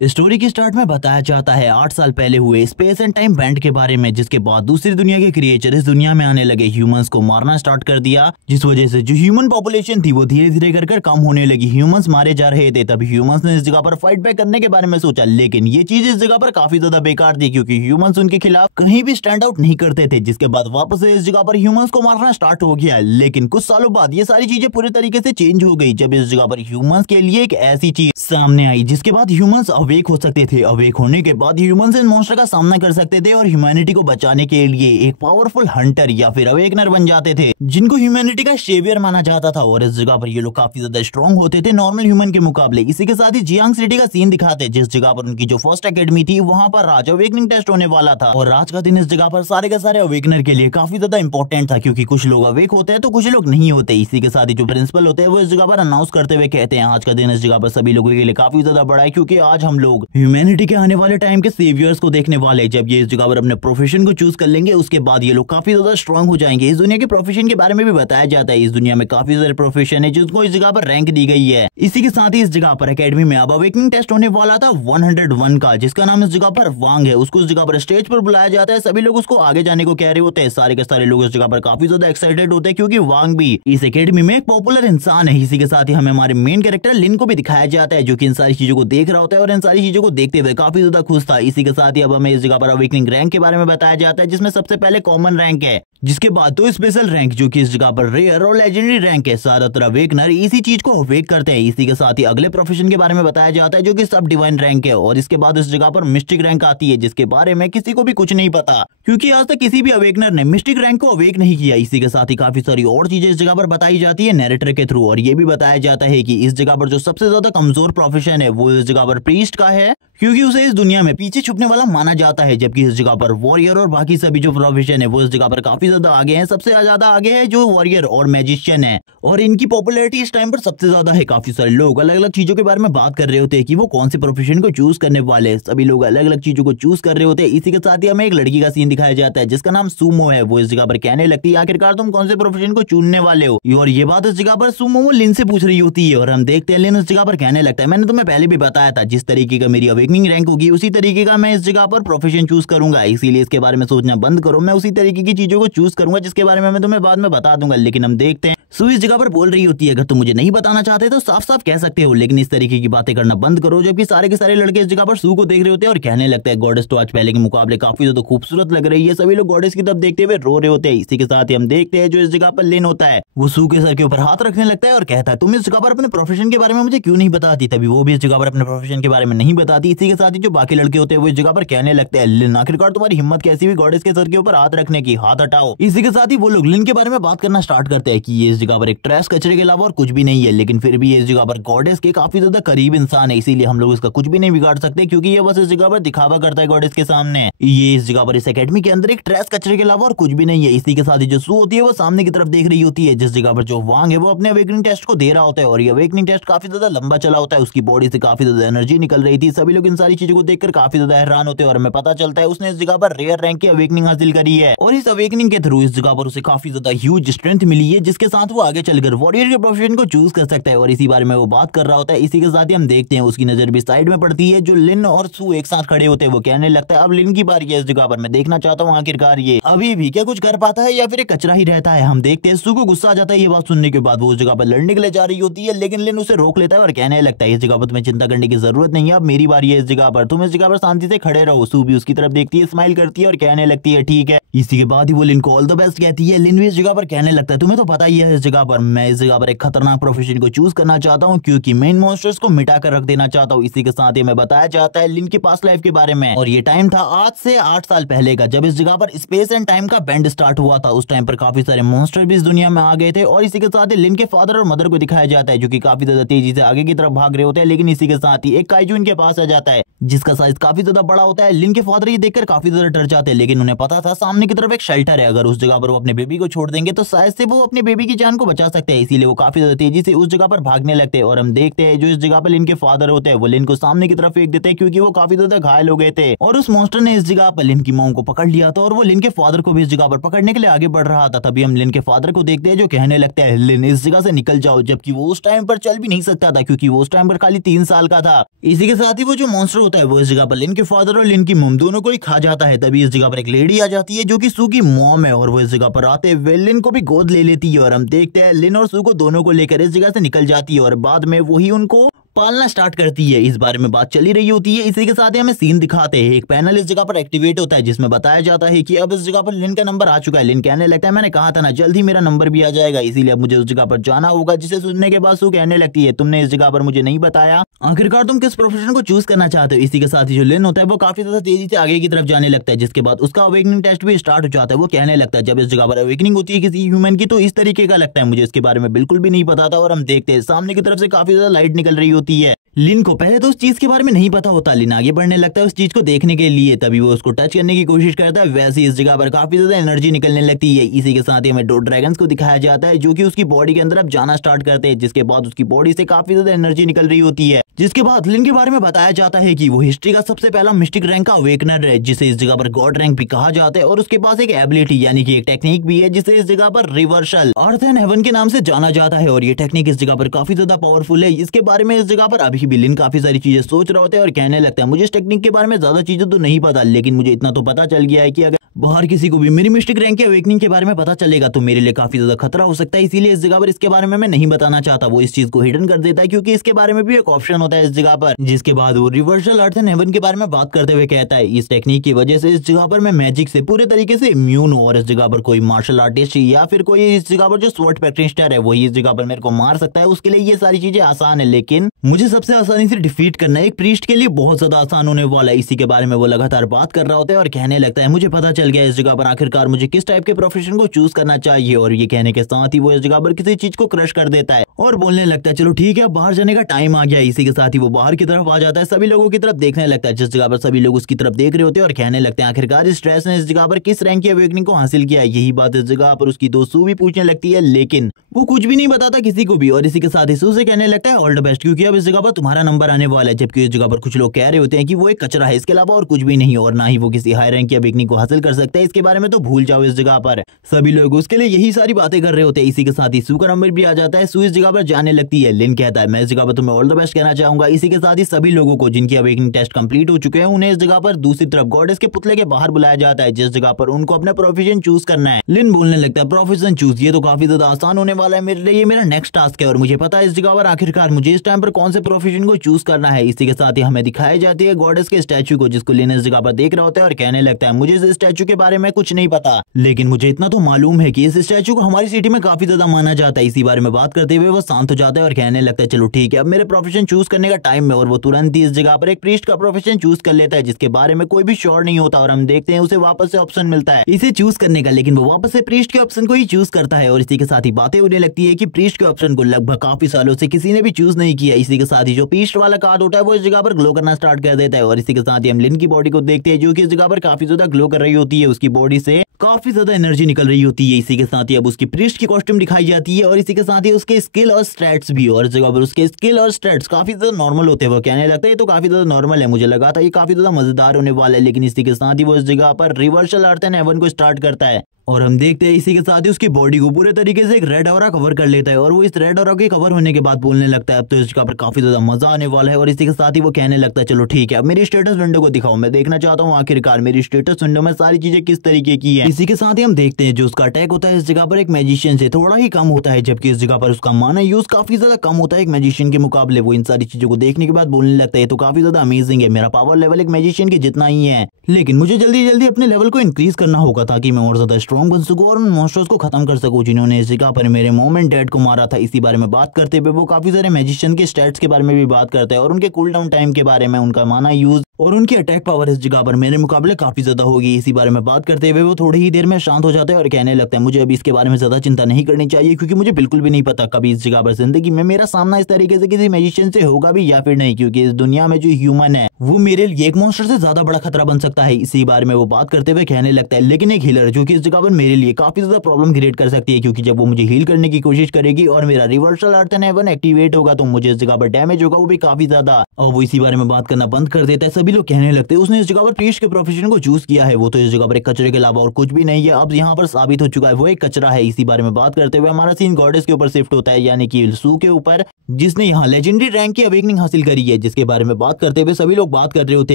Story की start में बताया जाता है 8 साल पहले हुए स्पेस एंड टाइम बैंड के बारे में, जिसके बाद दूसरी दुनिया के क्रिएचर इस दुनिया में आने लगे, ह्यूमंस को मारना स्टार्ट कर दिया, जिस वजह से जो ह्यूमन पॉपुलेशन थी वो धीरे धीरे कर कम होने लगी। ह्यूमंस मारे जा रहे थे। तभी ह्यूमंस ने इस जगह पर फाइट बैक करने के बारे में सोचा, लेकिन ये चीज इस जगह पर काफी ज्यादा बेकार थी क्योंकि ह्यूमंस उनके खिलाफ कहीं भी स्टैंड आउट नहीं करते थे। जिसके बाद वापस से इस जगह पर ह्यूमंस को मारना स्टार्ट हो गया। लेकिन कुछ सालों बाद ये सारी चीजें पूरे तरीके से चेंज हो गई जब इस जगह पर ह्यूमंस के लिए एक ऐसी चीज सामने आई जिसके बाद ह्यूमंस अवेक हो सकते थे। अवेक होने के बाद ह्यूमंस इन मॉन्स्टर का सामना कर सकते थे और ह्यूमैनिटी को बचाने के लिए एक पावरफुल हंटर या फिर अवेकनर बन जाते थे, जिनको ह्यूमैनिटी का सेवियर माना जाता था। और इस जगह पर ये लोग काफी ज्यादा स्ट्रॉन्ग होते थे नॉर्मल ह्यूमन के मुकाबले। इसी के साथ ही जियांग सिटी का सीन दिखाते, जिस जगह पर उनकी जो फर्स्ट एकेडमी थी वहां पर राज अवेकनिंग टेस्ट होने वाला था। और आज का दिन इस जगह पर सारे के सारे अवेकनर के लिए काफी ज्यादा इंपॉर्टेंट था क्योंकि कुछ लोग अवेक होते हैं तो कुछ लोग नहीं होते। इसी के साथ ही जो प्रिंसिपल होते हैं वो इस जगह पर अनाउंस करते हुए कहते हैं आज का दिन इस जगह पर सभी लोगों के लिए काफी ज्यादा बड़ा है क्योंकि आज हम लोग ह्यूमैनिटी के आने वाले टाइम के सेवियर्स को देखने वाले। जब ये इस जगह पर अपने प्रोफेशन को चूज कर लेंगे उसके बाद ये लोग काफी ज्यादा स्ट्रॉन्ग हो जाएंगे। इस दुनिया के प्रोफेशन के बारे में भी बताया जाता है। इस दुनिया में काफी सारे प्रोफेशन है जिसको इस जगह पर रैंक दी गई है। इसी के साथ ही इस जगह पर एकेडमी में अब अवेकनिंग टेस्ट होने वाला था 101 का, जिसका नाम इस जगह पर वांग है। उसको इस जगह पर स्टेज पर बुलाया जाता है। सभी लोग उसको आगे जाने को कह रहे होते हैं। सारे के सारे लोग इस जगह पर काफी ज्यादा एक्साइटेड होते हैं क्योंकि वांग भी इस एकेडमी में एक पॉपुलर इंसान है। इसी के साथ ही हमें हमारे मेन कैरेक्टर लिन को भी दिखाया जाता है जो कि इन सारी चीजों को देख रहा होता है और इन सारी चीजों को देखते हुए काफी ज्यादा खुश था। इसी के साथ ही अब हमें इस जगह पर अवेकनिंग रैंक के बारे में बताया जाता है जिसमें सबसे पहले कॉमन रैंक है, जिसके बाद दो स्पेशल रैंक जो कि इस जगह पर रेयर और लेजेंडरी रैंक है। ज्यादातर अवेकनर इसी चीज को अवेक करते हैं। इसी के साथ ही अगले प्रोफेशन के बारे में बताया जाता है जो कि सब डिवाइन रैंक है। और इसके बाद इस जगह पर मिस्टिक रैंक आती है जिसके बारे में किसी को भी कुछ नहीं पता क्योंकि आज तक किसी भी अवेकनर ने मिस्टिक रैंक को अवेक नहीं किया। इसी के साथ ही काफी सारी और चीजें इस जगह पर बताई जाती है नैरेटर के थ्रू। और ये भी बताया जाता है कि इस जगह पर जो सबसे ज्यादा कमजोर प्रोफेशन है वो इस जगह पर प्रीस्ट का है क्योंकि उसे इस दुनिया में पीछे छुपने वाला माना जाता है। जबकि इस जगह पर वॉरियर और बाकी सभी जो प्रोफेशन है वो इस जगह पर काफी ज्यादा आगे हैं। सबसे ज्यादा आगे है जो वॉरियर और मैजिशियन है और इनकी पॉपुलैरिटी इस टाइम पर सबसे ज्यादा है। काफी सारे लोग अलग अलग चीजों के बारे में बात कर रहे होते हैं कि वो कौन से प्रोफेशन को चूज करने वाले हैं। सभी लोग अलग अलग चीजों को चूज कर रहे होते हैं। इसी के साथ ही हमें एक लड़की का सीन दिखाया जाता है जिसका नाम सुमो है। वो इस जगह पर कहने लगती है आखिरकार तुम कौन से प्रोफेशन को चुनने वाले हो। और ये बात इस जगह पर सुमो वो लिन से पूछ रही होती है और हम देखते हैं लिन उस जगह पर कहने लगता है मैंने तुम्हें पहले भी बताया था जिस तरीके का मेरी अवेकनिंग रैंक होगी उसी तरीके का मैं इस जगह पर प्रोफेशन चूज करूंगा। इसीलिए इसके बारे में सोचना बंद करो। मैं उसी तरीके की चीजों को चूज करूंगा जिसके बारे में मैं तुम्हें बाद में बता दूंगा। लेकिन हम देखते हैं सू इस जगह पर बोल रही होती है अगर तुम मुझे नहीं बताना चाहते तो साफ साफ कह सकते हो लेकिन इस तरीके की बातें करना बंद करो। जबकि सारे के सारे लड़के इस जगह पर सू को देख रहे होते हैं और कहने लगता है गॉडेस तो आज पहले के मुकाबले काफी ज्यादा खूबसूरत लग रही है। सभी लोग गॉडेस की तरफ देखते हुए रो रहे होते हैं। इसी के साथ ही हम देखते हैं जो इस जगह पर लिन होता है वो सू के सर के ऊपर हाथ रखने लगता है और कहता है तुम इस जगह पर अपने प्रोफेशन के बारे में मुझे क्यों नहीं बताती। तभी वो भी इस जगह पर अपने प्रोफेशन के बारे में नहीं बताती। इसी के साथ ही जो बाकी लड़के होते हैं वो इस जगह पर कहने लगते हैं लिन आखिरकार तुम्हारी हिम्मत कैसी हुई गॉडेस के सर के ऊपर हाथ रखने की, हाथ हटाओ। इसी के साथ ही वो लोग लिन के बारे में बात करना स्टार्ट करते हैं कि ये इस जगह पर एक ट्रैश कचरे के अलावा और कुछ भी नहीं है, लेकिन फिर भी ये इस जगह पर गॉडेस के काफी ज्यादा करीब इंसान है। इसीलिए हम लोग इसका कुछ भी नहीं बिगाड़ सकते क्योंकि ये बस इस जगह पर दिखावा करता है गॉडेस के सामने। ये इस जगह पर इस एकेडमी के अंदर एक ट्रैश कचरे के अलावा और कुछ भी नहीं है। इसी के साथ ही जो सू होती है वो सामने की तरफ देख रही होती है जिस जगह पर जो वांग है वो अपने अवेकनिंग टेस्ट को दे रहा होता है। और ये अवेकनिंग टेस्ट काफी ज्यादा लंबा चला होता है। उसकी बॉडी से काफी ज्यादा एनर्जी निकल रही थी। सभी लोग इन सारी चीजों को देखकर काफी ज्यादा हैरान होते हैं और हमें पता चलता है उसने इस जगह पर रेयर रैंक की अवेकनिंग हासिल करी है। और इस अवेकनिंग के थ्रू इस जगह पर उसे काफी ज्यादा ह्यूज स्ट्रेंथ मिली है जिसके साथ वो आगे चलकर वॉरियर के प्रोफेशन को चूज कर सकता है। और इसी बारे में वो बात कर रहा होता है। इसी के साथ ही हम देखते हैं उसकी नजर भी साइड में पड़ती है। जो लिन और सू एक साथ खड़े होते हैं वो कहने लगता है अब लिन की बारी है इस जगह पर, मैं देखना चाहता हूँ आखिरकार ये अभी भी क्या कुछ कर पाता है या फिर एक कचरा ही रहता है। हम देखते हैं सू को गुस्सा आ जाता है ये बात सुनने के बाद। वो उस जगह पर लड़ने के लिए जा रही होती है लेकिन लिन उसे रोक लेता है और कहने लगता है इस जगह पर तुम्हें चिंता करने की जरूरत नहीं है, अब मेरी बारी है इस जगह पर, तुम इस जगह पर शांति से खड़े रहो। सू भी उसकी तरफ देखती है, स्माइल करती है और कहने लगती है ठीक है। इसी के बाद ही वो लिन को ऑल द बेस्ट कहती है। लिन भी इस जगह पर कहने लगता है तुम्हें तो पता ही है इस जगह पर मैं इस जगह पर एक खतरनाक प्रोफेशन को चूज करना चाहता हूँ क्योंकि मेन मॉन्स्टर्स को मिटा कर रख देना चाहता हूँ। इसी के साथ ही हमें बताया जाता है लिन के पास्ट लाइफ के बारे में। और ये टाइम था आज से 8 साल पहले का जब इस जगह पर स्पेस एंड टाइम का बैंड स्टार्ट हुआ था। उस टाइम पर काफी सारे मॉन्स्टर भी इस दुनिया में आ गए थे। और इसी के साथ ही लिन के फादर और मदर को दिखाया जाता है जो कि काफी ज्यादा तेजी से आगे की तरफ भाग रहे होते हैं। लेकिन इसी के साथ ही एक काइजू इनके पास आ जाता है जिसका साइज काफी ज्यादा बड़ा होता है। लिन के फादर ये देखकर काफी ज्यादा डर जाते हैं लेकिन उन्हें पता था सामने की तरफ एक शेल्टर है, अगर उस जगह पर वो अपने बेबी को छोड़ देंगे तो शायद से वो अपने बेबी की जान जान को बचा सकते हैं, इसीलिए वो काफी ज्यादा तेजी से उस जगह पर भागने लगते हैं। और हम देखते हैं जो इस जगह पर लिन के फादर होते हैं वो लिन को सामने की तरफ फेंक देते हैं क्योंकि वो काफी ज्यादा घायल हो गए थे। और उस मॉन्स्टर ने इस जगह पर लिन की मॉम को पकड़ लिया था और वो लिन के फादर को भी इस जगह पर पकड़ने के लिए आगे बढ़ रहा था। तभी हम लिन के फादर को देखते हैं जो कहने लगता है लिन इस जगह से निकल जाओ, जबकि वो उस टाइम पर चल भी नहीं सकता था क्योंकि वो उस टाइम पर खाली 3 साल का था। इसी के साथ ही वो जो मॉन्स्टर होता है वो इस जगह पर लिन के फादर और लिन की मॉम दोनों को ही खा जाता है। तभी इस जगह पर एक लेडी आ जाती है जो कि सू की मॉम है और वो इस जगह पर आते हुए लिन को भी गोद ले लेती है। और हम देखते हैं लिन और सू को दोनों को लेकर इस जगह से निकल जाती है और बाद में वही उनको पालना स्टार्ट करती है। इस बारे में बात चली रही होती है। इसी के साथ ही हमें सीन दिखाते हैं, एक पैनल इस जगह पर एक्टिवेट होता है जिसमें बताया जाता है कि अब इस जगह पर लिन का नंबर आ चुका है। लिन कहने लगता है मैंने कहा था ना जल्द ही मेरा नंबर भी आ जाएगा, इसीलिए अब मुझे उस जगह पर जाना होगा। जिसे सुनने के बाद सू कहने लगती है तुमने इस जगह पर मुझे नहीं बताया, आखिरकार तुम किस प्रोफेशन को चूज करना चाहते हो। इसी के साथ ही जो लिन होता है वो काफी ज्यादा तेजी से आगे की तरफ जाने लगता है, जिसके बाद उसका अवेकनिंग टेस्ट भी स्टार्ट हो जाता है। वो कहने लगता है जब इस जगह पर अवेकनिंग होती है किसी ह्यूमन की तो इस तरीके का लगता है, मुझे इसके बारे में बिल्कुल भी नहीं पता था। और हम देखते हैं सामने की तरफ से काफी ज्यादा लाइट निकल रही होती है। लिन को पहले तो उस चीज के बारे में नहीं पता होता, लिन आगे बढ़ने लगता है उस चीज को देखने के लिए। तभी वो उसको टच करने की कोशिश करता है, वैसे इस जगह पर काफी ज्यादा एनर्जी निकलने लगती है। इसी के साथ ही हमें 2 ड्रैगन्स को दिखाया जाता है जो कि उसकी बॉडी के अंदर अब जाना स्टार्ट करते हैं, जिसके बाद उसकी बॉडी से काफी ज्यादा एनर्जी निकल रही होती है। जिसके बाद लिन के बारे में बताया जाता है कि वो हिस्ट्री का सबसे पहला मिस्टिक रैंक का अवेकनर है, जिसे इस जगह पर गॉड रैंक भी कहा जाता है। और उसके पास एक एबिलिटी यानी कि एक टेक्निक भी है जिसे इस जगह पर रिवर्सल अर्थ एंड हेवन के नाम से जाना जाता है। और ये टेक्निक इस जगह पर काफी ज्यादा पावरफुल है। इसके बारे में इस जगह पर अभी भी लिन काफी सारी चीजें सोच रहा होता है और कहने लगता है मुझे इस टेक्निक के बारे में ज्यादा चीजें तो नहीं पता, लेकिन मुझे इतना तो पता चल गया है कि अगर बाहर किसी को भी मेरी मिस्टिक रैंक के अवेकनिंग के बारे में पता चलेगा तो मेरे लिए काफी ज्यादा खतरा हो सकता है, इसीलिए इस जगह पर इसके बारे में मैं नहीं बताना चाहता। वो इस चीज को हिडन कर देता है क्योंकि इसके बारे में भी एक ऑप्शन होता है इस जगह पर। जिसके बाद वो रिवर्सल अर्थ एंड हेवन के बारे में बात करते हुए कहता है इस टेक्निक की वजह से इस जगह पर मैं मैजिक से पूरे तरीके से इम्यून हूँ और इस जगह पर कोई मार्शल आर्टिस्ट या फिर कोई इस जगह पर जो स्वॉर्ड प्रैक्टिशनर है वही इस जगह पर मेरे को मार सकता है। उसके लिए ये सारी चीजें आसान है, लेकिन मुझे सबसे आसानी से डिफीट करना एक प्रीस्ट के लिए बहुत ज्यादा आसान होने वाला है। इसी के बारे में वो लगातार बात कर रहा होता है और कहने लगता है मुझे पता चल गया इस जगह पर आखिरकार मुझे किस टाइप के प्रोफेशन को चूज करना चाहिए। और ये कहने के साथ ही वो इस जगह पर किसी चीज को क्रश कर देता है और बोलने लगता है चलो ठीक है अब बाहर जाने का टाइम आ गया। इसी के साथ ही वो बाहर की तरफ आ जाता है, सभी लोगों की तरफ देखने लगता है जिस जगह पर सभी लोग उसकी तरफ देख रहे होते हैं और कहने लगते हैं आखिरकार इस स्ट्रेस ने इस जगह पर किस रैंक की अवेकनिंग को हासिल किया। यही बात इस जगह पर उसकी दोस्त सू भी पूछने लगती है, लेकिन वो कुछ भी नहीं बताता किसी को भी। और इसी के साथ ही सू से कहने लगता है ऑल द बेस्ट क्योंकि अब इस जगह पर तुम्हारा नंबर आने वाला है। जबकि इस जगह पर कुछ लोग कह रहे होते हैं कि वो एक कचरा है, इसके अलावा और कुछ भी नहीं और ना ही वो किसी हाई रैंक की अवेकनिंग को हासिल कर सकता है, इसके बारे में तो भूल जाओ। इस जगह पर सभी लोग उसके लिए यही सारी बातें कर रहे होते हैं। इसी के साथ ही सू का नंबर भी आ जाता है, सू इस जगह पर जाने लगती है। लिन कहता है मैं इस जगह पर तुम्हें ऑल द बेस्ट कहना चाहूंगा। इसी के साथ ही सभी लोगों को जिनकी अवेकनिंग टेस्ट कंप्लीट हो चुके हैं उन्हें इस जगह पर दूसरी तरफ गॉडेस के पुतले के बाहर बुलाया जाता है, जिस जगह पर उनको अपना प्रोफेशन चूज करना है। लिन बोलने लगता है प्रोफेशन चूज, ये तो काफी ज्यादा आसान होने वाला है मेरे लिए, ये मेरा नेक्स्ट टास्क है और मुझे पता है इस जगह पर आखिरकार मुझे इस टाइम पर कौन से प्रोफेशन को चूज करना है। इसी के साथ ही हमें दिखाई जाती है गॉडेस के स्टैचू को, जिसको लिन इस जगह पर देख रहा होता है और कहने लगता है मुझे इस स्टैचू के बारे में कुछ नहीं पता, लेकिन मुझे इतना तो मालूम है कि इस स्टैचू को हमारी सिटी में काफी ज्यादा माना जाता है। इसी बारे में बात करते हुए वो शांत हो जाता है और कहने लगता है चलो ठीक है अब मेरे प्रोफेशन चूज करने का टाइम है। और वो तुरंत ही इस जगह पर एक प्रीस्ट का प्रोफेशन चूज कर लेता है जिसके बारे में कोई भी श्योर नहीं होता और हम देखते हैं उसे वापस से ऑप्शन मिलता है इसे चूज करने का, लेकिन वो वापस से प्रीस्ट के ऑप्शन को ही चूज करता है। और इसी के साथ ही बातें होने लगती है कि प्रीस्ट के ऑप्शन को लगभग काफी सालों से किसी ने भी चूज नहीं किया। इसी के साथ ही जो प्रीस्ट वाला कार्ड होता है वो इस जगह पर ग्लो करना स्टार्ट कर देता है। और इसी के साथ ही हम लिन की बॉडी को देखते हैं जो कि इस जगह पर काफी ज्यादा ग्लो कर रही होती है, उसकी बॉडी से काफी ज्यादा एनर्जी निकल रही होती है। इसी के साथ ही अब उसकी प्रीस्ट की कॉस्ट्यूम दिखाई जाती है और इसी के साथ ही उसके स्किल और स्टैट्स भी, और इस जगह पर उसके स्किल और स्टैट्स काफी ज्यादा नॉर्मल होते हैं। वो कहने लगता है ये तो काफी ज्यादा नॉर्मल है, मुझे लगा था ये काफी ज्यादा मजेदार होने वाला है, लेकिन इसी के साथ ही वो इस जगह पर रिवर्सल अर्थ एंड हेवन को स्टार्ट करता है। और हम देखते हैं इसी के साथ ही उसकी बॉडी को पूरे तरीके से एक रेड ऑरा कवर कर लेता है और वो इस रेड ऑरा के कवर होने के बाद बोलने लगता है अब तो इस जगह पर काफी ज्यादा मजा आने वाला है। और इसी के साथ ही वो कहने लगता है चलो ठीक है अब मेरी स्टेटस विंडो को दिखाओ, मैं देखना चाहता हूँ आखिरकार मेरी स्टेटस विंडो में सारी चीजें किस तरीके की है। इसी के साथ ही हम देखते हैं जो उसका अटैक होता है इस जगह पर एक मैजिशियन से थोड़ा ही कम होता है, जबकि इस जगह पर उसका माना यूज काफी ज्यादा कम होता है एक मैजिशियन के मुकाबले। वो इन सारी चीजों को देखने के बाद बोलने लगता है तो काफी ज्यादा अमेजिंग है, मेरा पावर लेवल एक मैजिशियन के जितना ही है, लेकिन मुझे जल्दी जल्दी अपने लेवल को इंक्रीज करना होगा ताकि मैं और ज्यादा स्ट्रॉन्ग बन सकूं और मॉन्स्टर्स को खत्म कर सकूं जिन्होंने इस जगह पर मेरे मॉम एंड डैड को मारा था। इसी बारे में बात करते हुए वो काफी सारे मैजिशियन के स्टैट्स के बारे में भी बात करता है और उनके कूल डाउन टाइम के बारे में, उनका माना यूज और उनकी अटैक पावर इस जगह पर मेरे मुकाबले काफी ज्यादा होगी। इसी बारे में बात करते हुए वो थोड़ी ही देर में शांत हो जाता है और कहने लगता है मुझे अभी इसके बारे में ज्यादा चिंता नहीं करनी चाहिए, क्योंकि मुझे बिल्कुल भी नहीं पता कभी इस जगह पर जिंदगी में मेरा सामना इस तरीके से किसी मैजिशियन से होगा भी या फिर नहीं, क्योंकि इस दुनिया में जो ह्यूमन है वो मेरे लिए एक मॉन्स्टर से ज्यादा बड़ा खतरा बन सकता है। इसी बारे में वो बात करते हुए कहने लगता है लेकिन एक हीलर जो कि इस जगह पर मेरे लिए काफी ज्यादा प्रॉब्लम क्रिएट कर सकती है, क्योंकि जब वो मुझे हील करने की कोशिश करेगी और मेरा रिवर्सल अर्थन हेवन एक्टिवेट होगा तो मुझे इस जगह पर डैमेज होगा, वो भी काफी ज्यादा। और वो इसी बारे में बात करना बंद कर देता है। सभी लोग कहने लगते हैं उसने इस जगह पर प्रीस्ट के प्रोफेशन को चूज किया है, वो तो इस जगह पर एक कचरे के अलावा और कुछ भी नहीं है। अब यहाँ पर साबित हो चुका है वो एक कचरा है। इसी बारे में बात करते हुए हमारा सीन गॉडेस के ऊपर शिफ्ट होता है, यानी कि सू के ऊपर, जिसने यहाँ लेजेंडरी रैंक की अवेकनिंग हासिल करी है। जिसके बारे में बात करते हुए सभी लोग बात कर रहे होते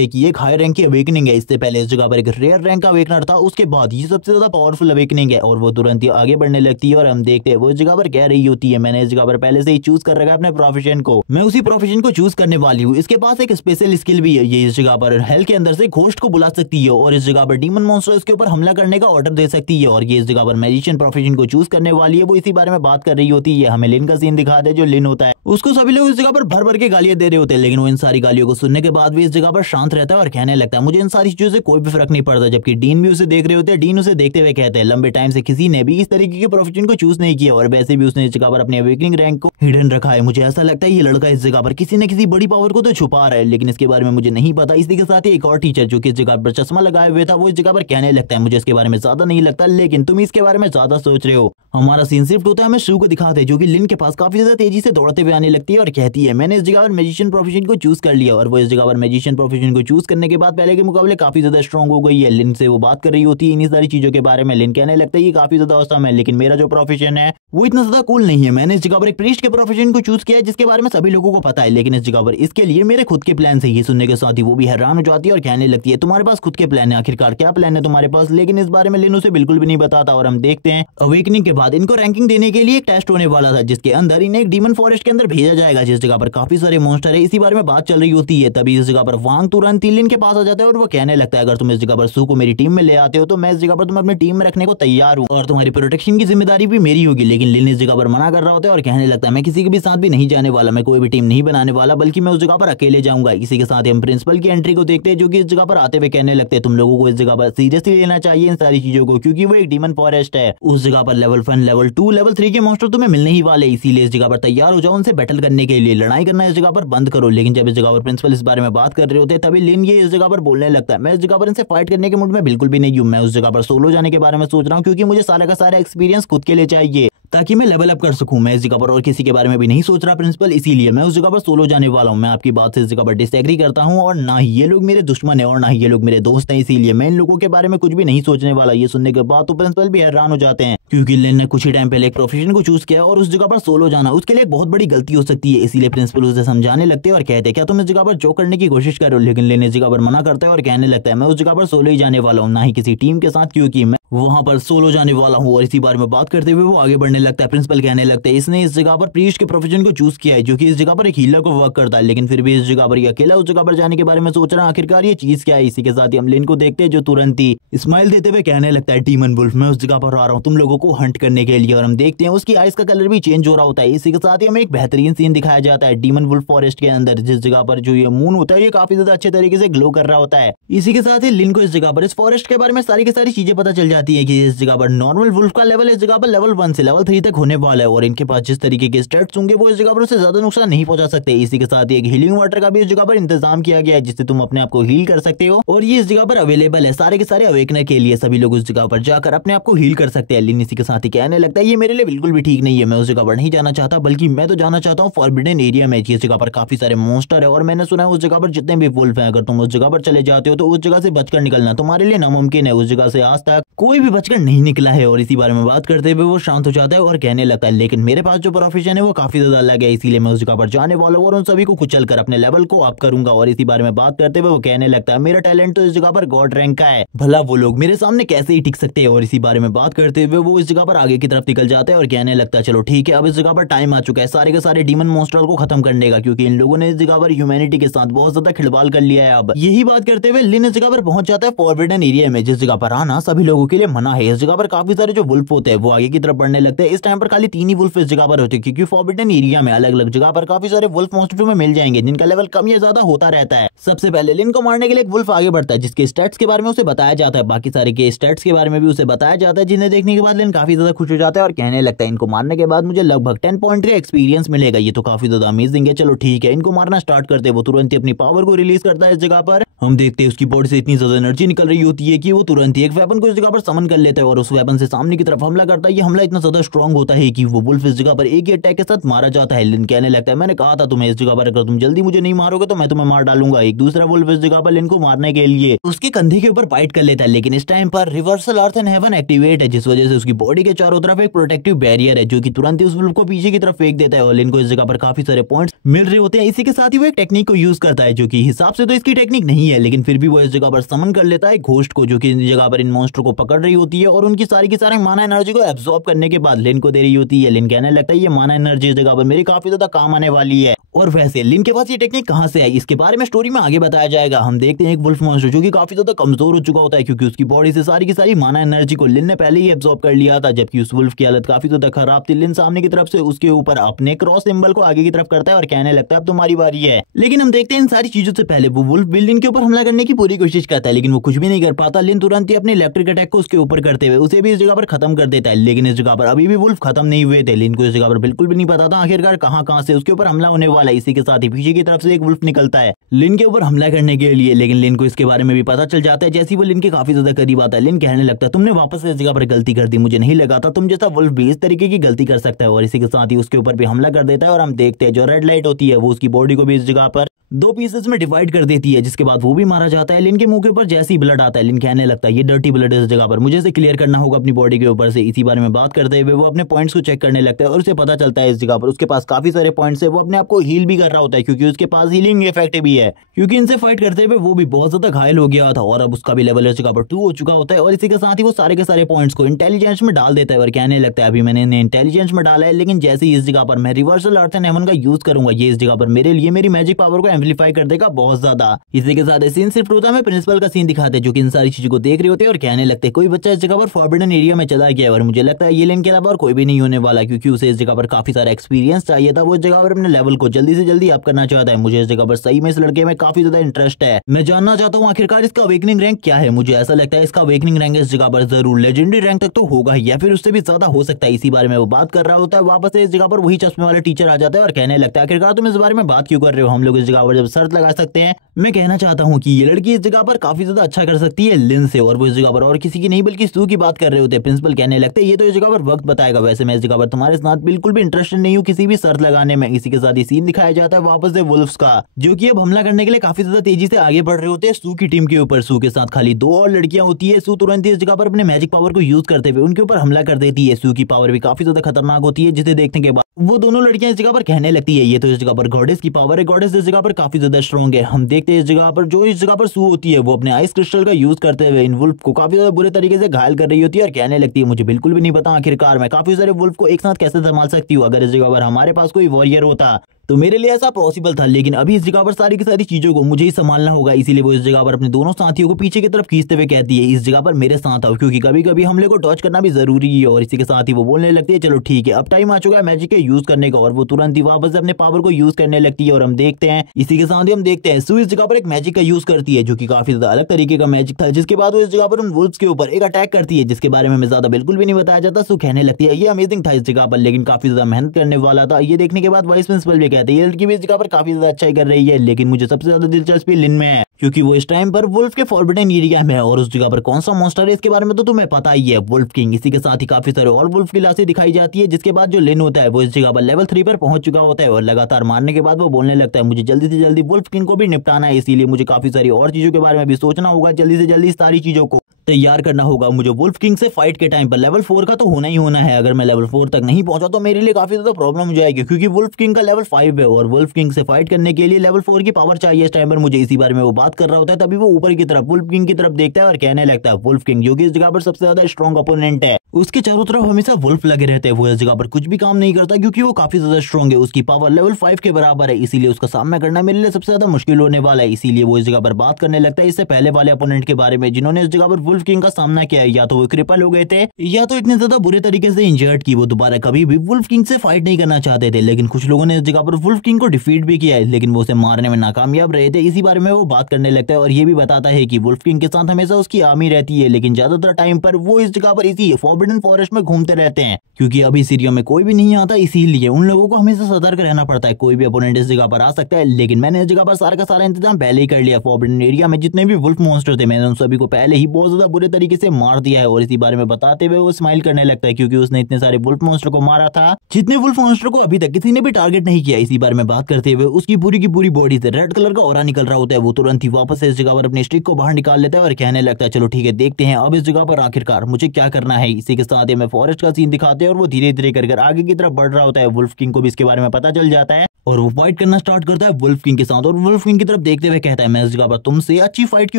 हैं कि एक हाई रैंक की अवेकनिंग है। इससे पहले इस जगह पर एक रेयर रैंक का अवेकनर था, उसके बाद ये सबसे ज्यादा पावरफुल अवेकनिंग है और वो तुरंत ही आगे बढ़ने लगती है। और हम देखते हैं वो इस जगह पर कह रही होती है मैंने इस जगह पर पहले से ही चूज कर रखा है अपने प्रोफेशन को, मैं उसी प्रोफेशन को चूज करने वाली हूँ। इसके पास एक स्पेशल स्किल भी है, ये इस जगह पर हेल के अंदर से घोस्ट को बुला सकती है और इस जगह पर डीमन मॉन्स्टर इसके ऊपर हमला करने का ऑर्डर दे सकती है। और ये इस जगह पर मैजिशियन प्रोफेशन को चूज करने वाली है। वो इसी बारे में बात कर रही होती है। हमें लिन का सीन दिखाते हैं, जो लिन होता है उसको सभी लोग इस जगह पर भर भर के गालियां दे रहे होते हैं, लेकिन वो इन सारी गालियों को सुनने के बाद भी इस जगह पर शांत रहता है और कहने लगता है मुझे इन सारी चीजों से कोई भी फर्क नहीं पड़ता। जबकि डीन भी उसे देख रहे होते हैं। डीन उसे देखते हुए कहते हैं लंबे टाइम से किसी ने भी इस तरीके के प्रोफेशन को चूज नहीं किया और वैसे भी उसने इस जगह पर अपने अवेकनिंग रैंक को हिडन रखा है। मुझे ऐसा लगता है ये लड़का इस जगह पर किसी न किसी बड़ी पावर को तो छुपा रहा है, लेकिन इसके बारे में मुझे नहीं पता। इसी के साथ ही एक और टीचर जो कि इस जगह पर चश्मा लगाए हुए था, वो इस जगह पर कहने लगता है मुझे इसके बारे में ज्यादा नहीं लगता, लेकिन तुम इसके बारे में ज्यादा सोच रहे हो। हमारा सीन शिफ्ट होता है, हमें शू को दिखाते हैं जो कि लिन के पास काफी ज्यादा तेजी से दौड़ते हुए आने लगती है और कहती है मैंने इस जगह पर मैजिशियन प्रोफेशन को चूज कर लिया। और वो इस जगह पर मैजिशियन प्रोफेशन को चूज करने के बाद पहले के मुकाबले काफी ज्यादा स्ट्रॉन्ग हो गई है। लिन से वो बात कर रही होती है इन सारी चीजों के बारे में। लिन कहने लगता है ये काफी ज्यादा औसम है, लेकिन मेरा जो प्रोफेशन है वो इतना ज्यादा कूल नहीं है। मैंने इस जगह पर एक प्रीस्ट के प्रोफेशन को चूज किया है जिसके बारे में सभी लोगों को पता है, लेकिन इस जगह पर इसके लिए मेरे खुद के प्लान है। ये सुनने के साथ ही वो भी हैरान हो जाती है और कहने लगती है तुम्हारे पास खुद के प्लान है, आखिरकार क्या प्लान है तुम्हारे पास? लेकिन इस बारे में लिन उसे बिल्कुल भी नहीं बताता। और हम देखते हैं अवेकनिंग के बाद इनको रैंकिंग देने के लिए एक टेस्ट होने वाला था, जिसके अंदर इन्हें एक डीमन फॉरेस्ट के अंदर भेजा जाएगा, जिस जगह पर काफी सारे मॉन्स्टर है। इसी बारे में बात चल रही होती है, तभी इस जगह पर वांग तुरंत लिन के पास आ जाता है और वो कहने लगता है अगर तुम इस जगह पर सू को मेरी टीम में ले आते हो तो मैं इस जगह पर तुम्हें अपनी टीम में रखने को तैयार हूँ और तुम्हारी प्रोटेक्शन की जिम्मेदारी भी मेरी होगी। लेकिन लिन इस जगह पर मना कर रहा होता है और कहने लगता है मैं किसी के भी साथ भी नहीं जाने वाला, मैं कोई भी टीम नहीं बनाने वाला, बल्कि मैं उस जगह पर अकेले जाऊंगा। इसी के साथ ही हम प्रिंसिपल की एंट्री को देखते हैं जो कि इस जगह पर आते हुए कहने लगते हैं तुम लोगों को इस जगह पर सीरियसली लेना चाहिए इन सारी चीजों को, क्योंकि वो एक डीमन फॉरेस्ट है। उस जगह पर लेवल 1, लेवल 2, लेवल 3 के मॉन्स्टर तुम्हें मिलने ही वाले, इसीलिए इस जगह पर तैयार हो जाओ उनसे बैटल करने के लिए, लड़ाई करना इस जगह पर बंद करो। लेकिन जब इस जगह पर प्रिंसिपल इस बारे में बात कर रहे होते हैं तभी लिन ये इस जगह पर बोलने लगता है मैं इस जगह पर इनसे फाइट करने के मूड में बिल्कुल भी नहीं हूँ, मैं उस जगह पर सोलो जाने के बारे में सोच रहा हूँ, क्योंकि मुझे सारा का सारा एक्सपीरियंस खुद के लिए चाहिए ताकि मैं लेवल अप कर सकूं। मैं इस जगह पर और किसी के बारे में भी नहीं सोच रहा प्रिंसिपल, इसीलिए मैं उस जगह पर सोलो जाने वाला हूं। मैं आपकी बात से इस जगह पर डिसएग्री करता हूं और ना ही ये लोग मेरे दुश्मन है और ना ही ये लोग मेरे दोस्त हैं, इसीलिए मैं इन लोगों के बारे में कुछ भी नहीं सोचने वाला। ये सुनने के बाद तो प्रिंसिपल भी हैरान हो जाते हैं, क्योंकि लिन ने कुछ ही टाइम पहले एक प्रोफेशन को चूज किया और उस जगह पर सोलो जाना उसके लिए एक बहुत बड़ी गलती हो सकती है। इसीलिए प्रिंसिपल उसे समझाने लगते हैं और कहते हैं क्या तुम इस जगह पर जो करने की कोशिश करो, लेकिन लिन इस जगह पर मना करता है और कहने लगता है मैं उस जगह पर सोलो ही जाने वाला हूँ, ना ही किसी टीम के साथ, क्योंकि मैं वहां पर सोलो जाने वाला हूँ। और इसी बारे में बात करते हुए वो आगे बढ़ने लगता है। प्रिंसिपल कहने लगता है इसने इस जगह पर प्रीस्ट के प्रोफेशन को चूज किया है जो कि इस जगह पर एक हीलर को वर्क करता है, लेकिन फिर भी इस जगह पर अकेला उस जगह पर जाने के बारे में सोच रहा है, आखिरकार ये चीज क्या है। इसी के साथ ही हम लिन को देखते हैं जो तुरंत ही स्माइल देते हुए कहने लगता है डीमन वुल्फ मैं उस जगह पर आ रहा हूँ तुम लोगों को हंट करने के लिए। और हम देखते हैं उसकी आइज का कलर भी चेंज हो रहा होता है। इसी के साथ ही हमें एक बेहतरीन सीन दिखाया जाता है डीमन वुल्फ फॉरेस्ट के अंदर, जिस जगह पर जो ये मून होता है ये काफी ज्यादा अच्छे तरीके से ग्लो कर रहा होता है। इसी के साथ ही लिन को इस जगह पर इस फॉरेस्ट के बारे में सारी की सारी चीजें पता चल जाती है कि इस जगह पर नॉर्मल वुल्फ का लेवल इस जगह पर लेवल 1 से लेवल 3 तक होने वाला है और इनके पास जिस तरीके के स्टैट्स होंगे वो इस जगह पर उसे ज्यादा नुकसान नहीं पहुंचा सकते। इसी के साथ ही एक हीलिंग वाटर का भी इस जगह पर इंतजाम किया गया है जिससे तुम अपने आप को हील कर सकते हो और ये इस जगह पर अवेलेबल है सारे के सारे अवेकनर के लिए। सभी लोग उस जगह पर जाकर अपने आप को हील कर सकते हैं। लिन इसी के साथ ही कहने लगता है ये मेरे लिए बिल्कुल भी ठीक नहीं है, मैं उस जगह पर नहीं जाना चाहता, बल्कि मैं तो जाना चाहता हूँ फॉरबिडन एरिया में। इस जगह पर काफी सारे मॉन्स्टर है और मैंने सुना है उस जगह पर जितने भी वुल्फ हैं अगर तुम उस जगह पर चले जाते हो तो उस जगह से बचकर निकलना तुम्हारे लिए नामुमकिन है। उस जगह से आज तक कोई भी बचकर नहीं निकला है। और इसी बारे में बात करते हुए वो शांत हो जाता है और कहने लगता है लेकिन मेरे पास जो प्रोफेशन है वो काफी ज्यादा अलग है, इसीलिए मैं उस जगह पर जाने वाला हूँ और उन सभी को कुचल कर अपने लेवल को अप करूंगा। और इसी बारे में बात करते हुए वो कहने लगता है मेरा टैलेंट तो इस जगह पर गॉड रैंक का है, भला वो लोग मेरे सामने कैसे ही टिक सकते हैं। और इसी बारे में बात करते हुए वो इस जगह पर आगे की तरफ निकल जाता है और कहने लगता है चलो ठीक है अब इस जगह पर टाइम आ चुका है सारे के सारे डीमन मॉन्स्टर को खत्म करने का, क्योंकि इन लोगों ने इस जगह पर ह्यूमैनिटी के साथ बहुत ज्यादा खिलवाड़ कर लिया है। अब यही बात करते हुए लिन इस जगह पर पहुंच जाता है फॉरबिडन एरिया में, जिस जगह पर आना सभी लोगों उसके लिए मना है। इस जगह पर काफी सारे जो वुल्फ होते हैं वो आगे की तरफ बढ़ने लगते हैं। इस टाइम पर खाली 3 ही वुल्फ इस जगह पर होते हैं, क्योंकि फॉरबिडन एरिया में अलग अलग जगह पर काफी सारे वुल्फ मॉन्स्टर में मिल जाएंगे जिनका लेवल कम या ज्यादा होता रहता है। सबसे पहले लिन को मारने के लिए एक वुल्फ आगे बढ़ता है जिसके स्टैट्स के बारे में उसे बताया जाता है, बाकी सारे के स्टैट्स के बारे में भी उसे बताया जाता है, जिन्हें देखने के बाद लिन काफी ज्यादा खुश हो जाता है और कहने लगता है इनको मारने के बाद मुझे लगभग 10 पॉइंट का एक्सपीरियंस मिलेगा। ये तो काफी ज्यादा अमेजिंग है, चलो ठीक है। इनको मारना स्टार्ट करते वो तुरंत ही अपनी पावर को रिलीज करता है। इस जगह पर हम देखते हैं उसकी बॉडी से इतनी ज्यादा एनर्जी निकल रही होती है कि वो तुरंत ही एक वेपन को इस जगह पर समन कर लेता है और उस वेपन से सामने की तरफ हमला करता है। ये हमला इतना ज्यादा स्ट्रांग होता है कि वो वुल्फ इस जगह पर एक ही अटैक के साथ मारा जाता है। लिन कहने लगता है मैंने कहा था तुम्हें, इस जगह पर अगर तुम जल्दी मुझे नहीं मारोगे तो मैं तुम्हें मार डालूंगा। एक दूसरा वुल्फ इस जगह पर लिन को मारने के लिए उसके कंधे के ऊपर बाइट कर लेता है, लेकिन इस टाइम पर reversal earth and heaven activate है, जिस वजह से उसकी बॉडी के चारों तरफ एक प्रोटेक्टिव बैरियर है जो कि तुरंत ही उस वुल्फ को पीछे की तरफ फेंक देता है और लिन को इस जगह पर काफी सारे पॉइंट्स मिल रहे होते हैं। इसी के साथ ही वो एक टेक्निक को यूज करता है जो कि हिसाब से तो इसकी टेक्निक नहीं है, लेकिन फिर भी वो इस जगह पर समन कर लेता है घोस्ट को, जो कि इस जगह पर इन मॉन्स्टर को पकड़ रही होती है और उनकी सारी की सारी माना एनर्जी को एब्सॉर्ब करने के बाद लिन को दे रही होती है। लिन कहने लगता है ये माना एनर्जी इस जगह पर मेरी काफी ज्यादा काम आने वाली है। और वैसे लिन के पास ये टेक्निक कहां से आई इसके बारे में स्टोरी में आगे बताया जाएगा। हम देखते हैं एक वुल्फ मॉन्स्टर जो कि काफी ज्यादा कमजोर हो चुका होता है, क्योंकि उसकी बॉडी से सारी की सारी माना एनर्जी को लिन ने पहले ही एब्सॉर्ब कर लिया था, जबकि उस वुल्फ की हालत काफी ज्यादा खराब थी। लिन सामने की तरफ से उसके ऊपर अपने क्रॉस सिंबल को आगे की तरफ करता है और कहने लगता है अब तुम्हारी बारी है। लेकिन हम देखते हैं इन सारी चीजों से पहले वो वुल्फ बिल्डिंग के ऊपर हमला करने की पूरी कोशिश करता है, लेकिन वो कुछ भी नहीं कर पाता। लिन तुरंत ही अपने इलेक्ट्रिक अटैक को उसके ऊपर करते हुए उसे भी इस जगह पर खत्म कर देता है, लेकिन इस जगह पर अभी भी वुल्फ खत्म नहीं हुए थे। लिन को इस जगह पर बिल्कुल भी नहीं पता था आखिरकार कहां से उसके ऊपर हमला होने वाला है। इसी के साथ ही पीछे की तरफ से एक वुल्फ निकलता है लिन के ऊपर हमला करने के लिए, लेकिन लिन को इसके बारे में भी पता चल जाता है। जैसे ही वो लिन के काफी ज्यादा करीब आता है लिन कहने लगता है तुमने वापस से इस जगह पर गलती कर दी, मुझे नहीं लगा था तुम जैसा वुल्फ भी इस तरीके की गलती कर सकता है। और इसी के साथ ही उसके ऊपर भी हमला कर देता है और हम देखते हैं जो रेड लाइट होती है वो उसकी बॉडी को भी इस जगह पर 2 पीसेस में डिवाइड कर देती है, जिसके बाद वो भी मारा जाता है। लिन के मुंह के ऊपर जैसे ही ब्लड आता है लिन कहने लगता है ये डर्टी ब्लड है इस जगह पर, मुझे इसे क्लियर करना होगा अपनी बॉडी के ऊपर से। इसी बारे में बात करते हुए वो अपने पॉइंट्स को चेक करने लगता है और उसे पता चलता है इस जगह पर उसके पास काफी सारे पॉइंट्स है। वो अपने आप को हील भी कर रहा होता है क्योंकि उसके पास हीलिंग इफेक्ट भी है, क्योंकि इनसे फाइट करते हुए वो भी बहुत ज्यादा घायल हो गया था और अब उसका भी लेवल इस जगह पर 2 हो चुका होता है। और इसी के साथ ही वो सारे के सारे पॉइंट्स को इंटेलिजेंस में डाल देता है और कहने लगता है अभी मैंने इन्हें इंटेलिजेंस में डाला है, लेकिन जैसे ही इस जगह पर मैं रिवर्सल अर्थ एंड हेवन का यूज करूंगा ये इस जगह पर मेरे लिए मेरी मैजिक पावर को एम्पलीफाई कर देगा बहुत ज्यादा। इसी के साथ सीन सिर्फ टूटा में प्रिंसिपल का सीन दिखाते हैं जो कि इन सारी चीजों को देख रहे होते हैं और कहने लगते हैं कोई बच्चा इस जगह पर फॉरबिडन एरिया में चला गया और मुझे लगता है ये लिन के अलावा और कोई भी नहीं होने वाला, क्योंकि उसे इस जगह पर काफी सारा एक्सपीरियंस चाहिए था। वो इस जगह पर अपने लेवल को जल्दी से जल्दी अप करना चाहता है। मुझे इस जगह पर सही में इस लड़के में काफी ज्यादा इंटरेस्ट है। मैं जानना चाहता हूँ आखिरकार इसका अवेकनिंग रैंक क्या है। मुझे ऐसा लगता है इसका अवेकनिंग रैंक इस जगह पर जरूर लेजेंडरी रैंक तक तो होगा या फिर उससे भी ज्यादा हो सकता है। इसी बारे में वो बात कर रहा होता है, वापस से इस जगह पर वही चश्मे वाले टीचर आ जाता है और कहने लगता है आखिरकार तुम इस बारे में बात क्यों कर रहे हो, हम लोग इस जगह पर जब शर्त लगा सकते हैं। मैं कहना चाहता हूँ कि ये लड़की इस जगह पर काफी ज्यादा अच्छा कर सकती है लिन से, और वो इस जगह पर और किसी की नहीं बल्कि सू की बात कर रहे होते हैं। प्रिंसिपल कहने लगते हैं ये तो इस जगह पर वक्त बताएगा, वैसे मैं इस जगह पर तुम्हारे साथ बिल्कुल भी इंटरेस्टेड नहीं हूँ किसी भी शर्त लगाने में। इसी के साथ ही सीन दिखाया जाता है वापस से वुल्फ्स का, जो कि अब हमला करने के लिए काफी ज्यादा तेजी से आगे बढ़ रहे होते हैं सू की टीम के ऊपर। सू के साथ खाली 2 और लड़कियां होती है। सू तुरंत इस जगह पर अपने मैजिक पावर को यूज करते हुए उनके ऊपर हमला कर देती है। सू की पावर भी काफी ज्यादा खतरनाक होती है, जिसे देखने के बाद वो दोनों लड़कियां इस जगह पर कहने लगती है ये तो इस जगह पर गॉडेस की पावर है, गॉडेस इस जगह पर काफी ज्यादा स्ट्रॉन्ग है। हम देखते हैं इस जगह पर जो इस जगह पर सू होती है वो अपने आइस क्रिस्टल का यूज करते हुए इन वुल्फ को काफी ज्यादा बुरे तरीके से घायल कर रही होती है और कहने लगती है मुझे बिल्कुल भी नहीं पता आखिरकार मैं काफी सारे वुल्फ को एक साथ कैसे संभाल सकती हूँ। अगर इस जगह पर हमारे पास कोई वॉरियर होता तो मेरे लिए ऐसा पॉसिबल था, लेकिन अभी इस जगह पर सारी की सारी चीजों को मुझे ही संभालना होगा। इसीलिए वो इस जगह पर अपने दोनों साथियों को पीछे की तरफ खींचते हुए कहती है इस जगह पर मेरे साथ आओ, क्योंकि कभी कभी हमले को डॉज करना भी जरूरी है। और इसी के साथ ही वो बोलने लगती है चलो ठीक है अब टाइम आ चुका है मैजिक के यूज करने का, और वो तुरंत ही वापस अपने पावर को यूज करने लगती है। और हम देखते हैं इसी के साथ ही हम देखते हैं सू इस जगह पर एक मैजिक का यूज करती है जो कि काफी ज्यादा अलग तरीके का मैजिक था, जिसके बाद वो इस जगह पर उन वुल्फ्स के ऊपर एक अटैक करती है जिसके बारे में ज्यादा बिल्कुल भी नहीं बताया जाता। सू कहने लगती है ये अमेजिंग था इस जगह पर, लेकिन काफी ज्यादा मेहनत करने वाला था। ये देखने के बाद वाइस प्रिंसिपल भी कहते हैं ये लड़की भी इस जगह पर काफी ज्यादा अच्छाई कर रही है, लेकिन मुझे सबसे ज्यादा दिलचस्पी लिन में है, क्योंकि वो इस टाइम पर वुल्फ के फॉरबिडन एरिया में है और उस जगह पर कौन सा मॉन्स्टर है इसके बारे में तो तुम्हें पता ही है, वुल्फ किंग। इसी के साथ ही काफी सारे और वुल्फ की लाशें दिखाई जाती है, जिसके बाद जो लिन होता है वो इस जगह पर लेवल 3 पर पहुंच चुका होता है और लगातार मारने के बाद वो बोलने लगता है मुझे जल्दी से जल्दी वुल्फ किंग को भी निपटाना है, इसीलिए मुझे काफी सारी और चीजों के बारे में भी सोचना होगा, जल्दी से जल्दी सारी चीजों को तैयार करना होगा। मुझे वुल्फ किंग से फाइट के टाइम पर लेवल 4 का तो होना ही होना है। अगर मैं लेवल 4 तक नहीं पहुंचा तो मेरे लिए काफी ज्यादा प्रॉब्लम हो जाएगी, क्योंकि वुल्फ किंग का लेवल 5 है और वुल्फ किंग से फाइट करने के लिए लेवल 4 की पावर चाहिए इस टाइम पर मुझे। इसी बारे में वो बात कर रहा होता है, तभी वो ऊपर की तरफ वुल्फ किंग की तरफ देखता है और कहने लगता है वुल्फ किंग जो कि इस जगह पर सबसे ज्यादा स्ट्रॉन्ग ओपोनेंट है, उसके चारों तरफ हमेशा वुल्फ लगे रहते हैं, वो इस जगह पर कुछ भी काम नहीं करता क्योंकि वो काफी ज्यादा स्ट्रॉन्ग है। उसकी पावर लेवल 5 के बराबर है, इसीलिए उसका सामना करना मेरे लिए सबसे ज्यादा मुश्किल होने वाला है। इसीलिए वो इस जगह पर बात करने लगता है इससे पहले वाले ओपोनेंट के बारे में जिन्होंने इस जगह पर वुल्फ किंग का सामना किया है। या तो वो क्रिपल हो गए थे या तो इतने ज्यादा बुरे तरीके से इंजर्ड की वो दोबारा कभी भी वुल्फ किंग से फाइट नहीं करना चाहते थे। लेकिन कुछ लोगों ने इस जगह पर वुल्फ किंग को डिफीट भी किया है, लेकिन वो उसे मारने में नाकामयाब रहे थे। इसी बारे में वो बात करने लगता है और ये भी बताता है कि वुल्फ किंग के साथ हमेशा उसकी आर्मी रहती है, लेकिन ज्यादातर टाइम पर वो इस जगह पर इसी फॉरबिडन फॉरेस्ट में घूमते रहते हैं, क्योंकि अभी इस एरिया में कोई भी नहीं आता, इसीलिए उन लोगों को हमेशा सतर्क रहना पड़ता है। कोई भी अपोनेंट इस जगह पर आ सकता है, लेकिन मैंने इस जगह पर सारा का सारा इंतजाम पहले ही कर लिया। फॉरबिडन एरिया में जितने भी वुल्फ मॉन्स्टर थे मैंने उन सभी को पहले ही बहुत ज्यादा बुरे तरीके से मार दिया है। और इसी बारे में बताते हुए वो स्माइल करने लगता है, क्योंकि उसने इतने सारे वुल्फ मॉन्स्टर को मारा था जितने वुल्फ मॉन्स्टर को अभी तक किसी ने भी टारगेट नहीं किया। इसी बारे में बात करते हुए उसकी पूरी की पूरी बॉडी से रेड कलर का ऑरा निकल रहा होता है। वो तुरंत ही वापस से इस जगह पर अपने स्टिक को बाहर निकाल लेता है और कहने लगता है चलो ठीक है, देखते हैं अब इस जगह पर आखिरकार मुझे क्या करना है। इसी के साथ ही मैं फॉरेस्ट का सीन दिखाते हैं और वो धीरे धीरे कर आगे की तरफ बढ़ रहा होता है। वुल्फ किंग को भी इसके बारे में पता चल जाता है और वो फाइट करना स्टार्ट करता है वुल्फ किंग के साथ। और वुल्फ किंग की तरफ देखते हुए कहता है मैं इस जगह पर तुमसे अच्छी फाइट की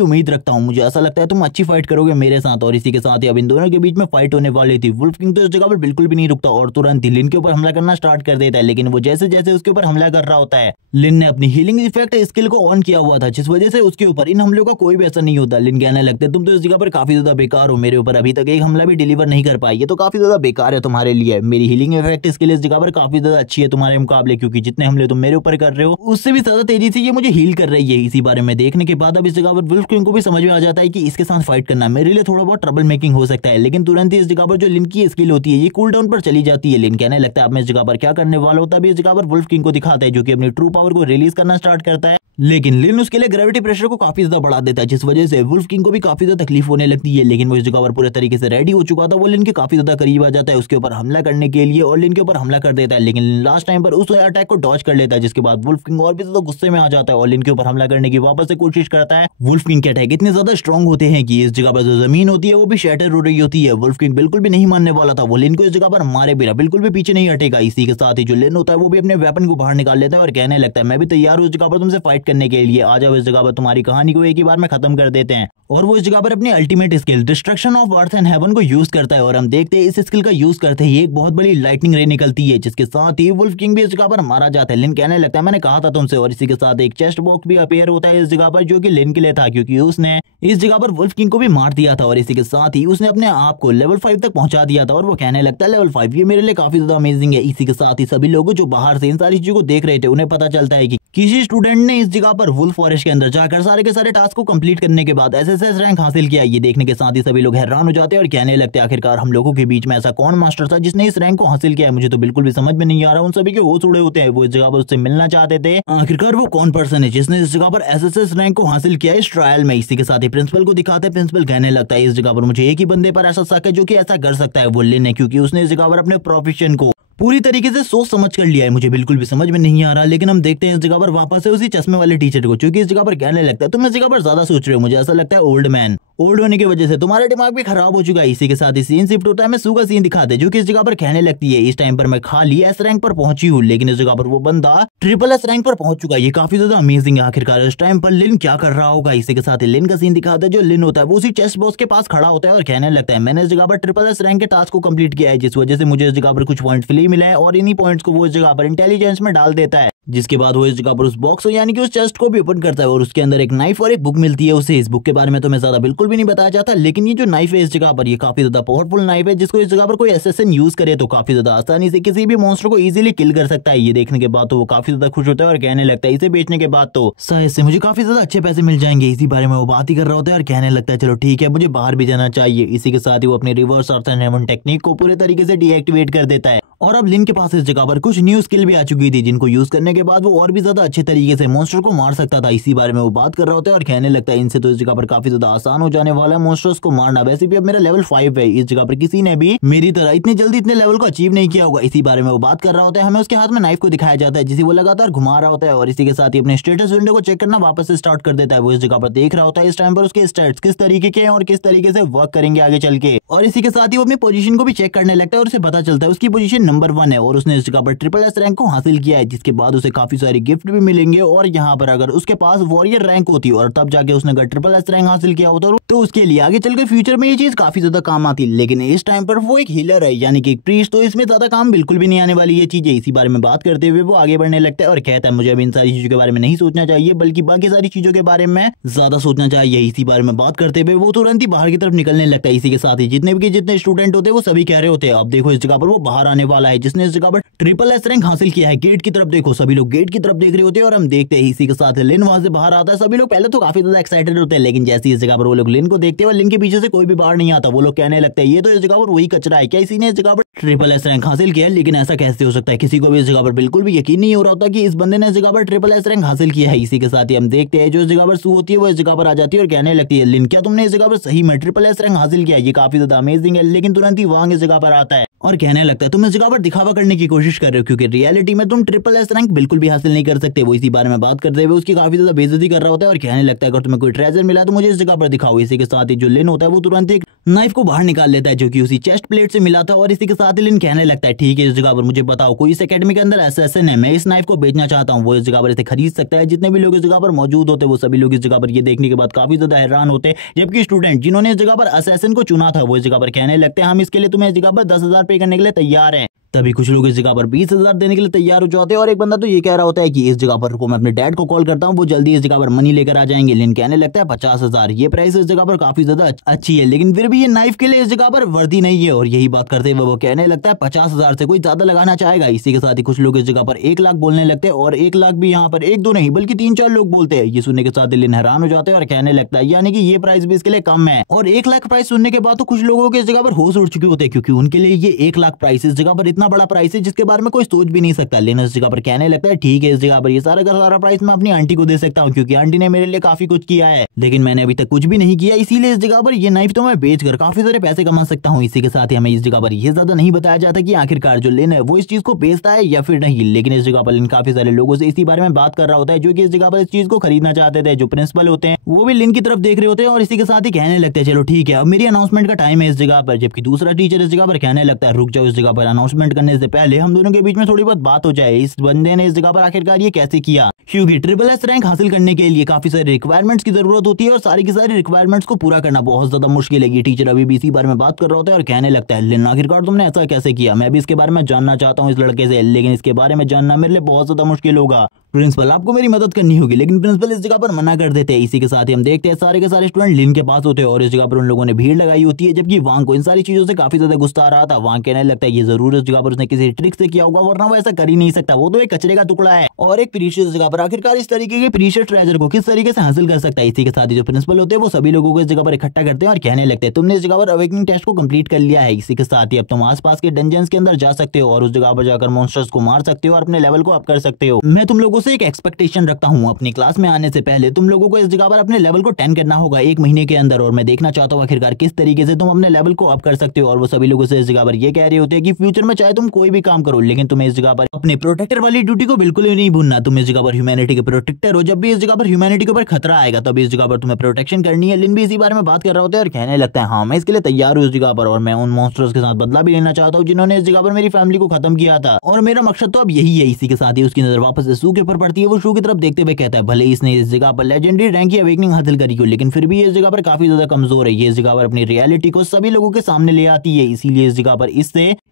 उम्मीद रखता हूँ, मुझे ऐसा लगता है तुम अच्छी फाइट करोगे मेरे साथ। और इसी के साथ ही अब इन दोनों के बीच में फाइट होने वाली थी। वुल्फ किंग तो इस जगह पर बिल्कुल भी नहीं रुकता और तुरंत ही लिन के ऊपर हमला करना स्टार्ट कर देता है। लेकिन वो जैसे जैसे उसके ऊपर हमला कर रहा होता है, लिन ने अपनी हीलिंग इफेक्ट स्किल को ऑन किया हुआ था, जिस वजह से उसके ऊपर इन हमलों का कोई भी असर नहीं होता। लिन कहने लगते तुम तो इस जगह पर काफी ज्यादा बेकार हो, मेरे ऊपर अभी तक एक हमला भी डिलीवर नहीं कर पाई, ये तो काफी ज्यादा बेकार है तुम्हारे लिए। मेरी हीलिंग इफेक्ट स्किल इस जगह पर काफी ज्यादा अच्छी है तुम्हारे मुकाबले, क्योंकि जितने हमले तुम मेरे ऊपर कर रहे हो उससे भी ज्यादा तेजी से ये मुझे हील कर रही है। इसी बारे में देखने के बाद अब इस जगह पर वुल्फ किंग को भी समझ में आ जाता है कि इसके साथ फाइट करना मेरे लिए थोड़ा बहुत ट्रबल मेकिंग हो सकता है। लेकिन तुरंत ही इस जगह पर जो लिन की स्किल होती है ये कूल डाउन पर चली जाती है। लिन कहने लगता है अब मैं इस जगह पर क्या करने वाला होता है, इस जगह पर वुल्फ किंग को दिखाता है जो कि अपनी ट्रू पावर को रिलीज करना स्टार्ट करता है। लेकिन लिन उसके लिए ग्रेविटी प्रेशर को काफी ज्यादा बढ़ा देता है, जिस वजह से वुल्फ किंग को भी काफी ज्यादा तकलीफ होने लगती है। लेकिन वो इस जगह पर पूरे तरीके से रेडी हो चुका था, वो लिन के काफी ज्यादा करीब आ जाता है उसके ऊपर हमला करने के लिए और लिन के ऊपर हमला कर देता है। लेकिन लास्ट टाइम पर उस अटैक को डॉज कर लेता है, जिसके बाद वुल्फ किंग और भी ज्यादा गुस्से में आ जाता है और लिन के ऊपर हमला करने की वापस से कोशिश करता है। वुल्फ किंग के अटैक इतने ज्यादा स्ट्रॉन्ग होते हैं कि इस जगह पर जो जमीन होती है वो भी शैटर हो रही होती है। वुल्फ किंग बिल्कुल भी नहीं मानने वाला था, वो लिन को इस जगह पर मारे बिना बिल्कुल भी पीछे नहीं हटेगा। इसी के साथ ही जो लिन होता है वो भी अपने वेपन को बाहर निकाल लेता है और कहने लगता है मैं भी तैयार हूँ इस जगह पर तुमसे फाइट करने के लिए, आ जाओ इस जगह पर तुम्हारी कहानी को एक ही बार में खत्म कर देते हैं। और वो इस जगह पर अपनी ultimate skill destruction of earth and heaven को यूज करता है और हम देखते हैं इस स्किल का यूज करते ही एक बहुत बड़ी लाइटनिंग रे निकलती है, जिसके साथ ही वुल्फ किंग भी इस जगह पर मारा जाता है। लिन कहने लगता है मैंने कहा था तुमसे। और इसी के साथ एक चेस्ट बॉक्स भी अपीयर होता है इस जगह पर, जो कि लिन के लिए था, क्योंकि उसने इस जगह पर वुल्फ किंग को भी मार दिया था। और इसी के साथ ही उसने अपने आप को लेवल 5 तक पहुंचा दिया था और वो कहने लगता है लेवल 5 ये मेरे लिए काफी ज्यादा अमेजिंग है। इसी के साथ ही सभी लोग जो बाहर से इन सारी चीजों को देख रहे थे उन्हें पता चलता है कि किसी स्टूडेंट ने इस जगह पर वुल्फ फॉरेस्ट के अंदर जाकर सारे के सारे टास्क को कंप्लीट करने के बाद एसएसएस रैंक हासिल किया। ये देखने के साथ ही सभी लोग हैरान हो जाते हैं और कहने लगते हैं आखिरकार हम लोगों के बीच में ऐसा कौन मास्टर था जिसने इस रैंक को हासिल किया है, मुझे तो बिल्कुल भी समझ में नहीं आ रहा। उन सभी के होश उड़े होते हैं, वो इस जगह पर उससे मिलना चाहते थे। आखिरकार वो कौन पर्सन है जिसने इस जगह पर एसएसएस रैंक को हासिल किया इस ट्रायल में। इसी के साथ ही प्रिंसिपल को दिखाते हैं। प्रिंसिपल कहने लगता है इस जगह पर मुझे एक ही बंदे पर ऐसा शक है जो कि ऐसा कर सकता है, वो लिन है, क्योंकि उसने इस जगह पर अपने प्रोफेशन को पूरी तरीके से सोच समझ कर लिया है। मुझे बिल्कुल भी समझ में नहीं आ रहा। लेकिन हम देखते हैं इस जगह पर वापस से उसी चश्मे वाले टीचर को, जो कि इस जगह पर कहने लगता है तुम इस जगह पर ज्यादा सोच रहे हो, मुझे ऐसा लगता है ओल्ड मैन, ओल्ड होने की वजह से तुम्हारा दिमाग भी खराब हो चुका है। इसी के साथ ही सीन शिफ्ट होता है, मैं सू का सीन दिखाते हैं जो कि इस जगह पर कहने लगती है इस टाइम पर मैं खाली एस रैंक पर पहुंची हूँ, लेकिन इस जगह पर वो बंदा ट्रिपल एस रैंक पर पहुंच चुका है। ये काफी ज्यादा अमेजिंग है। आखिरकार इस टाइम पर लिन क्या कर रहा होगा। इसी के साथ ही लिन का सीन दिखाते हैं, जो लिन होता है वो उसी चेस्ट बॉक्स के पास खड़ा होता है और कहने लगता है मैंने इस जगह पर ट्रिपल एस रैंक के टास्क को कंप्लीट किया है, जिस वजह से मुझे इस जगह पर कुछ पॉइंट फ्री मिला है और इन्हीं पॉइंट्स को वो इस जगह पर इंटेलिजेंस में डाल देता है। जिसके बाद वो इस जगह पर उस बॉक्स को यानी कि उस चेस्ट को भी ओपन करता है और उसके अंदर एक नाइफ और एक बुक मिलती है उसे। इस बुक के बारे में तो मैं ज्यादा बिल्कुल भी नहीं बताया जाता, लेकिन ये जो नाइफ है इस जगह पर ये काफी ज्यादा पावरफुल नाइफ है, जिसको इस जगह पर कोई एसेसिन यूज करे तो काफी ज्यादा आसानी से किसी भी मॉन्स्टर को इजीली किल कर सकता है। ये देखने के बाद तो वो काफी ज्यादा खुश होता है और कहने लगता है इसे बेचने के बाद तो शायद से मुझे काफी ज्यादा अच्छे पैसे मिल जाएंगे। इसी बारे में वो बात ही कर रहा होता है और कहने लगता है चलो ठीक है मुझे बाहर भी जाना चाहिए। इसी के साथ ही वो अपनी reverse earth and heaven technique को पूरे तरीके से डीएक्टिवेट कर देता है और अब लिन के पास इस जगह पर कुछ न्यू स्किल भी आ चुकी थी, जिनको यूज करने के बाद वो और भी ज्यादा अच्छे तरीके से मॉन्स्टर को मार सकता था। इसी बारे में वो बात कर रहा होता है और कहने लगता है इनसे तो इस जगह पर काफी ज्यादा आसान हो जाने वाला है मॉन्स्टर्स को मारना। वैसे भी अब मेरा लेवल 5 है, इस जगह पर किसी ने भी मेरी तरह इतनी जल्दी इतने लेवल को अचीव नहीं किया होगा। इसी बारे में वो बात कर रहा होता है। हमें उसके हाथ में नाइफ को दिखाया जाता है जिसे वो लगातार घुमा रहा होता है और इसी के साथ ही अपने स्टेटस विंडो को चेक करना वापस से स्टार्ट कर देता है। वो इस जगह पर देख रहा होता है इस टाइम पर उसके स्टेट्स किस तरीके के हैं और किस तरीके से वर्क करेंगे आगे चल के। और इसी के साथ ही वो अपनी पोजीशन को भी चेक करने लगता है और उसे पता चलता है उसकी पोजीशन नंबर 1 है और उसने इस जगह पर ट्रिपल एस रैंक को हासिल किया है, जिसके बाद उसे काफी सारे गिफ्ट भी मिलेंगे। और यहाँ पर अगर उसके पास वॉरियर रैंक होती और तब जाके उसने अगर ट्रिपल एस रैंक हासिल किया होता तो उसके लिए आगे चलकर फ्यूचर में ये चीज काफी ज्यादा काम आती। लेकिन इस टाइम पर वो एक हीलर है यानी कि एक प्रीस्ट, तो इसमें ज्यादा काम बिल्कुल भी नहीं आने वाली ये चीजें। इसी बारे में बात करते हुए वो आगे बढ़ने लगता है और कहता है मुझे अब इन सारी चीजों के बारे में नहीं सोचना चाहिए बल्कि बाकी सारी चीजों के बारे में ज्यादा सोचना चाहिए। इसी बारे में बात करते हुए वो तुरंत ही बाहर की तरफ निकलने लगता है। इसी के साथ ही जितने स्टूडेंट होते हैं वो सभी कह रहे होते हैं अब देखो इस जगह पर वो बाहर आने वाला है जिसने इस जगह पर ट्रिपल एस रैंक हासिल किया है। गेट की तरफ देखो, सभी लोग गेट की तरफ देख रहे होते हैं और हम देखते हैं इसी के साथ लिन वहां से बाहर आता है। सभी लोग पहले तो काफी ज्यादा एक्साइटेड होते हैं, लेकिन जैसे इस जगह पर वो लोग लिन को देखते हैं और लिन के पीछे से कोई भी बाहर नहीं आता, वो लोग कहने लगते हैं ये तो इस जगह पर वही कचरा है, क्या इसी ने इस जगह पर ट्रिपल एस रैंक हासिल किया है? लेकिन ऐसा कैसे हो सकता है? किसी को भी इस जगह पर बिल्कुल भी यकीन नहीं हो रहा होता कि इस बंदे ने इस जगह पर ट्रिपल एस रैंक हासिल किया है। इसी के साथ ही हम देखते हैं जो इस जगह पर सू होती है वो इस जगह पर आ जाती है और कहने लगती है लिन क्या तुमने इस जगह पर सही में ट्रिपल एस रैंक हासिल किया? ये काफी ज्यादा अमेजिंग है। लेकिन तुरंत ही वांग इस जगह पर आता है और कहने लगता है तुम इस जगह पर दिखावा करने की कोशिश कर रहे हो क्योंकि रियलिटी में तुम ट्रिपल एस रैंक बिल्कुल भी हासिल नहीं कर सकते। वो इसी बारे में बात करते हुए उसकी काफी ज्यादा बेइज्जती कर रहा होता है और कहने लगता है अगर तुम्हें कोई ट्रेजर मिला तो मुझे इस जगह पर दिखाओ। इसी के साथ ही जो लिन होता है वो तुरंत एक नाइफ को बाहर निकाल लेता है जो कि उसी चेस्ट प्लेट से मिला था और इसी के साथ ही लिन कहने लगता है ठीक है इस जगह पर मुझे बताओ कोई इस एकेडमी के अंदर असैसिन है, मैं इस नाइफ को बेचना चाहता हूँ, वो इस जगह पर इसे खरीद सकता है। जितने भी लोग इस जगह पर मौजूद होते वो सभी लोग इस जगह पर ये देखने के बाद काफी ज्यादा हैरान होते, जबकि स्टूडेंट जिन्होंने इस जगह पर असैसिन को चुना था वो इस जगह पर कहने लगते हैं हम इसके लिए तुम्हें इस जगह पर 10,000 पे करने के लिए तैयार हैं। तभी कुछ लोग इस जगह पर 20,000 देने के लिए तैयार हो जाते हैं और एक बंदा तो ये कह रहा होता है कि इस जगह पर रुको मैं अपने डैड को कॉल करता हूँ, वो जल्दी इस जगह पर मनी लेकर आ जाएंगे। लिन कहने लगता है 50,000, ये प्राइस इस जगह पर काफी ज्यादा अच्छी है लेकिन फिर भी ये नाइफ के लिए इस जगह पर वर्दी नहीं है। और यही बात करते हुए वो कहने लगता है 50,000 से कोई ज्यादा लगाना चाहेगा। इसी के साथ ही कुछ लोग इस जगह पर 1 लाख बोलने लगते हैं और 1 लाख भी यहाँ पर 1-2 नहीं बल्कि 3-4 लोग बोलते हैं। ये सुनने के साथ लिन हैरान हो जाते हैं और कहने लगता है यानी कि ये प्राइस भी इसके लिए कम है। और 1 लाख प्राइस सुनने के बाद तो कुछ लोगों के इस जगह पर होश उड़ चुके होते हैं क्योंकि उनके लिए ये 1 लाख प्राइस इस जगह पर इतना बड़ा प्राइस है के बारे में कोई सोच भी नहीं सकता। लेकिन इस जगह पर कहने लगता है ठीक है इस जगह पर ये सारा का सारा प्राइस मैं अपनी आंटी को दे सकता हूँ क्योंकि आंटी ने मेरे लिए काफी कुछ किया है लेकिन मैंने अभी तक कुछ भी नहीं किया, इसीलिए इस जगह पर ये नाइफ तो मैं बेचकर काफी सारे पैसे कमा सकता हूँ। इसी के साथ ही हमें इस जगह पर ये ज्यादा नहीं बताया जाता कि आखिरकार जो लिन है वो इस चीज को बेचता है या फिर नहीं। लेकिन इस जगह पर लिन काफी सारे लोगों से इसी बारे में बात कर रहा होता है जो कि इस जगह पर इस चीज को खरीदना चाहते थे। जो प्रिंसिपल होते हैं वो भी लिन की तरफ देख रहे होते हैं और इसी के साथ ही कहने लगते हैं चलो ठीक है अब मेरी अनाउंसमेंट का टाइम है इस जगह पर। जबकि दूसरा टीचर इस जगह पर कहने लगता है रुक जाओ, इस जगह पर अनाउंसमेंट करने से पहले हम दोनों के बीच में थोड़ी बहुत बात हो जाए। इस बंदे ने इस जगह पर आखिरकार ये कैसे किया? क्योंकि ट्रिपल एस रैंक हासिल करने के लिए काफी सारे रिक्वायरमेंट्स की जरूरत होती है और सारी की सारी रिक्वायरमेंट्स को पूरा करना बहुत ज्यादा मुश्किल है। ये टीचर अभी भी इसी बारे में बात कर रहा होता है और कहने लगता है लिन आखिरकार तुमने ऐसा कैसे किया? मैं भी इसके बारे में जानना चाहता हूँ इस लड़के से, लेकिन इसके बारे में जानना मेरे लिए बहुत ज्यादा मुश्किल होगा। प्रिंसिपल आपको मेरी मदद करनी होगी। लेकिन प्रिंसिपल इस जगह पर मना कर देते हैं। इसी के साथ ही हम देखते हैं सारे के सारे स्टूडेंट लिन के पास होते हैं और इस जगह पर उन लोगों ने भीड़ लगाई होती है, जबकि वांग को इन सारी चीजों से काफी ज्यादा गुस्सा आ रहा था। वांग कहने लगता है ये जरूर इस जगह पर उसने किसी ट्रिक से किया होगा वरना वो ऐसा कर ही नहीं सकता, वो तो एक कचरे का टुकड़ा है और एक प्रीशियस जगह पर आखिरकार इस तरीके के प्रीशियस ट्रेजर को किस तरीके से हासिल कर सकता है। इसी के साथ ही जो प्रिंसिपल होते हैं वो सभी लोगों को इस जगह पर इकट्ठा करते हैं और कहने लगते हैं तुमने इस जगह पर अवेकनिंग टेस्ट को कंप्लीट कर लिया है। इसी के साथ ही अब तुम आसपास के डंजन्स के अंदर जा सकते हो और उस जगह पर जाकर मॉन्स्टर्स को मार सकते हो और अपने लेवल को अप कर सकते हो। मैं तुम लोगों से एक एक्सपेक्टेशन रखता हूँ, अपनी क्लास में आने से पहले तुम लोगों को इस जगह पर अपने लेवल को 10 करना होगा 1 महीने के अंदर और मैं देखना चाहता हूँ आखिरकार किस तरीके से तुम अपने लेवल को अप कर सकते हो। और वो सभी लोगों से इस जगह पर ये कह रहे होते हैं कि फ्यूचर में चाहे तुम कोई भी काम करो लेकिन तुम्हें इस जगह पर अपने प्रोटेक्टर वाली ड्यूटी को बिल्कुल भी नहीं भूलना। तुम इस जगह पर ह्यूमैनिटी के प्रोटेक्टर हो, जब भी इस जगह पर ह्यूमैनिटी के ऊपर खतरा आएगा तब इस जगह पर तुम्हें प्रोटेक्शन करनी है। लिन भी इसी बारे में बात कर रहा होता है और कहने लगता है हाँ मैं इसके लिए तैयार हूँ इस जगह पर और मैं उन मॉन्स्टर्स के साथ बदला भी लेना चाहता हूँ जिन्होंने इस जगह पर मेरी फैमिली को खत्म किया था और मेरा मकसद तो अब यही है। इसी के साथ ही उसकी नजर वापस से शू के ऊपर पड़ती है। वो शू की तरफ देखते हुए कहता है भले इसने इस जगह पर लेजेंडरी रैंक की अवेकनिंग हासिल करी हो लेकिन फिर भी इस जगह पर काफी ज्यादा कमजोर है। ये इस जगह पर अपनी रियलिटी को सभी लोगों के सामने ले आती है, इसीलिए इस जगह पर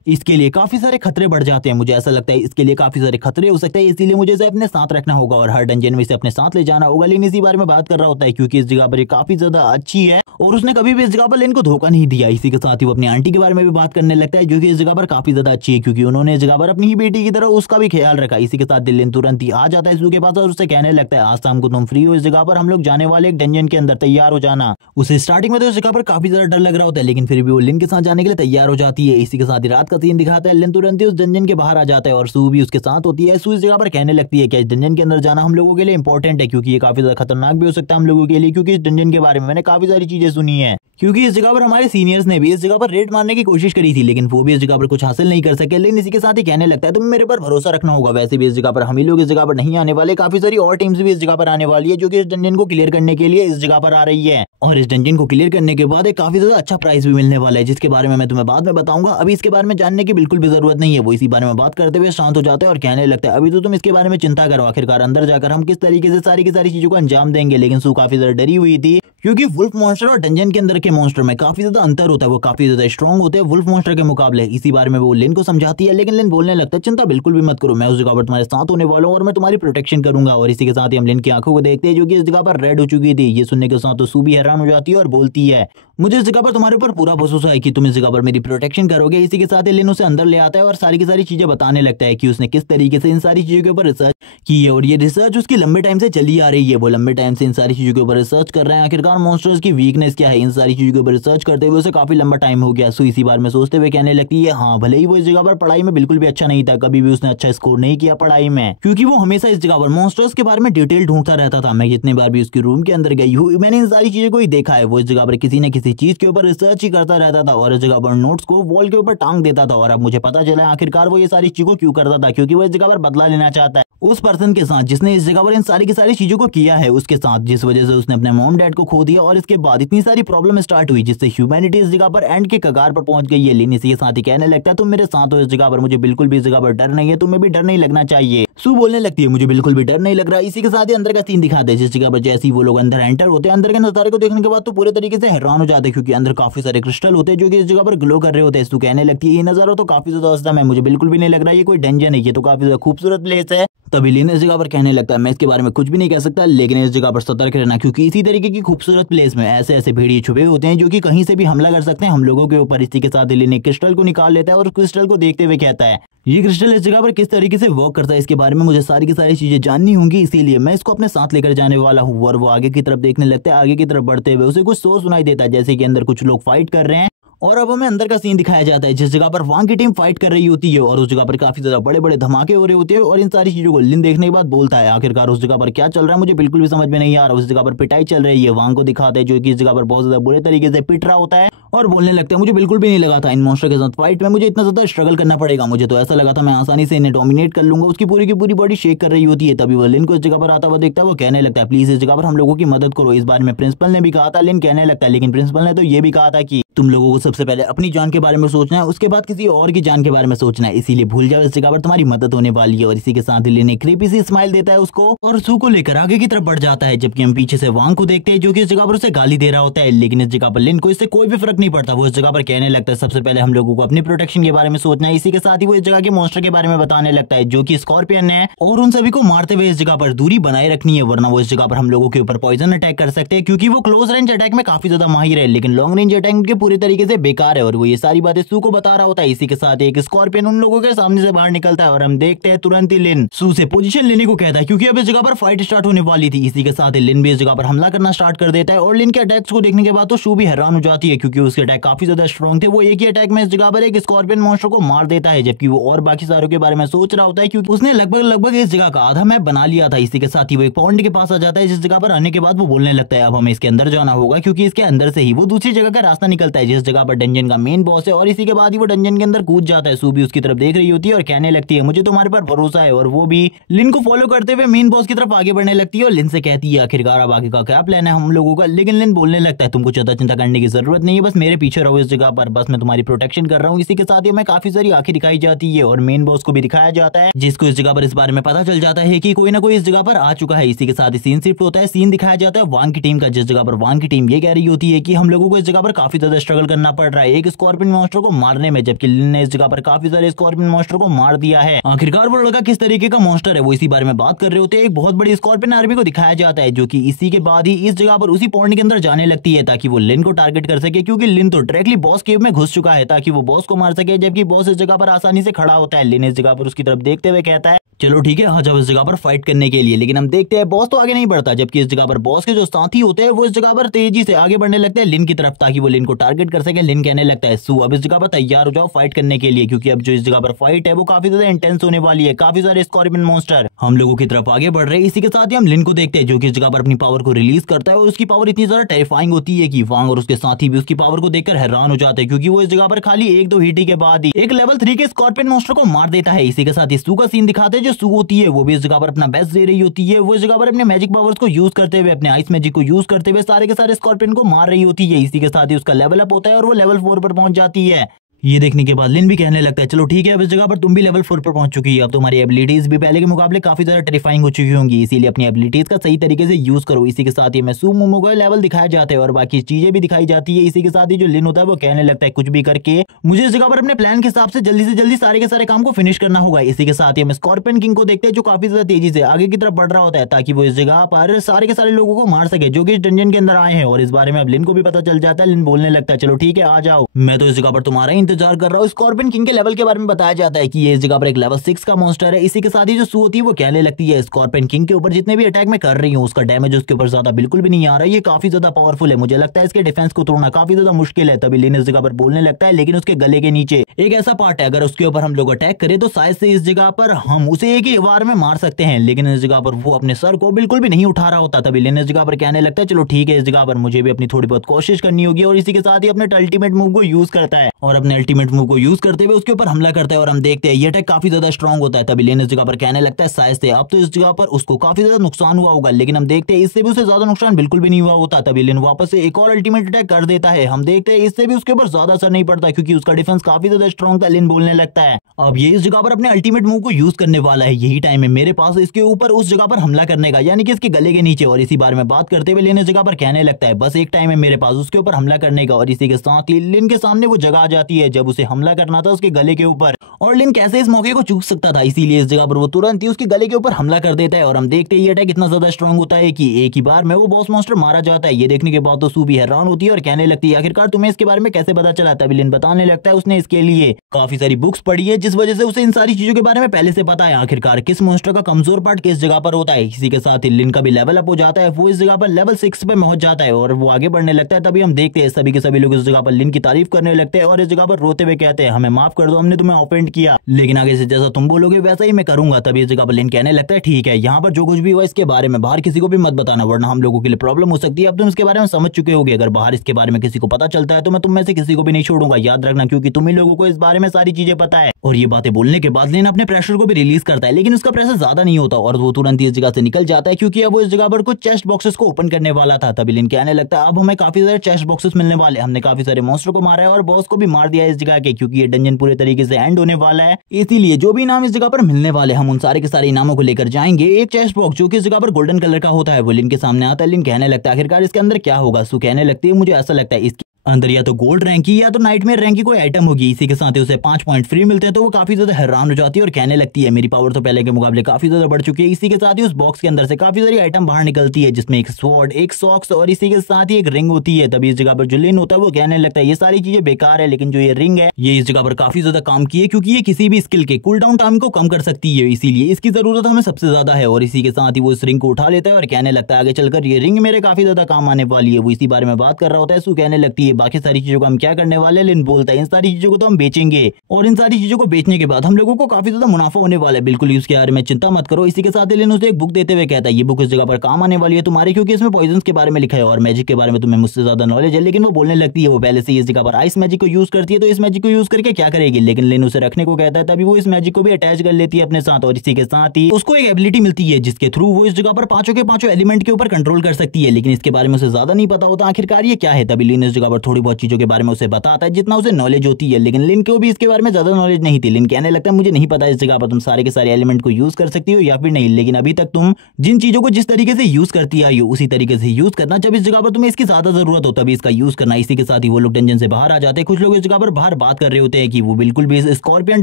इसके लिए काफी सारे खतरे बढ़ जाते हैं। मुझे ऐसा लगता है इसके लिए काफी सारे खतरे हो सकते हैं, इसीलिए मुझे इसे अपने साथ रखना होगा और हर डंजन में इसे अपने साथ ले जाना होगा। लेकिन इसी बारे में बात कर रहा होता है क्योंकि इस जगह पर काफी ज्यादा अच्छी है और उसने कभी भी इस जगह पर लिन को धोखा नहीं दिया। इसी के साथ ही वो अपनी आंटी के बारे में भी बात करने लगता है जो कि इस जगह पर काफी ज्यादा अच्छी है क्योंकि उन्होंने इस जगह पर अपनी ही बेटी की तरह उसका भी ख्याल रखा। इसी के साथ लिन तुरंत ही आ जाता है शू के पास और उससे कहने लगता है आज शाम को तुम फ्री हो, इस जगह पर हम लोग जाने वाले एक डंजन के अंदर, तैयार हो जाना। उसे स्टार्टिंग में तो इस जगह पर काफी ज्यादा डर लग रहा होता है लेकिन फिर भी वो लिन के साथ जाने के लिए तैयार हो जाती है। इसी के साथ ही रात का सीन दिखाता है। लिन तुरंत ही उस डंजन के बाहर आ जाता है और शू भी उसके साथ होती है। शू इस जगह पर कहने लगती है कि इस डंजन के अंदर जाना हम लोगों के लिए इंपॉर्टेंट है क्योंकि ये काफी ज्यादा खतरनाक भी हो सकता है हम लोगों के लिए, क्योंकि इस डंजन के बारे में मैंने काफी सारी चीजें सुनी है क्योंकि इस जगह पर हमारे सीनियर्स ने भी इस जगह पर रेड मारने की कोशिश करी थी, लेकिन वो भी इस जगह पर कुछ हासिल नहीं कर सके। लेकिन इसी के साथ ही कहने लगता है तुम्हें मेरे पर भरोसा रखना होगा, वैसे भी इस जगह पर हम ही लोग इस जगह पर नहीं आने वाले, काफी सारी और टीम्स भी इस जगह पर आने वाली है जो कि इस डंजन को क्लियर करने के लिए इस जगह पर आ रही है। और इस डंजन को क्लियर करने के बाद एक काफी ज्यादा अच्छा प्राइस भी मिलने वाला है, जिसके बारे में मैं तुम्हें बाद में बताऊंगा। अभी इसके बारे में जानने की बिल्कुल भी जरूरत नहीं है। वो इसी बारे में बात करते हुए शांत हो जाता है और कहने लगता है अभी तो तुम इसके बारे में चिंता करो, आखिरकार अंदर जाकर हम किस तरीके से सारी की सारी चीजों को अंजाम देंगे। लेकिन सू काफी ज्यादा डरी हुई थी, क्योंकि वुल्फ मॉन्स्टर और डंजन के अंदर के मॉन्स्टर में काफी ज्यादा अंतर होता है, वो काफी ज्यादा स्ट्रॉन्ग होते हैं वुल्फ मॉन्स्टर के मुकाबले। इसी बारे में वो लिन को समझाती है, लेकिन लिन बोलने लगता है चिंता बिल्कुल भी मत करो, मैं उस जगह पर तुम्हारे साथ होने वाला हूं और मैं तुम्हारी प्रोटेक्शन करूंगा। और इसी के साथ ही हम लिन की आंखों को देखते हैं जो कि इस जगह पर रेड हो चुकी थी। ये सुनने के साथ तो सू भी हैरान हो जाती है और बोलती है मुझे इस जगह पर तुम्हारे ऊपर पूरा भरोसा है कि तुम इस जगह पर मेरी प्रोटेक्शन करोगे। इसी के साथ ही लिन उसे अंदर ले आता है और सारी की सारी चीजें बताने लगता है कि उसने किस तरीके से इन सारी चीजों के ऊपर रिसर्च की है, और ये रिसर्च उसकी लंबे टाइम से चली आ रही है। वो लंबे टाइम से इन सारी चीजों के ऊपर रिसर्च कर रहे हैं, आखिरकार मॉन्स्टर्स की वीकनेस क्या है, इन सारी चीजों के ऊपर रिसर्च करते हुए उसे काफी लंबा टाइम हो गया। सो इसी बारे में सोचते हुए कहने लगती है हाँ, भले ही वो इस जगह पर पढ़ाई में बिल्कुल भी अच्छा नहीं था, कभी भी उसने अच्छा स्कोर नहीं किया पढ़ाई में, क्योंकि वो हमेशा इस जगह पर मॉन्स्टर्स के बारे में डिटेल ढूंढता रहता था। मैं जितने बार भी उसकी रूम के अंदर गई हूँ मैंने इन सारी चीजों को ही देखा है। वो इस जगह पर किसी न किसी चीज के ऊपर रिसर्च ही करता रहता था और इस जगह पर नोट्स को वॉल के ऊपर टांग देता था। और अब मुझे पता चला आखिरकार वो ये सारी चीजों क्यों करता था, क्योंकि वो इस जगह पर बदला लेना चाहता है उस पर्सन के साथ जिसने इस जगह पर इन सारी की सारी चीजों को किया है उसके साथ, जिस वजह से उसने अपने मॉम डैड को खो दिया। और इसके बाद इतनी सारी प्रॉब्लम स्टार्ट हुई जिससे ह्यूमैनिटी इस जगह पर एंड के कगार पर पहुंच गई है। लेकिन इसी के साथ ही कहने लगता है तुम मेरे साथ हो इस जगह पर, मुझे बिल्कुल भी इस जगह पर डर नहीं है, तुम्हें भी डर नहीं लगना चाहिए। सू बोलने लगती है मुझे बिल्कुल भी डर नहीं लग रहा। इसी के साथ ही अंदर का सीन दिखाते हैं जिस जगह पर जैसे ही वो लोग अंदर एंटर होते हैं, अंदर के नजारे को देखने के बाद तो पूरे तरीके से हैरान हो जाते हैं, क्योंकि अंदर काफी सारे क्रिस्टल होते हैं जो कि इस जगह पर ग्लो कर रहे होते हैं। सू कहने लगती है ये नजारा तो काफी ज्यादा औसम है, मुझे बिल्कुल भी नहीं लग रहा ये कोई डंजन है, ये तो काफी ज्यादा खूबसूरत प्लेस है। तभी लिन इस जगह पर कहने लगता है मैं इसके बारे में कुछ भी नहीं कह सकता, लेकिन इस जगह पर सतर्क रहना, क्योंकि इसी तरीके की खूबसूरत प्लेस में ऐसे ऐसे भेड़िए छुपे होते हैं जो कि कहीं से भी हमला कर सकते हैं हम लोगों के ऊपर। इसी के साथ लिन एक क्रिस्टल को निकाल लेता है और क्रिस्टल को देखते हुए कहता है ये क्रिस्टल इस जगह पर किस तरीके से वर्क करता है, इसके बारे में मुझे सारी की सारी चीजें जाननी होंगी, इसीलिए मैं इसको अपने साथ लेकर जाने वाला हूँ। और वो आगे की तरफ देखने लगता है, आगे की तरफ बढ़ते हुए उसे कुछ शोर सुनाई देता है जैसे कि अंदर कुछ लोग फाइट कर रहे हैं। और अब हमें अंदर का सीन दिखाया जाता है जिस जगह पर वांग की टीम फाइट कर रही होती है और उस जगह पर काफी ज्यादा बड़े बड़े धमाके हो रहे होते हैं। और इन सारी चीजों को लिन देखने के बाद बोलता है आखिरकार उस जगह पर क्या चल रहा है मुझे बिल्कुल भी समझ में नहीं आ रहा। उस जगह पर पिटाई चल रही है, वांग को दिखाते हैं जो कि इस जगह पर बहुत ज्यादा बुरे तरीके से पिट रहा होता है और बोलने लगते हैं मुझे बिल्कुल भी नहीं लगा था इन मॉन्स्टर के साथ फाइट में मुझे इतना ज्यादा स्ट्रगल करना पड़ेगा, मुझे तो ऐसा लगा था मैं आसानी से इन्हें डोमिनेट कर लूंगा। उसकी पूरी की पूरी बॉडी शेक कर रही होती है। तभी वो लिन को इस जगह पर आता हुआ देखता है, वो कहने लगता है प्लीज इस जगह पर हम लोगों की मदद करो। इस बारे में प्रिंसिपल ने भी कहा था, लिन कहने लगता है लेकिन प्रिंसिपल ने तो ये भी कहा था कि तुम लोगों को सबसे पहले अपनी जान के बारे में सोचना है, उसके बाद किसी और की जान के बारे में सोचना है, इसीलिए भूल जाओ इस जगह पर तुम्हारी मदद होने वाली है। और इसी के साथ लिन एक क्रीपी सी स्माइल देता है उसको और सू को लेकर आगे की तरफ बढ़ जाता है, जबकि हम पीछे से वांग को देखते हैं जो कि इस जगह पर उसे गाली दे रहा होता है। लेकिन इस जगह पर लिन को इससे कोई भी फर्क नहीं पड़ता, वो इस जगह पर कहने लगता है सबसे पहले हम लोगों को अपनी प्रोटेक्शन के बारे में सोचना है। इसी के साथ ही वो इस जगह के मॉन्स्टर के बारे में बताने लगता है जो कि स्कॉर्पियन है और उन सभी को मारते हुए इस जगह पर दूरी बनाए रखनी है, वरना वो इस जगह पर हम लोगों के ऊपर पॉइजन अटैक कर सकते हैं, क्योंकि वो क्लोज रेंज अटैक में काफी ज्यादा माहिर है लेकिन लॉन्ग रेंज अटैक के पूरी तरीके से बेकार है। और वो ये सारी बातें सू को बता रहा होता है। इसी के साथ एक स्कॉर्पियन उन लोगों के सामने से बाहर निकलता है और हम देखते हैं तुरंत ही लिन सू से पोजीशन लेने को कहता है, क्योंकि अब इस जगह पर फाइट स्टार्ट होने वाली थी। इसी के साथ ही लिन भी इस जगह पर हमला करना स्टार्ट कर देता है और लिन के अटैक्स को देखने के बाद तो सू भी हैरान हो जाती है, क्योंकि उसके अटैक काफी ज्यादा स्ट्रॉन्ग थे। वो एक ही अटैक में इस जगह पर एक स्कॉर्पियन मॉन्स्टर को मार देता है, जबकि वो और बाकी सारों के बारे में सोच रहा होता है, क्योंकि उसने लगभग इस जगह का आधा मैप बना लिया था। इसी के साथ ही वो एक पॉइंट के पास आ जाता है, जिस जगह पर आने के बाद वो बोलने लगता है अब हमें इसके अंदर जाना होगा, क्योंकि इसके अंदर से ही वो दूसरी जगह का रास्ता निकलता है जिस जगह पर डंजन का मेन बॉस है। और इसी के बाद ही वो डंजन के अंदर कूद जाता है। सू भी उसकी तरफ देख रही होती है और कहने लगती है मुझे तुम्हारे पर भरोसा है। और वो भी लिन को फॉलो करते हुए मेन बॉस की तरफ आगे बढ़ने लगती है और लिन से कहती है आखिरकार अब आगे का क्या प्लान है हम लोगों का। लेकिन लिन बोलने लगता है तुमको ज्यादा चिंता करने की जरूरत नहीं है, बस मेरे पीछे रहो इस जगह पर, बस मैं तुम्हारी प्रोटेक्शन कर रहा हूँ। इसी के साथ ही हमें काफी सारी आंखें दिखाई जाती है और मेन बॉस को भी दिखाया जाता है, जिसको इस जगह पर इस बारे में पता चल जाता है कि कोई ना कोई इस जगह पर आ चुका है। इसी के साथ ही सीन शिफ्ट होता है, सीन दिखाया जाता है वांग की टीम का, जिस जगह पर वांग की टीम ये कह रही होती है कि हम लोगों को इस जगह पर काफी ज्यादा स्ट्रगल करना पड़ रहा है एक स्कॉर्पियन मॉन्स्टर को मारने में, जबकि लिन ने इस जगह पर काफी सारे स्कॉर्पियन मॉन्स्टर को मार दिया है। आखिरकार वो लड़का किस तरीके का मॉन्स्टर है वो इसी बारे में बात कर रहे होते हैं। एक बहुत बड़ी स्कॉर्पियन आर्मी को दिखाया जाता है जो कि इसी के बाद ही इस जगह पर उसी पॉइंट के अंदर जाने लगती है ताकि वो लिन को टारगेट कर सके, क्योंकि लिन तो डायरेक्टली बॉस केव में घुस चुका है ताकि वो बॉस को मार सके, जबकि बॉस इस जगह पर आसानी से खड़ा होता है। लिन इस जगह पर उसकी तरफ देखते हुए कहता है चलो ठीक है आ जाओ इस जगह पर फाइट करने के लिए। लेकिन हम देखते हैं बॉस तो आगे नहीं बढ़ता, जबकि इस जगह पर बॉस के जो साथी होते हैं वो इस जगह पर तेजी से आगे बढ़ने लगते हैं लिन की तरफ ताकि वो लिन को टारगेट कर सके। लिन कहने लगता है सू अब इस जगह पर तैयार हो जाओ फाइट करने के लिए, क्योंकि अब जो इस जगह पर फाइट है वो काफी ज्यादा इंटेंस होने वाली है। काफी सारे स्कॉर्पियन मॉन्स्टर हम लोगों की तरफ आगे बढ़ रहे हैं। इसी के साथ ही हम लिन को देखते हैं जो कि इस जगह पर अपनी पावर को रिलीज करता है और उसकी पावर इतनी ज्यादा टेरिफाइंग होती है कि वांग और उसके साथी भी उसकी पावर को देखकर हैरान हो जाते हैं, क्योंकि वो इस जगह पर खाली 1-2 हिट के बाद ही एक लेवल 3 के स्कॉर्पियन मॉन्स्टर को मार देता है। इसी के साथ ही सू का सीन दिखाते हैं। जो सू होती है वो भी इस जगह पर अपना बेस्ट दे रही होती है। वो इस जगह पर अपने मैजिक पावर्स को यूज करते हुए, अपने आइस मैजिक को यूज करते हुए सारे के सारे स्कॉर्पियन को मार रही होती है। इसी के साथ ही उसका लेवल अप होता है और वो लेवल 4 पर पहुंच जाती है। ये देखने के बाद लिन भी कहने लगता है चलो ठीक है, अब इस जगह पर तुम भी लेवल 4 पर पहुंच चुकी है, अब तुम्हारी एबिलिटीज भी पहले के मुकाबले काफी ज्यादा टेरिफाइंग हो चुकी होंगी, इसीलिए अपनी एबिलिटीज का सही तरीके से यूज करो। इसी के साथ ही मैं सू मोमो को लेवल दिखाए जाते हैं और बाकी चीजें भी दिखाई जाती है। इसी के साथ ही जो लिन होता है वो कहने लगता है कुछ भी करके मुझे इस जगह पर अपने प्लान के हिसाब से जल्दी सारे के सारे काम को फिनिश करना होगा। इसी के साथ ही हम स्कॉर्पियन किंग को देखते हैं जो काफी ज्यादा तेजी से आगे की तरफ बढ़ रहा होता है ताकि वो इस जगह पर सारे के सारे लोगों को मार सके जो कि इस डंजन के अंदर आए हैं। और इस बारे में अब लिन को भी पता चल जाता है। लिन बोलने लगता है चलो ठीक है आ जाओ, मैं तो इस जगह पर तुम्हारा इंतजार कर रहा हूँ। स्कॉर्पियन किंग के लेवल के बारे में बताया जाता है कि ये इस जगह पर एक लेवल 6 का मॉन्स्टर है। इसी के साथ ही जो सू होती है वो कहने लगती है स्कॉर्पियन किंग के ऊपर जितने भी अटैक मैं कर रही हूँ उसका डैमेज उसके ऊपर ज्यादा बिल्कुल भी नहीं आ रहा है, ये काफी ज्यादा पावरफुल है, मुझे लगता है इसके डिफेंस को तोड़ना काफी ज्यादा मुश्किल है। तभी लिन इस जगह पर बोलने लगता है लेकिन उसके गले के नीचे एक ऐसा पार्ट है, अगर उसके ऊपर हम लोग अटैक करें तो शायद से इस जगह पर हम उसे एक ही वार में मार सकते हैं, लेकिन इस जगह पर वो अपने सर को बिल्कुल भी नहीं उठा रहा होता। तभी लिन इस जगह पर कहने लगता है चलो ठीक है, इस जगह पर मुझे भी अपनी थोड़ी बहुत कोशिश करनी होगी। और इसी के साथ ही अपने अल्टीमेट मूव को यूज करता है और अपने अल्टीमेट मूव को यूज करते हुए उसके ऊपर हमला करता है और हम देखते हैं ये अटैक काफी ज्यादा स्ट्रॉन्ग होता है। तभी लिन इस जगह पर कहने लगता है शायद से अब तो इस जगह पर उसको काफी ज्यादा नुकसान हुआ होगा, लेकिन हम देखते हैं इससे भी उसे ज्यादा नुकसान बिल्कुल भी नहीं हुआ होता। तभी लिन वापस से एक और अल्टीमेट अटैक कर देता है। हम देखते हैं इससे भी उसके ऊपर ज्यादा असर नहीं पड़ता क्योंकि उसका डिफेंस काफी ज्यादा स्ट्रॉन्ग था। लिन बोलने लगता है अब ये इस जगह पर अपने अल्टीमेट मूव को यूज करने वाला है, यही टाइम है मेरे पास इसके ऊपर उस जगह पर हमला करने का, यानी कि इसके गले के नीचे। और इसी बारे में बात करते हुए लिन इस जगह पर कहने लगता है बस एक टाइम है मेरे पास उसके ऊपर हमला करने का। और इसी के साथ ही लिन के सामने वो जगह आ जाती है जब उसे हमला करना था उसके गले के ऊपर, और लिन कैसे इस मौके को चूक सकता था, इसीलिए इस जगह पर वो तुरंत ही उसके गले के ऊपर हमला कर देता है। और हम देखते हैं ये अटैक इतना ज्यादा स्ट्रॉन्ग होता है कि एक ही बार में वो बॉस मॉन्स्टर मारा जाता है। ये देखने के बाद तो सू भी हैरान होती है और कहने लगती है आखिरकार तुम्हें इसके बारे में कैसे पता चला। तभी लिन बताने लगता है उसने इसके लिए काफी सारी बुक्स पढ़ी है जिस वजह से उसे इन सारी चीजों के बारे में पहले से पता है आखिरकार किस मॉन्स्टर का कमजोर पार्ट किस जगह पर होता है। इसी के साथ ही लिन का भी लेवल अप हो जाता है, वो इस जगह पर लेवल 6 पे पहुंच जाता है और वो आगे बढ़ने लगता है। तभी हम देखते हैं सभी के सभी लोग इस जगह पर लिन की तारीफ करने लगते हैं और इस जगह पर रोते हुए कहते हैं हमें माफ कर दो, हमने तुम्हें ऑफेंड किया, लेकिन आगे से जैसा तुम बोलोगे वैसा ही मैं करूंगा। तभी इस जगह पर लिन कहने लगता है ठीक है, यहाँ पर जो कुछ भी हुआ इसके बारे में बाहर किसी को भी मत बताना वरना हम लोगों के लिए प्रॉब्लम हो सकती है। अब तुम इसके बारे में समझ चुके होगे, अगर बाहर इसके बारे में किसी को पता चलता है तो मैं तुम में से किसी को भी नहीं छोड़ूंगा, याद रखना, क्योंकि तुम ही लोगों को इस बारे में सारी चीजें पता है। और ये बातें बोलने के बाद लिन अपने प्रेशर को भी रिलीज करता है, लेकिन उसका प्रेशर ज्यादा नहीं होता और वो तुरंत इस जगह से निकल जाता है क्योंकि अब वो इस जगह पर कुछ चेस्ट बॉक्सेस को ओपन करने वाला था। तभी लिन कहने लगता है अब हमें काफी सारे चेस्ट बॉक्सेस मिलने वाले, हमने काफी सारे मॉन्स्टर को मारा है और बॉस को भी मार दिया है इस जगह के, क्योंकि ये डंजन पूरे तरीके से एंड होने वाला है। इसीलिए जो भी इनाम इस जगह पर मिलने वाले हम उन सारे के सारे इनामों को लेकर जाएंगे। एक चेस्ट बॉक्स जो कि इस जगह पर गोल्डन कलर का होता है वो लिन के सामने आता है। लिन कहने लगता है आखिरकार इसके अंदर क्या होगा। सू कहने लगती है मुझे ऐसा लगता है इसके अंदर या तो गोल्ड रैंक की या तो नाइटमेयर रैंक की कोई आइटम होगी। इसी के साथ ही उसे 5 पॉइंट फ्री मिलते हैं तो वो काफी ज्यादा हैरान हो जाती है और कहने लगती है मेरी पावर तो पहले के मुकाबले काफी ज्यादा बढ़ चुकी है। इसी के साथ ही उस बॉक्स के अंदर से काफी सारी आइटम बाहर निकलती है जिसमें एक स्वॉर्ड, एक सॉक्स और इसी के साथ ही एक रिंग होती है। तभी इस जगह पर जो लिन होता है वो कहने लगता है ये सारी चीजें बेकार है, लेकिन जो ये रिंग है ये इस जगह पर काफी ज्यादा काम की है क्योंकि ये किसी भी स्किल के कूल डाउन टाइम को कम कर सकती है, इसीलिए इसकी जरूरत हमें सबसे ज्यादा है। और इसी के साथ ही वो इस रिंग को उठा लेता है और कहने लगता है आगे चलकर ये रिंग मेरे काफी ज्यादा काम आने वाली है। वो इसी बारे में बात कर रहा होता है। सू कहने लगती है बाकी सारी चीजों को क्या करने वाले। लिन बोलता है इन सारी चीजों को तो हम बेचेंगे और इन सारी चीजों को बेचने के बाद हम लोगों को काफी ज्यादा मुनाफा होने वाला है, बिल्कुल ही उसके बारे में चिंता मत करो। इसी के साथ लिन उसे एक बुक देते हुए कहता है ये बुक इस जगह पर काम आने वाली है तुम्हारी, क्योंकि इसमें पॉइजन के बारे में लिखा है और मैजिक के बारे में तुम्हें मुझसे ज्यादा नॉलेज है। लेकिन वो बोलने लगती है वो पहले से इस जगह पर आइस मैजिक को यूज करती है तो इस मैजिक को यूज करके क्या करेगी, लेकिन लिन उसे रखने को कहता है। तभी वो इस मैजिक को भी अटैच कर लेती है अपने साथ और इसी के साथ ही उसको एक एबिलिटी मिलती है जिसके थ्रू वो इस जगह पर पांचों के पांचों एलिमेंट के ऊपर कंट्रोल कर सकती है, लेकिन इसके बारे में उसे ज्यादा नहीं पता होता आखिरकार ये क्या है। तभी लिन इस जगह पर थोड़ी बहुत चीजों के बारे में उसे बताता है जितना उसे नॉलेज होती है, लेकिन लिन को भी इसके बारे में ज्यादा नॉलेज नहीं थी। लिन कहने लगता है मुझे नहीं पता इस जगह पर तुम सारे के सारे एलिमेंट को यूज कर सकती हो या फिर नहीं, लेकिन अभी तक तुम जिन चीजों को जिस तरीके से यूज करती आई हो उसी तरीके से यूज करना, जब इस जगह पर तुम्हें इसकी ज्यादा जरूरत हो तभी इसका यूज करना। इसी के साथ ही वो लोग डंजन से बाहर आ जाते हैं। कुछ लोग इस जगह पर बाहर बात कर रहे होते हैं कि वो बिल्कुल भी स्कॉर्पियन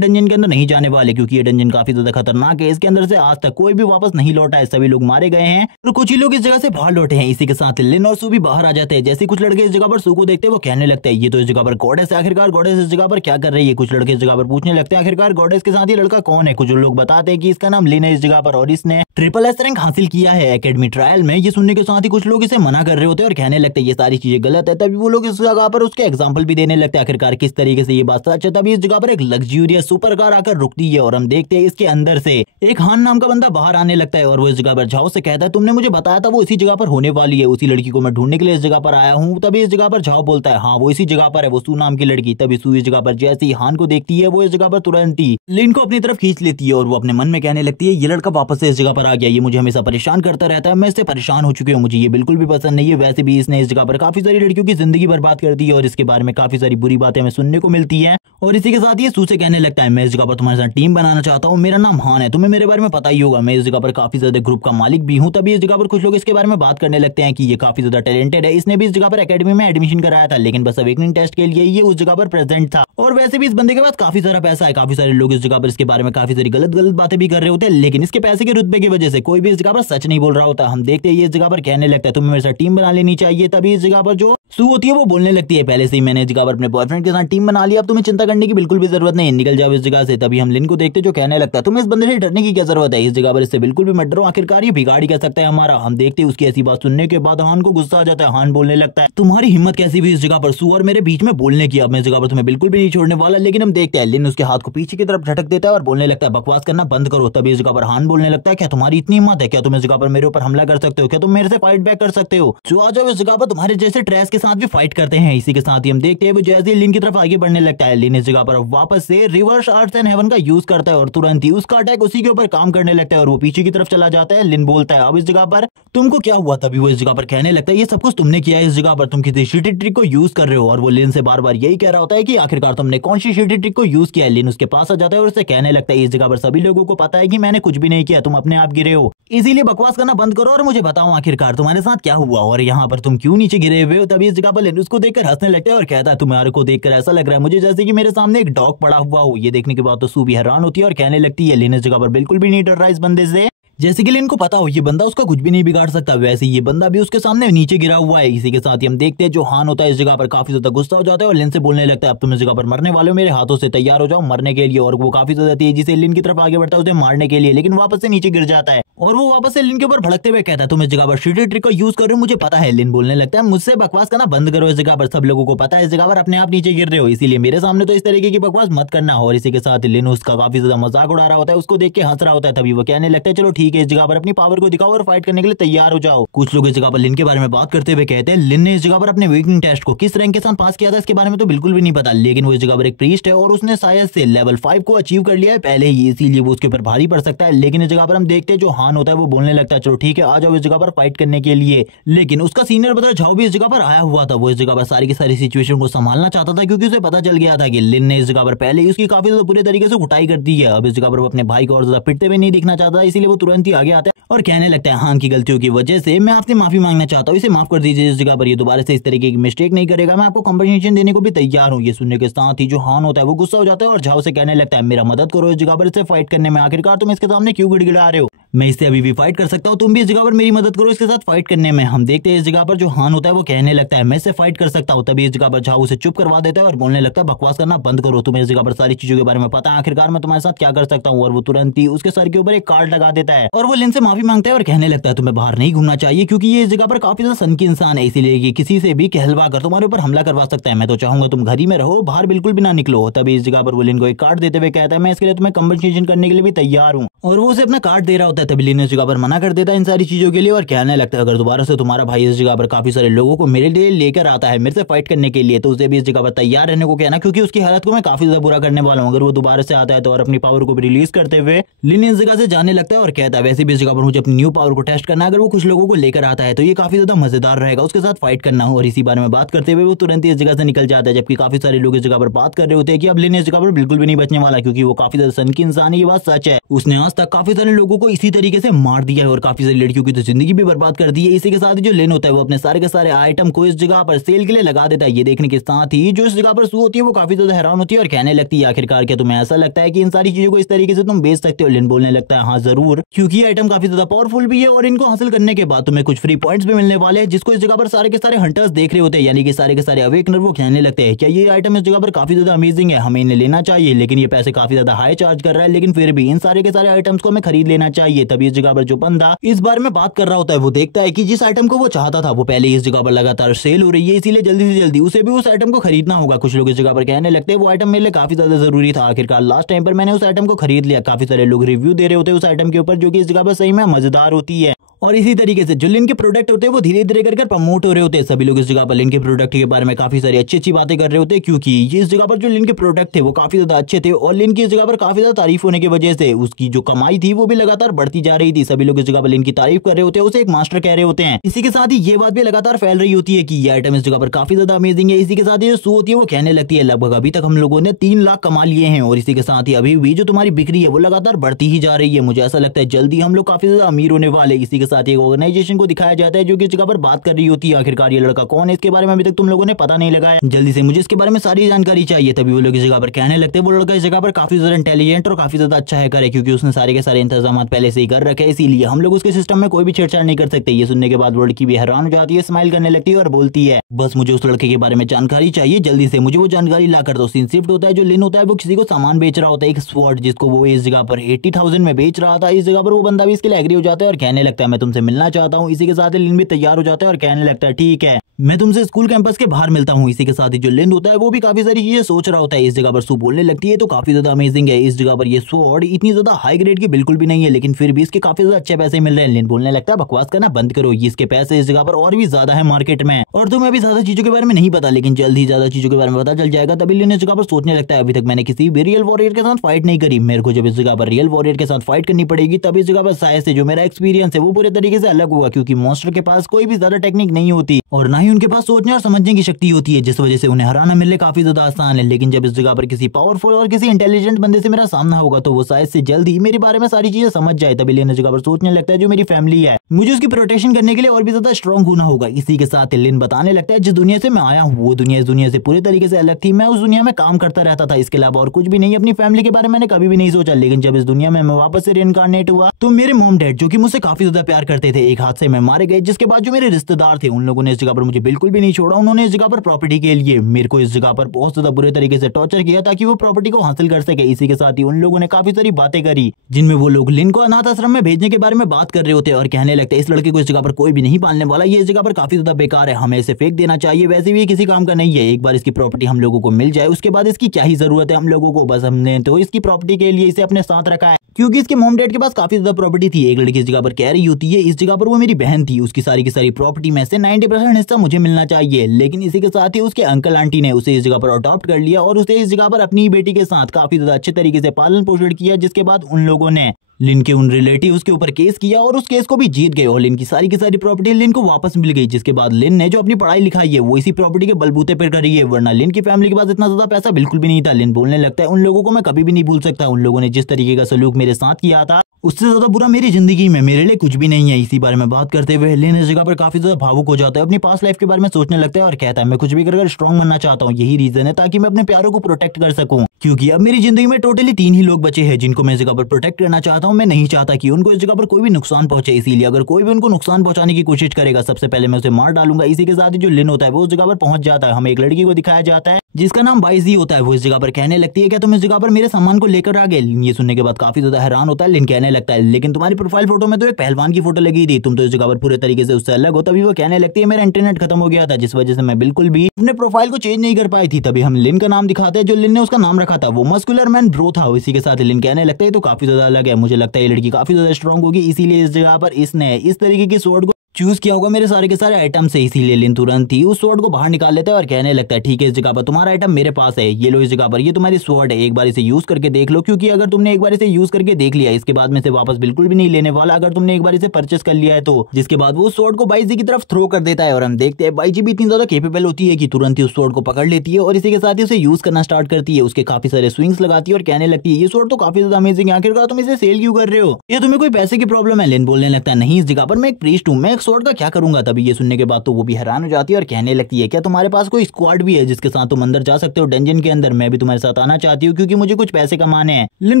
डंजन के अंदर नहीं जाने वाले क्योंकि ये डंजन काफी ज्यादा खतरनाक है, इसके अंदर से आज तक कोई भी वापस नहीं लौटा है, सभी लोग मारे गए हैं और कुछ ही लोग इस जगह से बाहर लौटे हैं। इसी के साथ लिन और सू भी बाहर आ जाते हैं। जैसे कुछ लड़के इस जगह पर सू को देखते देखते हैं वो कहने लगता है ये तो इस जगह पर गॉडेस है, आखिरकार गॉडेस इस जगह पर क्या कर रही है। कुछ लड़के इस जगह पर पूछने लगते हैं आखिरकार गॉडेस के साथ ये लड़का कौन है। कुछ लोग बताते हैं कि इसका नाम लिन है इस जगह पर और इसने SSS रैंक हासिल किया है एकेडमी ट्रायल में। ये सुनने के साथ ही कुछ लोग इसे मना कर रहे होते हैं और कहने लगते हैं ये सारी चीजें गलत है। तभी वो लोग इस जगह पर उसके एग्जाम्पल भी देने लगते हैं आखिरकार किस तरीके से ये बात सच है। तभी इस जगह पर एक लग्जूरियस सुपर कार आकर रुकती है और हम देखते हैं इसके अंदर से एक हान नाम का बंदा बाहर आने लगता है और वो इस जगह पर झाओ से कहता है तुमने मुझे बताया था वो इसी जगह पर होने वाली है, उसी लड़की को मैं ढूंढने के लिए इस जगह पर आया हूँ। तभी इस जगह पर झाओ बोलता है हाँ वो इसी जगह पर है, वो सू नाम की लड़की। तभी सू इस जगह पर जैसे ही हान को देखती है वो इस जगह पर तुरंत ही लिन को अपनी तरफ खींच लेती है और वो अपने मन में कहने लगती है ये लड़का वापस से इस जगह पर आ गया, ये मुझे हमेशा परेशान करता रहता है, मैं इससे परेशान हो चुकी हूँ, मुझे ये बिल्कुल भी पसंद नहीं है। वैसे भी इसने इस जगह पर काफी सारी लड़कियों की जिंदगी बर्बाद कर दी है और इसके बारे में काफी सारी बुरी बातें हमें सुनने को मिलती है। और इसी के साथ ये सू से कहने लगता है मैं इस जगह पर तुम्हारे साथ टीम बनाना चाहता हूँ, मेरा नाम हान है, तुम्हें मेरे बारे में पता ही होगा, मैं इस जगह पर काफी ज्यादा ग्रुप का मालिक भी हूँ। तभी इस जगह पर कुछ लोग इसके बारे में बात करने लगते हैं कि ये काफी ज्यादा टैलेंटेड है, इसने भी इस जगह पर एकेडमी में एडमिशन कराया था लेकिन बस अवेकनिंग टेस्ट के लिए ये उस जगह पर प्रेजेंट था। और वैसे भी इस बंदे के पास काफी सारा पैसा है, काफी सारे लोग इस जगह पर इसके बारे में काफी सारी गलत गलत बातें भी कर रहे होते हैं लेकिन इसके पैसे के रुतबे की वजह से कोई भी इस जगह पर सच नहीं बोल रहा होता। हम देखते हैं ये इस जगह पर कहने लगता है तुम्हें मेरे साथ टीम बना लेनी चाहिए। तभी इस जगह पर जो सू होती है वो बोलने लगती है पहले से ही मैंने इस जगह पर अपने बॉयफ्रेंड के साथ टीम बना लिया, अब तुम्हें चिंता करने की बिल्कुल भी जरूरत नहीं, निकल जाओ इस जगह से। तभी हम लिन को देखते जो कहने लगता है तुम्हें इस बंदे से डरने की क्या जरूरत है, इस जगह पर इससे बिल्कुल भी मत डरो, आखिरकार ये बिगाड़ी कर सकता है हमारा। हम देखते हैं उसकी ऐसी बात सुनने के बाद हान को गुस्सा आ जाता है, हान बोलने लगता है तुम्हारी हिम्मत कैसी भी इस जगह पर सू और मेरे बीच में बोलने की, अब मैं इस जगह पर तुम्हें बिल्कुल भी नहीं छोड़ने वाला। लेकिन हम देखते हैं लिन उसके हाथ को पीछे की तरफ झटक देता है और बोलने लगता है बकवास करना बंद करो। तभी इस जगह पर हान बोलने लगता है क्या तुम्हारी इतनी हिम्मत है, क्या तुम इस जगह पर मेरे ऊपर हमला कर सकते हो, क्या तुम मेरे से फाइट बैक कर सकते हो, जो आ जाओ इस जगह पर तुम्हारे जैसे ट्रैश के साथ भी फाइट करते हैं। इसी के साथ ही हम देखते हैं वो जैसे ही लिन की तरफ आगे बढ़ने लगता है लिन इस जगह पर वापस से रिवर्स आर्ट्स एंड हेवन का यूज करता है और तुरंत ही उसका अटैक उसी के ऊपर काम करने लगता है और वो पीछे की तरफ चला जाता है। लिन बोलता है अब इस जगह पर तुमको क्या हुआ। तभी वो इस जगह पर कहने लगता है ये सब कुछ तुमने किया है, इस जगह पर तुम किसी शिटी ट्रिक को यूज कर रहे हो। और वो लिन से बार बार यही कह रहा होता है कि आखिरकार तुमने कौन सी शिटी ट्रिक को यूज किया है। लिन उसके पास आ जाता है और उससे कहने लगता है इस जगह पर सभी लोगों को पता है कि मैंने कुछ भी नहीं किया, तुम अपने आप गिरे हो, इसीलिए बकवास करना बंद करो और मुझे बताओ आखिरकार तुम्हारे साथ क्या हुआ और यहाँ पर तुम क्यों नीचे गिरे हुए हो। तभी इस जगह पर लिन उसको देखकर हंसने लगता है और कहता है तुम्हारे को देखकर ऐसा लग रहा है मुझे जैसे कि मेरे सामने एक डॉग पड़ा हुआ हो। ये देखने के बाद तो सू भी हैरान होती है और कहने लगती है लिन इस जगह पर बिल्कुल भी नहीं डर रहा इस बंदे से, जैसे कि लिन को पता हो ये बंदा उसका कुछ भी नहीं बिगाड़ सकता, वैसे ये बंदा भी उसके सामने नीचे गिरा हुआ है। इसी के साथ ही हम देखते हैं जो हान होता है इस जगह पर काफी ज्यादा गुस्सा हो जाता है और लिन से बोलने लगता है अब तुम इस जगह पर मरने वाले हो, मेरे हाथों से तैयार हो जाओ मरने के लिए। और वो काफी ज्यादा तेजी से लिन की तरफ आगे बढ़ता है उसे मारने के लिए, लेकिन वापस से नीचे गिर जाता है और वो वापस से लिन के ऊपर भड़कते हुए कहता है तुम इस जगह पर शिटी ट्रिक को यूज कर रहे हो, मुझे पता है। लिन बोलने लगता है मुझसे बकवास करना बंद करो, इस जगह पर सब लोगों को पता है इस जगह पर अपने आप नीचे गिर रहे हो, इसीलिए मेरे सामने तो इस तरीके की बकवास मत करना। और इसी के साथ लिन उसका काफी ज्यादा मजाक उड़ा रहा होता है, उसको देख के हंस रहा होता है। तभी वो कहने लगता है चलो ठीक है इस जगह पर अपनी पावर को दिखाओ और फाइट करने के लिए तैयार हो जाओ। कुछ लोग इस जगह पर लिन के बारे में बात करते हुए कहते हैं लिन ने इस जगह पर अपने वेकिंग टेस्ट को किस रैंक के साथ पास किया था इसके बारे में तो बिल्कुल भी नहीं पता, लेकिन वो इस जगह पर एक प्रीस्ट है और उसने शायद से लेवल 5 को अचीव कर लिया है पहले ही, इसीलिए वो उसके ऊपर भारी पड़ सकता है। लेकिन इस जगह पर हम देखते हैं जो हान होता है वो बोलने लगता है चलो ठीक है आ जाओ इस जगह पर फाइट करने के लिए। लेकिन उसका सीनियर ब्रदर झाओ भी इस जगह पर आया हुआ था, वो इस जगह पर सारी की सारी सिचुएशन को संभालना चाहता था क्योंकि उसे पता चल गया था कि लिन ने इस जगह पर पहले ही उसकी काफी ज्यादा बुरे तरीके से कुटाई कर दी है। अब इस जगह पर वो अपने भाई को और ज्यादा पिटते हुए नहीं दिखना चाहता, इसीलिए वो तुरंत ही आगे आता है और कहने लगता है हान की गलतियों की वजह से मैं आपसे माफी मांगना चाहता हूँ, इसे माफ कर दीजिए, इस जगह पर ये दोबारा से इस तरीके की मिस्टेक नहीं करेगा, मैं आपको कंपनसेशन देने को भी तैयार हूँ। ये सुनने के साथ ही जो हान होता है वो गुस्सा हो जाता है और झाओ से कहने लगता है मेरा मदद करो इस जगह पर इसे फाइट करने में, आखिरकार तुम इसके सामने क्यों गिड़गिड़ा रहे हो, मैं इससे अभी भी फाइट कर सकता हूँ, तुम भी इस जगह पर मेरी मदद करो इसके साथ फाइट करने में। हम देखते हैं इस जगह पर जो हान होता है वो कहने लगता है मैं इससे फाइट कर सकता हूँ। तभी इस जगह पर झाओ उसे चुप करवा देता है और बोलने लगता है बकवास करना बंद करो, तुम्हें इस जगह पर सारी चीजों के बारे में पता है, आखिरकार मैं तुम्हारे साथ क्या कर सकता हूँ। और वो तुरंत ही उसके सर के ऊपर एक कार्ड लगा देता है और वो लिन से माफी मांगता है और कहने लगता है तुम्हें बाहर नहीं घूमना चाहिए क्योंकि ये इस जगह पर काफी ज्यादा सन की इंसान है, इसीलिए ये किसी से भी कहलवा कर तुम्हारे ऊपर हमला करवा सकता है, मैं तो चाहूंगा तुम घर ही में रहो, बाहर बिल्कुल भी ना निकलो। तभी इस जगह पर वो लिन को एक कार्ड देते हुए कहता है मैं इसके लिए तुम्हें कंपनसेशन करने के लिए भी तैयार हूँ और वो उसे अपना कार्ड दे रहा होता है। तभी लिन इस जगह पर मना कर देता है इन सारी चीजों के लिए और कहने लगता है अगर दोबारा से तुम्हारा भाई इस जगह पर काफी सारे लोगों को मेरे लिए लेकर आता है मेरे से फाइट करने के लिए तो उसे भी इस जगह पर तैयार रहने को कहना, क्योंकि उसकी हालत को मैं काफी ज्यादा बुरा करने वाला हूँ अगर वो दोबारा से आता है तो। और अपनी पावर को भी रिलीज करते हुए लिन इस जगह से जाने लगता है और कहता है वैसे भी इस जगह पर मुझे अपनी न्यू पावर को टेस्ट करना, अगर वो कुछ लोगों को लेकर आता है तो ये काफी ज्यादा मजेदार रहेगा, उसके साथ फाइट करना हो। और इसी बारे में बात करते हुए वो तुरंत ही इस जगह से निकल जाता है, जबकि काफी सारे लोग इस जगह पर बात कर रहे होते हैं कि अब लिन इस जगह पर बिल्कुल भी नहीं बचने वाला क्योंकि वो काफी ज्यादा सन की इंसान है, ये बात सच है। उसने आज तक काफी सारे लोगों को इसी तरीके से मार दिया है और काफी सारी लड़कियों की तो जिंदगी भी बर्बाद कर दी है। इसी के साथ ही जो लिन होता है वो अपने सारे के सारे आइटम को इस जगह पर सेल के लिए लगा देता है। ये देखने के साथ ही जो इस जगह पर सू होती है वो काफी ज्यादा हैरान होती है और कहने लगती है आखिरकार क्या तुम्हें ऐसा लगता है कि इन सारी चीजों को इस तरीके से तुम बेच सकते हो? लिन बोलने लगता है हाँ जरूर, क्योंकि ये आइटम काफी ज्यादा पावरफुल भी है और इनको हासिल करने के बाद तुम्हें कुछ फ्री पॉइंट्स भी मिलने वाले हैं, जिसको इस जगह पर सारे के सारे हंटर्स देख रहे होते हैं, यानी कि सारे के सारे अवेकनर। वो कहने लगते हैं क्या ये आइटम इस जगह पर काफी ज्यादा अमेजिंग है, हमें इन्हें लेना चाहिए, लेकिन ये पैसे काफी ज्यादा हाई चार्ज कर रहा है, लेकिन फिर भी इन सारे के सारे आइटम्स को हमें खरीद लेना चाहिए। तभी इस जगह पर जो बंदा इस बारे में बात कर रहा होता है वो देखता है कि जिस आइटम को वो चाहता था वो पहले इस जगह पर लगातार सेल हो रही है, इसीलिए जल्दी से जल्दी उसे भी उस आइटम को खरीदना होगा। कुछ लोग इस जगह पर कहने लगते हैं वो आइटम मेरे लिए काफी ज्यादा जरूरी था, आखिरकार लास्ट टाइम पर मैंने उस आइटम को खरीद लिया। काफी सारे लोग रिव्यू दे रहे होते हैं उस आइटम के ऊपर, जो कि इस जगह पर सही में मजेदार होती है। और इसी तरीके से जो लिन के प्रोडक्ट होते हैं वो धीरे धीरे कर प्रमोट हो रहे होते हैं। सभी लोग इस जगह पर लिन के प्रोडक्ट के बारे में काफी सारी अच्छी अच्छी बातें कर रहे होते हैं, क्योंकि ये इस जगह पर जो लिन के प्रोडक्ट थे वो काफी ज्यादा अच्छे थे और लिन की इस जगह पर काफी ज्यादा तारीफ होने की वजह से उसकी जो कमाई थी वो भी लगातार बढ़ती जा रही थी। सभी लोग इस जगह पर लिन की तारीफ कर रहे होते हैं, उसे एक मास्टर कह रहे होते हैं। इसी के साथ ही ये बात भी लगातार फैल रही होती है कि ये आइटम इस जगह पर काफी ज्यादा अमेजिंग है। इसी के साथ ही जो सू होती है वो कहने लगती है लगभग अभी तक हम लोगों ने 3 लाख कमा लिए हैं और इसी के साथ ही अभी भी जो तुम्हारी बिक्री है वो लगातार बढ़ती ही जा रही है। मुझे ऐसा लगता है जल्दी हम लोग काफी ज्यादा अमीर होने वाले। इसी के साथ ही ऑर्गेनाइजेशन को दिखाया जाता है जो कि इस जगह पर बात कर रही होती है। आखिरकार ये लड़का कौन है इसके बारे में अभी तक तुम लोगों ने पता नहीं लगाया, जल्दी से मुझे इसके बारे में सारी जानकारी चाहिए। तभी वो लोग इस जगह पर कहने लगते हैं वो लड़का इस जगह पर काफी ज्यादा इंटेलिजेंट और काफी ज्यादा अच्छा हैकर है, क्योंकि उसने सारे के सारे इंतजाम पहले से ही कर रखे हैं, इसीलिए हम लोग उसके सिस्टम में कोई भी छेड़छाड़ नहीं कर सकते। ये सुनने के बाद वो लड़की भी हैरान हो जाती है, स्माइल करने लगती है और बोलती है बस मुझे उस लड़के के बारे में जानकारी चाहिए, जल्दी से मुझे वो जानकारी ला कर दो। सीन शिफ्ट होता है, जो लिन होता है वो किसी को सामान बेच रहा होता है, एक स्वॉर्ड जिसको वो इस जगह पर 80,000 में बेच रहा था। इस जगह पर वो बंदा भी इसके लिए एग्री हो जाता है और कहने लगता है मैं तुमसे मिलना चाहता हूँ। इसी के साथ लिन भी तैयार हो जाता है और कहने लगता है ठीक है मैं तुमसे स्कूल कैंपस के बाहर मिलता हूँ। इसी के साथ ही जो लिन होता है वो भी काफी सारी चीजें सोच रहा होता है। इस जगह पर सू बोलने लगती है तो काफी ज्यादा अमेजिंग है, इस जगह पर ये स्वॉर्ड इतनी ज्यादा हाई ग्रेड की बिल्कुल भी नहीं है, लेकिन फिर भी इसके काफी ज्यादा अच्छे पैसे मिल रहे हैं। लिन बोलने लगता है बकवास करना बंद करो, ये इसके पैसे इस जगह पर और भी ज्यादा है मार्केट में, और तुम्हें अभी ज्यादा चीजों के बारे में नहीं पता, लेकिन जल्द ही ज्यादा चीजों के बारे में पता चल जाएगा। तभी लिन इस जगह पर सोचने लगता है अभी तक मैंने किसी भी रियल वॉरियर के साथ फाइट नहीं करी, मेरे को जब इस जगह पर रियल वॉरियर के साथ फाइट करनी पड़ेगी तब इस जगह पर शायद से जो मेरा एक्सपीरियंस है वो पूरे तरीके से अलग होगा, क्योंकि मॉन्स्टर के पास कोई भी ज्यादा टेक्निक नहीं होती और ना ही उनके पास सोचने और समझने की शक्ति होती है, जिस वजह से उन्हें हराना मेरे लिए काफी ज्यादा आसान है। लेकिन जब इस जगह पर किसी पावरफुल और किसी इंटेलिजेंट बंदे से मेरा सामना होगा तो वो शायद से जल्द ही मेरे बारे में सारी चीजें समझ जाए। तभी लिन इस जगह पर सोचने लगता है जो मेरी फैमिली है मुझे उसकी प्रोटेक्शन करने के लिए और भी ज्यादा स्ट्रॉन्ग होना होगा। इसी के साथ लिन बताने लगता है जिस दुनिया से मैं आया हूँ वो दुनिया इस दुनिया से पूरी तरीके से अलग थी, मैं उस दुनिया में काम करता रहता था, इसके अलावा और कुछ भी नहीं। अपनी फैमिली के बारे में मैंने कभी भी नहीं सोचा, लेकिन जब इस दुनिया में मैं वापस से रिइनकार्नेट हुआ तो मेरे मॉम डैड जो कि मुझसे काफी ज्यादा प्यार करते थे एक हादसे में मारे गए, जिसके बाद जो मेरे रिश्तेदार थे उन लोगों ने इस जगह पर मुझे बिल्कुल भी नहीं छोड़ा। उन्होंने इस जगह पर प्रॉपर्टी के लिए मेरे को इस जगह पर बहुत ज्यादा बुरे तरीके से टॉर्चर किया ताकि वो प्रॉपर्टी को हासिल कर सके। इसी के साथ ही उन लोगों ने काफी सारी बातें करी जिनमें वो लोग लिन को अनाथ आश्रम में भेजने के बारे में बात कर रहे होते हैं और कहने लगते हैं इस लड़के को इस जगह पर कोई भी नहीं पालने वाला, ये इस जगह पर काफी ज्यादा बेकार है, हमें इसे फेंक देना चाहिए, वैसे भी किसी काम का नहीं है, एक बार इसकी प्रॉपर्टी हम लोगों को मिल जाए उसके बाद इसकी क्या ही जरूरत है हम लोगों को, बस हमने तो इसकी प्रॉपर्टी के लिए इसे अपने साथ रखा है क्योंकि इसके मॉम डैड के पास काफी ज्यादा प्रॉपर्टी थी। एक लड़की इस जगह पर कह रही होती है इस जगह पर वो मेरी बहन थी, उसकी सारी की सारी प्रॉपर्टी में से 90% हिस्सा मुझे मिलना चाहिए, लेकिन इसी के साथ ही उसके अंकल आंटी ने उसे इस जगह पर अडॉप्ट कर लिया और उसे इस जगह पर अपनी बेटी के साथ काफी ज्यादा अच्छे तरीके से पालन पोषण किया, जिसके बाद उन लोगों ने लिन के उन रिलेटिव्स के ऊपर केस किया और उस केस को भी जीत गए और लिन की सारी प्रॉपर्टी लिन को वापस मिल गई, जिसके बाद लिन ने जो अपनी पढ़ाई लिखाई है वो इसी प्रॉपर्टी के बलबूते पर करी है, वरना लिन की फैमिली के पास इतना ज्यादा पैसा बिल्कुल भी नहीं था। लिन बोलने लगता है उन लोगों को मैं कभी भी नहीं भूल सकता, उन लोगों ने जिस तरीके का सलूक मेरे साथ किया था उससे ज्यादा बुरा मेरी जिंदगी में मेरे लिए कुछ भी नहीं है। इसी बारे में बात करते हुए लिन इस जगह पर काफी ज्यादा भावुक हो जाता है, अपनी पास्ट लाइफ के बारे में सोचने लगता है और कहता है मैं कुछ भी कर स्ट्रॉन्ग बनना चाहता हूँ, यही रीजन है ताकि मैं अपने प्यारों को प्रोटेक्ट कर सकूं, क्योंकि अब मेरी जिंदगी में टोटली 3 ही लोग बचे हैं जिनको मैं इस जगह पर प्रोटेक्ट करना चाहता हूँ। मैं नहीं चाहता कि उनको इस जगह पर कोई भी नुकसान पहुंचे, इसीलिए अगर कोई भी उनको नुकसान पहुंचाने की कोशिश करेगा सबसे पहले मैं उसे मार डालूंगा। इसी के साथ ही जो लिन होता है वो उस जगह पर पहुंच जाता है, हमें एक लड़की को दिखाया जाता है जिसका नाम बाइजी होता है, वो इस जगह पर कहने लगती है क्या तुम इस जगह पर मेरे सामान को लेकर आ गए। ये सुनने के बाद काफी ज्यादा हैरान होता है, लिन कहने लगता है लेकिन तुम्हारी प्रोफाइल फोटो में तो एक पहलवान की फोटो लगी थी, तुम तो इस जगह पर पूरे तरीके से उससे अलग हो। तभी वो कहने लगती है मेरा इंटरनेट खत्म हो गया था जिस वजह से मैं बिल्कुल भी अपने प्रोफाइल को चेंज नहीं कर पाई थी। तभी हम लिन का नाम दिखाते हैं, जो लिन ने उसका नाम रखा था वो मस्कुलर मैन ब्रो था। इसी के साथ लिन कहने लगता है तो काफी ज्यादा अलग है, मुझे लगता है ये लड़की काफी ज्यादा स्ट्रॉन्ग होगी, इसीलिए इस जगह पर इसने इस तरीके की स्वॉर्ड को चूज किया होगा मेरे सारे के सारे आइटम से, इसीलिए लिन तुरंत ही उस स्वॉर्ड को बाहर निकाल लेता है और कहने लगता है ठीक है इस जगह पर तुम्हारा आइटम मेरे पास है, ये लो इस जगह पर ये तुम्हारी स्वॉर्ड है, एक बार इसे यूज करके देख लो, क्योंकि अगर तुमने एक बार इसे यूज करके देख लिया इसके बाद में इसे वापस बिल्कुल भी नहीं लेने वाला अगर तुमने एक बार इसे परचेस कर लिया है तो। जिसके बाद वो स्वॉर्ड को बाईजी की तरफ थ्रो कर देता है और हम देखते हैं बाईजी भी इतनी ज्यादा केपेबल होती है कि तुरंत ही उस स्वॉर्ड को पकड़ लेती है और इसी के साथ ही उसे यूज करना स्टार्ट करती है, उसके काफी सारे स्विंग्स लगाती है और कहने लगती है ये स्वॉर्ड तो काफी ज्यादा अमेजिंग है, आखिरकार तुम इसे सेल क्यों कर रहे हो, ये तुम्हें कोई पैसे की प्रॉब्लम है। लिन बोलने लगता है नहीं इस जगह पर मैं एक प्रीस्ट हूँ, मैं एक स्वॉर्ड का क्या करूंगा। तभी ये सुनने के बाद तो वो भी हैरान हो जाती है और कहने लगती है क्या तुम्हारे पास कोई स्क्वाड भी है जिसके साथ तुम अंदर जा सकते हो डंजन के अंदर, मैं भी तुम्हारे साथ आना चाहती हूँ क्योंकि मुझे कुछ पैसे कमाने हैं। लिन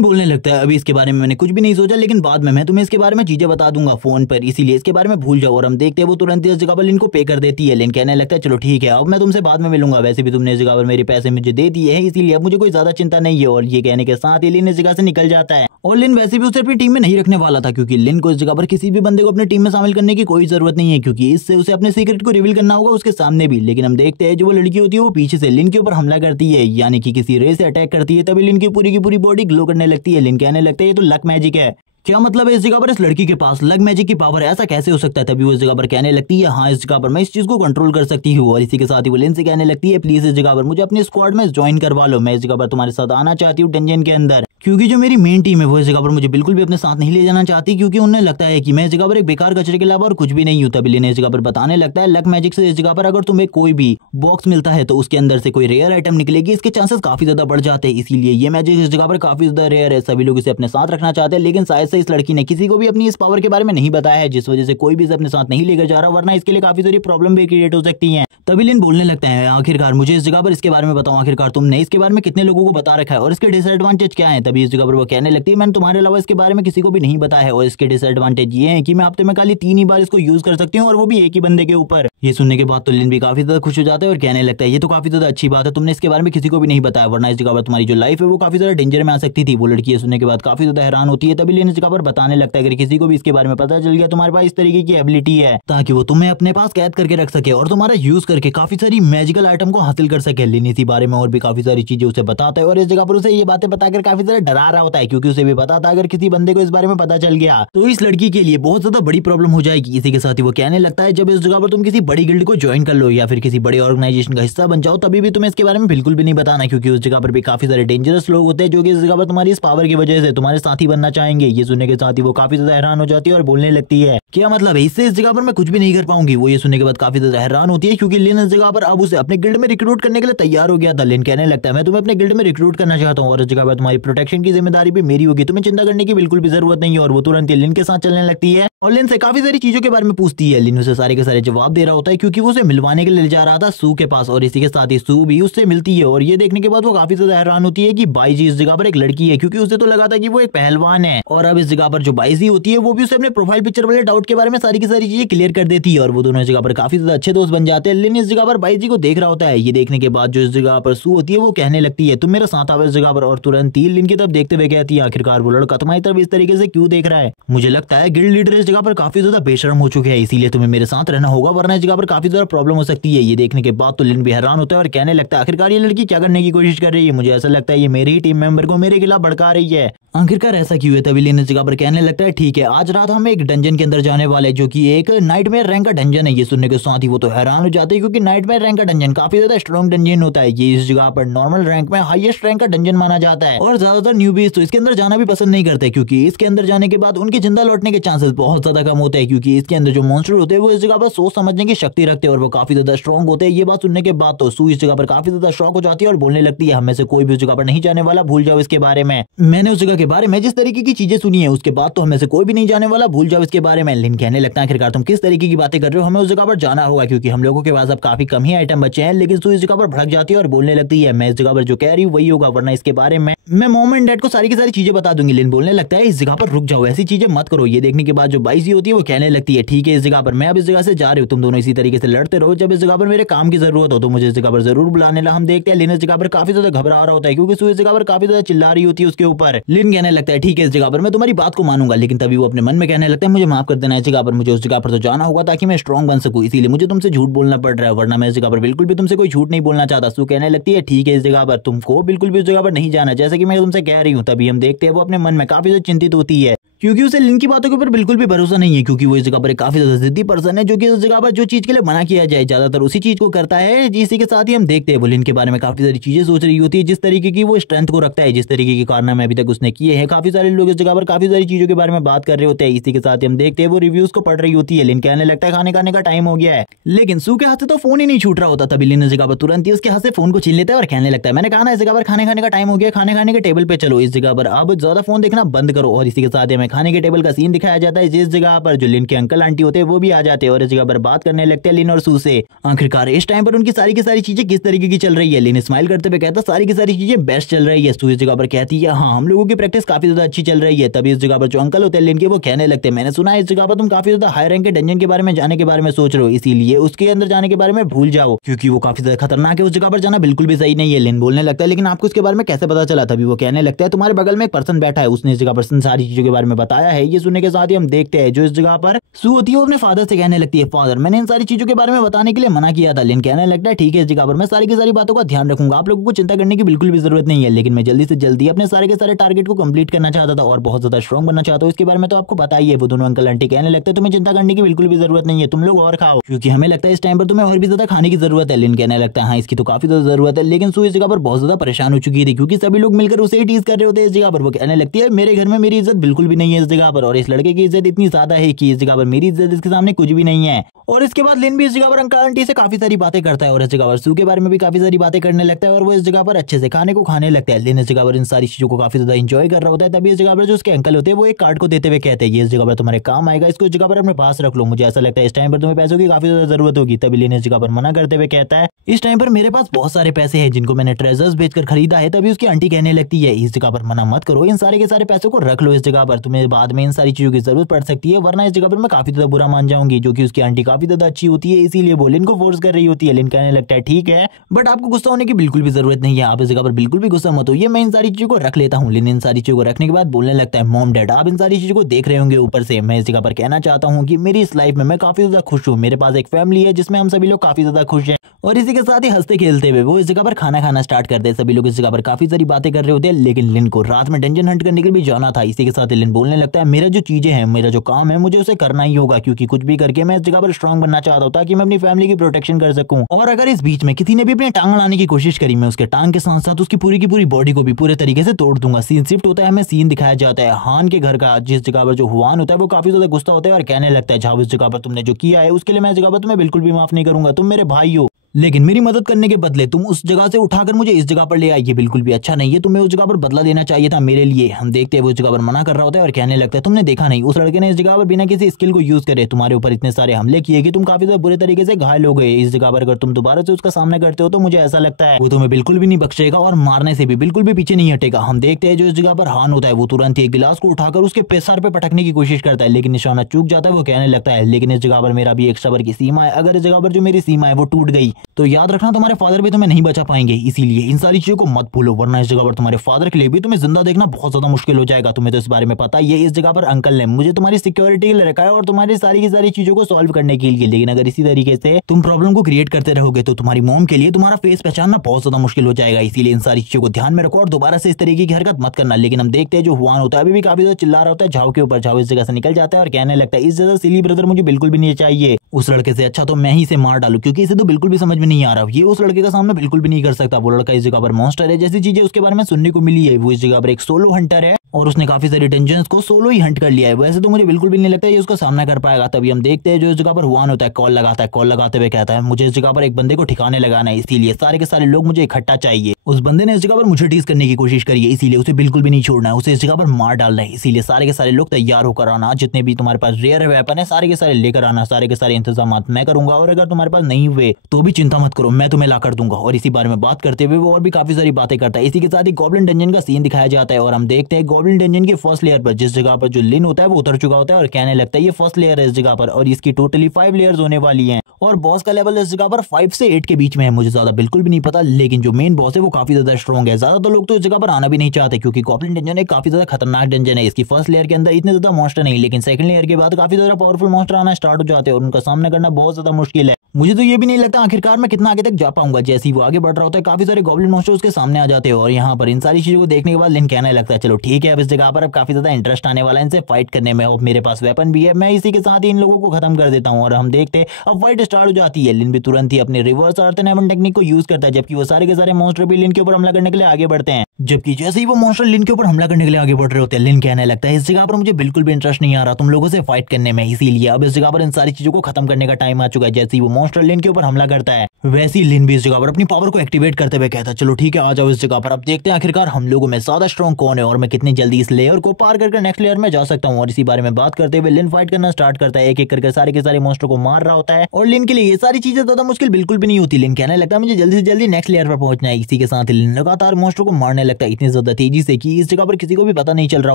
बोलने लगता है अभी इसके बारे में मैंने कुछ भी नहीं सोचा, लेकिन बाद में मैं तुम्हें इसके बारे में चीजें बता दूंगा फोन पर, इसीलिए इसके बारे में भूल जाओ। और हम देखते हैं वो तुरंत इस जगह पर लिन को पे कर देती है। लिन कहने लगता है चलो ठीक है अब मैं तुमसे बाद में मिलूंगा, वैसे भी तुमने इस जगह पर मेरे पैसे मुझे दे दिए हैं इसीलिए अब मुझे कोई ज्यादा चिंता नहीं है। और ये कहने के साथ ही लिन इस जगह से निकल जाता है। और लिन वैसे भी उसे अपनी टीम में नहीं रखने वाला था क्योंकि लिन को इस जगह पर किसी भी बंदे को अपनी टीम में शामिल करने की कोई जरूरत नहीं है क्योंकि इससे उसे अपने सीक्रेट को रिवील करना होगा उसके सामने भी। लेकिन हम देखते हैं जो वो लड़की होती है वो पीछे से लिन के ऊपर हमला करती है, यानी कि किसी रे से अटैक करती है। तभी लिन की पूरी बॉडी ग्लो करने लगती है। लिन कहने लगता है ये तो लक मैजिक है, क्या मतलब है इस जगह पर इस लड़की के पास लक मैजिक की पावर है, ऐसा कैसे हो सकता है। तभी वो इस जगह पर कहने लगती है हाँ इस जगह पर मैं इस चीज को कंट्रोल कर सकती हूँ। और इसी के साथ ही वो लिन से कहने लगती है प्लीज इस जगह पर मुझे अपने स्क्वाड में ज्वाइन करवा लो, मैं इस जगह पर तुम्हारे साथ आना चाहती हूँ डंजन के अंदर, क्योंकि जो मेरी मेन टीम है वो इस जगह पर मुझे बिल्कुल भी अपने साथ नहीं ले जाना चाहती क्योंकि उन्हें लगता है कि मैं इस जगह पर एक बेकार कचरे के अलावा और कुछ भी नहीं हूँ। तभी लिन इस जगह पर बताने लगता है लक मैजिक से इस जगह पर अगर तुम्हें कोई भी बॉक्स मिलता है तो उसके अंदर से कोई रेयर आइटम निकलेगी, इसके चांसेस काफी ज्यादा बढ़ जाते हैं, इसीलिए ये मैजिक इस जगह पर काफी ज्यादा रेयर है, सभी लोग इसे अपने साथ रखना चाहते हैं। लेकिन शायद से इस लड़की ने किसी को भी अपनी इस पावर के बारे में नहीं बताया है जिस वजह से कोई भी इसे अपने साथ नहीं लेकर जा रहा, वरना इसके लिए काफी सारी प्रॉब्लम भी क्रिएट हो सकती है। तभी लिन बोलने लगता है आखिरकार मुझे इस जगह पर इसके बारे में बताओ, आखिरकार तुमने इसके बारे में कितने लोगों को बता रखा है और इसके डिसएडवांटेज क्या है। तभी इस जगह पर वो कहने लगती है मैंने तुम्हारे अलावा इसके बारे में किसी को भी नहीं बताया है और इसके डिसएडवांटेज ये है कि मैं हफ्ते में खाली 3 ही बार इसको यूज कर सकती हूँ और वो भी एक ही बंदे के ऊपर। ये सुनने के बाद तो लिन भी काफी ज्यादा खुश हो जाता है और कहने लगता है ये तो काफी ज्यादा अच्छी बात है तुमने इसके बारे में किसी को भी नहीं बताया, वरना इस जगह पर तुम्हारी जो लाइफ है वो काफी ज्यादा डेंजर में आ सकती थी। वो लड़की ये सुनने के बाद काफी ज्यादा हैरान होती है। तभी लिन इस जगह पर बताने लगता है अगर किसी को भी इसके बारे में पता चल गया तुम्हारे पास इस तरीके की एबिलिटी है ताकि वो तुम्हें अपने पास कैद करके रख सके और तुम्हारा यूज करके काफी सारी मैजिकल आइटम को हासिल कर सके। लिन इसी बारे में और भी काफी सारी चीजें उसे बताता है और इस जगह पर उसे ये बातें बताकर काफी ज्यादा डरा रहा होता है क्योंकि उसे भी पता था अगर किसी बंदे को इस बारे में पता चल गया तो इस लड़की के लिए बहुत ज्यादा बड़ी प्रॉब्लम हो जाएगी। इसी के साथ ही वो कहने लगता है जब इस जगह पर तुम किसी बड़ी गिल्ड को ज्वाइन कर लो या फिर किसी बड़ी ऑर्गेनाइजेशन का हिस्सा बन जाओ तभी भी तुम्हें इसके बारे में बिल्कुल भी नहीं बताना क्योंकि उस जगह पर भी काफी सारे डेंजरस लोग होते हैं जो कि इस जगह पर तुम्हारी इस पावर की वजह से तुम्हारे साथी बनना चाहेंगे। ये सुनने के साथ ही वो काफी ज्यादा हैरान हो जाती है और बोलने लगती है क्या मतलब है इससे इस जगह पर मैं कुछ भी नहीं कर पाऊंगी। वो ये सुनने के बाद काफी ज्यादा हैरान होती है क्योंकि लिन इस जगह पर अब उसे अपने गिल्ड में रिक्रूट करने के लिए तैयार हो गया था। लिन कहने लगता है मैं तुम्हें अपने गिल्ड में रिक्रूट करना चाहता हूँ और इस जगह पर तुम्हारी प्रोटेक्शन की जिम्मेदारी भी मेरी होगी, तुम्हें चिंता करने की बिल्कुल भी जरूरत नहीं है। और वो तुरंत लिन के साथ चलने लगती है और लिन से काफी सारी चीजों के बारे में पूछती है। लिन उसे सारे के सारे जवाब दे रहा होता है क्योंकि वो उसे मिलवाने के लिए ले जा रहा था सू के पास और इसी के साथ ही सू भी उससे मिलती है। और ये देखने के बाद वो काफी ज्यादा हैरान होती है कि बाईजी इस जगह पर एक लड़की है क्योंकि उसे तो लगा था कि वो एक पहलवान है और अब इस जगह पर जो बाईजी होती है वो भी उसे अपने प्रोफाइल पिक्चर वाले डाउट के बारे में सारी की सारी चीजें क्लियर कर देती है और वो दोनों इस जगह पर काफी ज्यादा अच्छे दोस्त बन जाते हैं। लिन इस जगह पर बाईजी को देख रहा होता है। ये देखने के बाद जो इस जगह पर सू होती है वो कहने लगती है तुम मेरे साथ आओ इस जगह पर, और तुरंत ही लिन की तरफ देखते हुए कहती है आखिरकार वो लड़का तुम्हारी तरफ इस तरीके से क्यों देख रहा है, मुझे लगता है गिल्ड लीडर इस जगह पर काफी ज्यादा बेशर्म हो चुके हैं इसीलिए तुम्हें मेरे साथ रहना होगा वरना इस जगह पर काफी ज्यादा प्रॉब्लम हो सकती है। ये देखने के बाद तो लिन भी हैरान होता है और कहने लगता है आखिरकार ये लड़की क्या करने की कोशिश कर रही है, मुझे ऐसा लगता है ये मेरे ही टीम मेंबर को मेरे खिलाफ भड़का रही है, आखिरकार ऐसा क्यों है। तभी लिन इस जगह पर कहने लगता है ठीक है आज रात हम एक डंजन के अंदर जाने वाले जो कि एक नाइटमेयर रैंक का डंजन है। ये सुनने के साथ ही वो तो हैरान हो जाते हैं क्योंकि नाइटमेयर रैंक का डंजन काफी ज्यादा स्ट्रॉन्ग डंजन होता है। ये इस जगह पर नॉर्मल रैंक में हाईएस्ट रैंक का डंजन माना जाता है और ज्यादातर न्यूबीज तो इसके अंदर जाना भी पसंद नहीं करते क्योंकि इसके अंदर जाने के बाद उनके जिंदा लौटने के चांसेस बहुत ज्यादा कम होते हैं क्योंकि इसके अंदर जो मॉन्स्टर होते हैं वो इस जगह पर सोच समझने की शक्ति रखते हैं और वो काफी ज्यादा स्ट्रॉन्ग होते हैं। ये बात सुनने के बाद तो सू इस जगह पर काफी ज्यादा शॉक हो जाती है और बोलने लगती है हमें से कोई भी उस जगह पर नहीं जाने वाला, भूल जाओ इसके बारे में, मैंने उस जगह के बारे में जिस तरीके की चीजें सुनी है उसके बाद तो हमें से कोई भी नहीं जाने वाला, भूल जाओ इसके बारे में। लिन कहने लगता है आखिरकार तुम किस तरीके की बातें कर रहे हो, हमें उस जगह पर जाना होगा क्योंकि हम लोगों के पास अब काफी कम ही आइटम बचे हैं। लेकिन सू इस जगह पर भड़क जाती है और बोलने लगती है मैं इस जगह पर जो कह रही हूँ वही होगा वरना इसके बारे में मैं मॉम एंड डैड को सारी की सारी चीजें बता दूंगी। लिन बोलने लगता है इस जगह पर रुक जाओ, ऐसी चीजें मत करो। ये देखने के बाद जो बाईजी होती है वो कहने लगती है ठीक है इस जगह पर मैं अब इस जगह से जा रही हूँ, तुम दोनों इसी तरीके से लड़ते रहो, जब इस जगह पर मेरे काम की जरूरत हो तो मुझे इस जगह पर जरूर बुलाने ला। हम देखते हैं लिन इस जगह पर काफी ज्यादा घबरा रहा होता है क्योंकि सू इस जगह पर काफी ज्यादा चिल्ला रही होती है उसके ऊपर। लिन कहने लगता है ठीक है इस जगह पर मैं तुम्हारी बात को मानूंगा, लेकिन तभी वो अपने मन में कहने लगता है मुझे माफ कर देना, इस जगह पर मुझे उस जगह पर तो जाना होगा ताकि मैं स्ट्रॉन्ग बन सकूं, इसीलिए मुझे तुमसे झूठ बोलना पड़ रहा है वरना मैं इस जगह पर बिल्कुल भी तुमसे कोई झूठ नहीं बोलना चाहता। सू कहने लगती है ठीक है इस जगह पर तुमको बिल्कुल भी उस जगह पर नहीं जाना जैसे कि मैं तुमसे कह रही हूँ। तभी हम देखते हैं वो अपने मन में काफी ज्यादा चिंतित होती है क्योंकि उसे लिन की बातों के ऊपर बिल्कुल भी भरोसा नहीं है, क्योंकि वो इस जगह पर काफी ज्यादा जिद्दी पर्सन है जो कि उस जगह पर जो चीज के लिए मना किया जाए ज्यादातर उसी चीज को करता है। इसी के साथ ही हम देखते हैं वो लिन के बारे में काफी सारी चीजें सोच रही होती है, जिस तरीके की वो स्ट्रेंथ को रखता है, जिस तरीके के कारनामे अभी तक उसने किए हैं। काफी सारे लोग इस जगह पर काफी सारी चीजों के बारे में बात कर रहे होते हैं। इसी के साथ ही हम देखते हैं वो रिव्यूज को पढ़ रही होती है। लिन कहने लगता है खाने खाने का टाइम हो गया है, लेकिन सू के हाथ से तो फोन ही नहीं छूट रहा होता। तभी लिन इस जगह पर तुरंत ही उसके हाथ से फोन को छीन लेता है और कहने लगता है मैंने कहा ना इस जगह पर खाने खाने का टाइम हो गया, खाने खाने के टेबल पे चलो, इस जगह पर अब ज्यादा फोन देखना बंद करो। और इसी के साथ ही हमें खाने के टेबल का सीन दिखाया जाता है, जिस जगह पर जो लिन के अंकल आंटी होते हैं वो भी आ जाते हैं और इस जगह पर बात करने लगते हैं लिन और सू से। आखिरकार इस टाइम पर उनकी सारी की सारी चीजें किस तरीके की चल रही है। लिन स्माइल करते हुए कहता है सारी की सारी चीजें बेस्ट चल रही है। सू इस जगह पर कहती है हाँ हम लोगों की प्रैक्टिस काफी ज्यादा अच्छी चल रही है। तभी इस जगह पर जो अंकल होते हैं लिन के वो कहने लगते हैं मैंने सुना है इस जगह पर तुम काफी ज्यादा हाई रैंक के डंजन के बारे में जाने के बारे में सोच रहे हो, इसीलिए उसके अंदर जाने के बारे में भूल जाओ क्योंकि वो काफी ज्यादा खतरनाक है, उस जगह पर जाना बिल्कुल भी सही नहीं है। लिन बोलने लगता है लेकिन आपको उसके बारे में कैसे पता चला। तभी वो कहने लगता है तुम्हारे बगल में एक पर्सन बैठा है, उसने इस जगह पर सारी चीजों के बारे में बताया है। ये सुनने के साथ ही हम देखते हैं जो इस जगह पर सू होती है वो अपने फादर से कहने लगती है फादर मैंने इन सारी चीजों के बारे में बताने के लिए मना किया था। लिन कहने लगता है ठीक है इस जगह पर मैं सारी की सारी बातों का ध्यान रखूंगा, आप लोगों को चिंता करने की बिल्कुल भी जरूरत नहीं है, लेकिन मैं जल्दी से जल्दी अपने सारे के सारे टारगेट को कंप्लीट करना चाहता था और बहुत ज्यादा स्ट्रॉन्ग बनना चाहता हूँ, इसके बारे में तो आपको पता ही है। वो दोनों अंकल आंटी कहने लगते हैं तुम्हें चिंता करने की बिल्कुल भी जरूरत नहीं है, तुम लोग और खाओ क्योंकि हमें लगता है इस टाइम पर तुम्हें और भी ज्यादा खाने की जरूरत है। लिन कहने लगता है हाँ इसकी तो काफी ज्यादा जरूरत है, लेकिन सू इस जगह पर बहुत ज्यादा परेशान हो चुकी थी क्योंकि सभी लोग मिलकर उसे ही टीज कर रहे होते हैं। इस जगह पर वो कहने लगती है मेरे घर में मेरी इज्जत बिल्कुल भी नहीं है इस जगह पर, और इस लड़के की इज्जत इतनी ज्यादा है कि इस जगह पर मेरी इज्जत इसके सामने कुछ भी नहीं है। और इसके बाद लिन भी इस जगह पर अंकल आंटी से काफी सारी बातें करता है और इस जगह पर सू के बारे में भी काफी सारी बातें करने लगता है और वो इस जगह पर अच्छे से खाने को खाने लगता है। लिन इस जगह पर इन सारी चीजों को काफी ज्यादा एंजॉय कर रहा होता है। तभी इस जगह पर जो उसके अंकल होते हैं वो एक कार्ड को देते हुए कहते हैं ये इस जगह पर तुम्हारे काम आएगा, इसको इस जगह पर अपने पास रख लो, मुझे ऐसा लगता है इस टाइम पर तुम्हें पैसों की काफी ज्यादा जरूरत होगी। तभी लिन इस जगह पर मना करते हुए कहता है इस टाइम पर मेरे पास बहुत सारे पैसे हैं जिनको मैंने ट्रेजर्स बेचकर खरीदा है। तभी उसकी आंटी कहने लगती है इस जगह पर मना मत करो, इन सारे के सारे पैसों को रख लो इस जगह पर, तुम्हें बाद में इन सारी चीजों की जरूरत पड़ सकती है, वरना इस जगह पर मैं काफी ज्यादा बुरा मान जाऊंगी। जो कि उसकी आंटी काफी ज्यादा अच्छी होती है इसीलिए वो लिन को फोर्स कर रही होती है। लिन कहने लगता है ठीक है बट आपको गुस्सा होने की बिल्कुल भी जरूरत नहीं है, आप इस जगह पर बिल्कुल भी गुस्सा मत होइए, मैं इन सारी चीजों को रख लेता हूँ। लिन इन सारी चीजों को रखने के बाद बोलने लगता है मॉम डैड आप इन सारी चीजों को देख रहे होंगे ऊपर से, मैं इस जगह पर कहना चाहता हूँ कि मेरी इस लाइफ में मैं काफी ज्यादा खुश हूँ, मेरे पास एक फैमिली है जिसमें हम सभी लोग काफी ज्यादा खुश हैं। और इसी के साथ ही हंसते खेलते हुए वो इस जगह पर खाना खाना स्टार्ट करते हैं। सभी लोग इस जगह पर काफी सारी बातें कर रहे होते हैं, लेकिन लिन को रात में डंजन हंट करने के लिए भी जाना था। इसी के साथ लिन बोलने लगता है मेरा जो चीजें हैं, मेरा जो काम है, मुझे उसे करना ही होगा क्योंकि कुछ भी करके मैं इस जगह पर स्ट्रांग बनना चाहता हूँ ताकि मैं अपनी फैमिली की प्रोटेक्शन कर सकूं। और अगर इस बीच में किसी ने भी अपनी टांग लाने की कोशिश करी, मैं उसके टांग के साथ साथ उसकी पूरी की पूरी बॉडी को भी पूरे तरीके से तोड़ दूंगा। सीन शिफ्ट होता है, हमें सीन दिखाया जाता है हान के घर का, जिस जगह पर जो हुआन होता है वो काफी ज्यादा गुस्सा होता है और कहने लगता है जाओ इस जगह पर तुमने जो किया है उसके लिए मैं इस जगह पर तुम्हें बिल्कुल भी माफ नहीं करूंगा, तुम मेरे भाई हो, लेकिन मेरी मदद करने के बदले तुम उस जगह से उठाकर मुझे इस जगह पर ले आई, ये बिल्कुल भी अच्छा नहीं है, तुम्हें उस जगह पर बदला देना चाहिए था मेरे लिए। हम देखते हैं वो उस जगह पर मना कर रहा होता है और कहने लगता है तुमने देखा नहीं उस लड़के ने इस जगह पर बिना किसी स्किल को यूज करे तुम्हारे ऊपर इतने सारे हमले किए कि तुम काफी ज्यादा बुरे तरीके से घायल हो गए। इस जगह पर अगर तुम दोबारा से उसका सामना करते हो तो मुझे ऐसा लगता है वो तुम्हें बिल्कुल भी नहीं बख्शेगा और मारने से भी बिल्कुल भी पीछे नहीं हटेगा। हम देखते हैं जो इस जगह पर हान होता है वो तुरंत ही एक गिलास को उठाकर उसके सर पे पटकने की कोशिश करता है, लेकिन निशाना चूक जाता है। वो कहने लगता है लेकिन इस जगह पर मेरा भी एक सबर की सीमा है, अगर इस जगह पर जो मेरी सीमा है वो टूट गई तो याद रखना तुम्हारे फादर भी तुम्हें नहीं बचा पाएंगे, इसीलिए इन सारी चीजों को मत भूलो, वरना इस जगह पर तुम्हारे फादर के लिए भी तुम्हें जिंदा देखना बहुत ज्यादा मुश्किल हो जाएगा। तुम्हें तो इस बारे में पता ही है, इस जगह पर अंकल ने मुझे तुम्हारी सिक्योरिटी के लिए रखा है और तुम्हारी सारी की सारी चीजों को सॉल्व करने के लिए, लेकिन अगर इसी तरीके से तुम प्रॉब्लम को क्रिएट करते रहोगे तो तुम्हारी मॉम के लिए तुम्हारा फेस पहचानना बहुत ज्यादा मुश्किल हो जाएगा। इसीलिए इन सारी चीजों को ध्यान में रखो और दोबारा से इस तरीके की हरकत मत करना। लेकिन हम देखते हैं जो हुआन होता है अभी भी काफी ज्यादा चिल्ला रहा होता है झाओ के ऊपर। झाओ इस जगह से निकल जाता है और कहने लगता है इस जगह सिली ब्रदर मुझे बिल्कुल भी नहीं चाहिए, उस लड़के से अच्छा तो मैं ही इसे मार डालू क्योंकि इसे तो बिल्कुल भी समझ में नहीं आ रहा, ये उस लड़के का सामना बिल्कुल भी नहीं कर सकता, वो लड़का इस जगह पर मॉन्स्टर है जैसी चीजें उसके बारे में सुनने को मिली है। वो इस जगह पर एक सोलो हंटर है और उसने काफी सारी डंजन्स को सोलो ही हंट कर लिया है, वैसे तो मुझे बिल्कुल भी नहीं लगता ये उसका सामना कर पाएगा। तभी हम देखते हैं जो इस जगह पर हुआन होता है कॉल लगाता है, कॉल लगाते हुए कहता है मुझे इस जगह पर एक बंदे को ठिकाने लगाना है, इसीलिए सारे के सारे लोग मुझे इकट्ठा चाहिए। उस बंदे ने इस जगह पर मुझे टीज करने की कोशिश करी है, इसीलिए उसे बिल्कुल भी नहीं छोड़ना है, उसे इस जगह पर मार डालना है, इसीलिए सारे के सारे लोग तैयार होकर आना, जितने भी तुम्हारे पास रेयर वेपन है सारे के सारे लेकर आना, सारे के सारे इंतजाम मैं करूंगा और अगर तुम्हारे पास नहीं हुए तो भी चिंता मत करो, मैं तुम्हें ला कर दूंगा। और इसी बारे में बात करते हुए वो और भी काफी सारी बातें करता है। इसी के साथ ही गॉब्लिन डंजन का सीन दिखाया जाता है और हम देखते हैं गॉब्लिन डंजन के फर्स्ट लेयर पर जिस जगह पर जो लिन होता है वो उतर चुका होता है और कहने लगता है ये फर्स्ट लेयर है इस जगह पर और इसकी टोटली 5 लेयर्स होने वाली हैं और बॉस का लेवल इस जगह पर 5 से 8 के बीच में है, मुझे ज्यादा बिल्कुल भी नहीं पता, लेकिन जो मेन बॉस है वो काफी ज्यादा स्ट्रॉन्ग है। ज्यादातर लोग तो इस जगह पर आना भी नहीं चाहते क्योंकि गॉब्लिन डंजन एक काफी ज्यादा खतरनाक डंजन है। इसकी फर्स्ट लेयर के अंदर इतने ज्यादा मॉन्स्टर नहीं, लेकिन सेकंड लेयर के बाद काफी ज्यादा पावरफुल मॉन्स्टर आना स्टार्ट हो जाते हैं और उनका सामना करना बहुत ज्यादा मुश्किल है। मुझे तो ये भी नहीं लगता आखिरकार मैं कितना आगे तक जा पाऊंगा। जैसे ही वो आगे बढ़ रहा होता है काफी सारे गॉब्लिन मॉन्स्टर उसके सामने आ जाते हैं और यहाँ पर इन सारी चीजों को देखने के बाद लिन कहने लगता है चलो ठीक ठीक है, अब इस जगह पर अब काफी ज्यादा इंटरेस्ट आने वाला है इनसे फाइट करने में। और मेरे पास वेपन भी है, मैं इसी के साथ ही इन लोगों को खत्म कर देता हूँ। और हम देखते हैं अब फाइट स्टार्ट हो जाती है। लिन भी तुरंत ही अपने रिवर्स अर्थ एंड टेक्निक को यूज करता है, जबकि वो सारे के सारे मॉन्स्टर भी लिन के ऊपर हमला करने के लिए आगे बढ़ते हैं। जबकि जैसे ही वो मॉन्स्टर लिन के ऊपर हमला करने के लिए आगे बढ़ रहे होते हैं, लिन कहने लगता है इस जगह पर मुझे बिल्कुल भी इंटरेस्ट नहीं आ रहा तुम लोगों से फाइट करने में, इसीलिए अब इस जगह पर इन सारी चीजों को खत्म करने का टाइम आ चुका है। जैसे ही वो मॉन्स्टर लिन के ऊपर हमला करता है, वैसे ही लिन भी इस जगह पर अपनी पावर को एक्टिवेट करते हुए कहता है चलो ठीक है आ जाओ इस जगह पर। अब देखते हैं आखिरकार हम लोगों में ज्यादा स्ट्रॉन्ग कौन है और मैं कितनी जल्दी इस लेयर को पार करके नेक्स्ट लेयर में जा सकता हूँ। और इसी बारे में बात करते हुए लिन फाइट करना स्टार्ट करता है, एक एक करके सारे के सारे मॉन्स्टर को मार रहा होता है। और लिन के लिए ये सारी चीजें ज्यादा मुश्किल बिल्कुल भी नहीं होती। लिन कहने लगता है मुझे जल्दी से जल्दी नेक्स्ट लेयर पर पहुंचना है। इसी के साथ लिन लगातार मॉन्स्टर को मारने लगता है इतनी ज्यादा तेजी से कि इस जगह पर किसी को भी पता नहीं चल रहा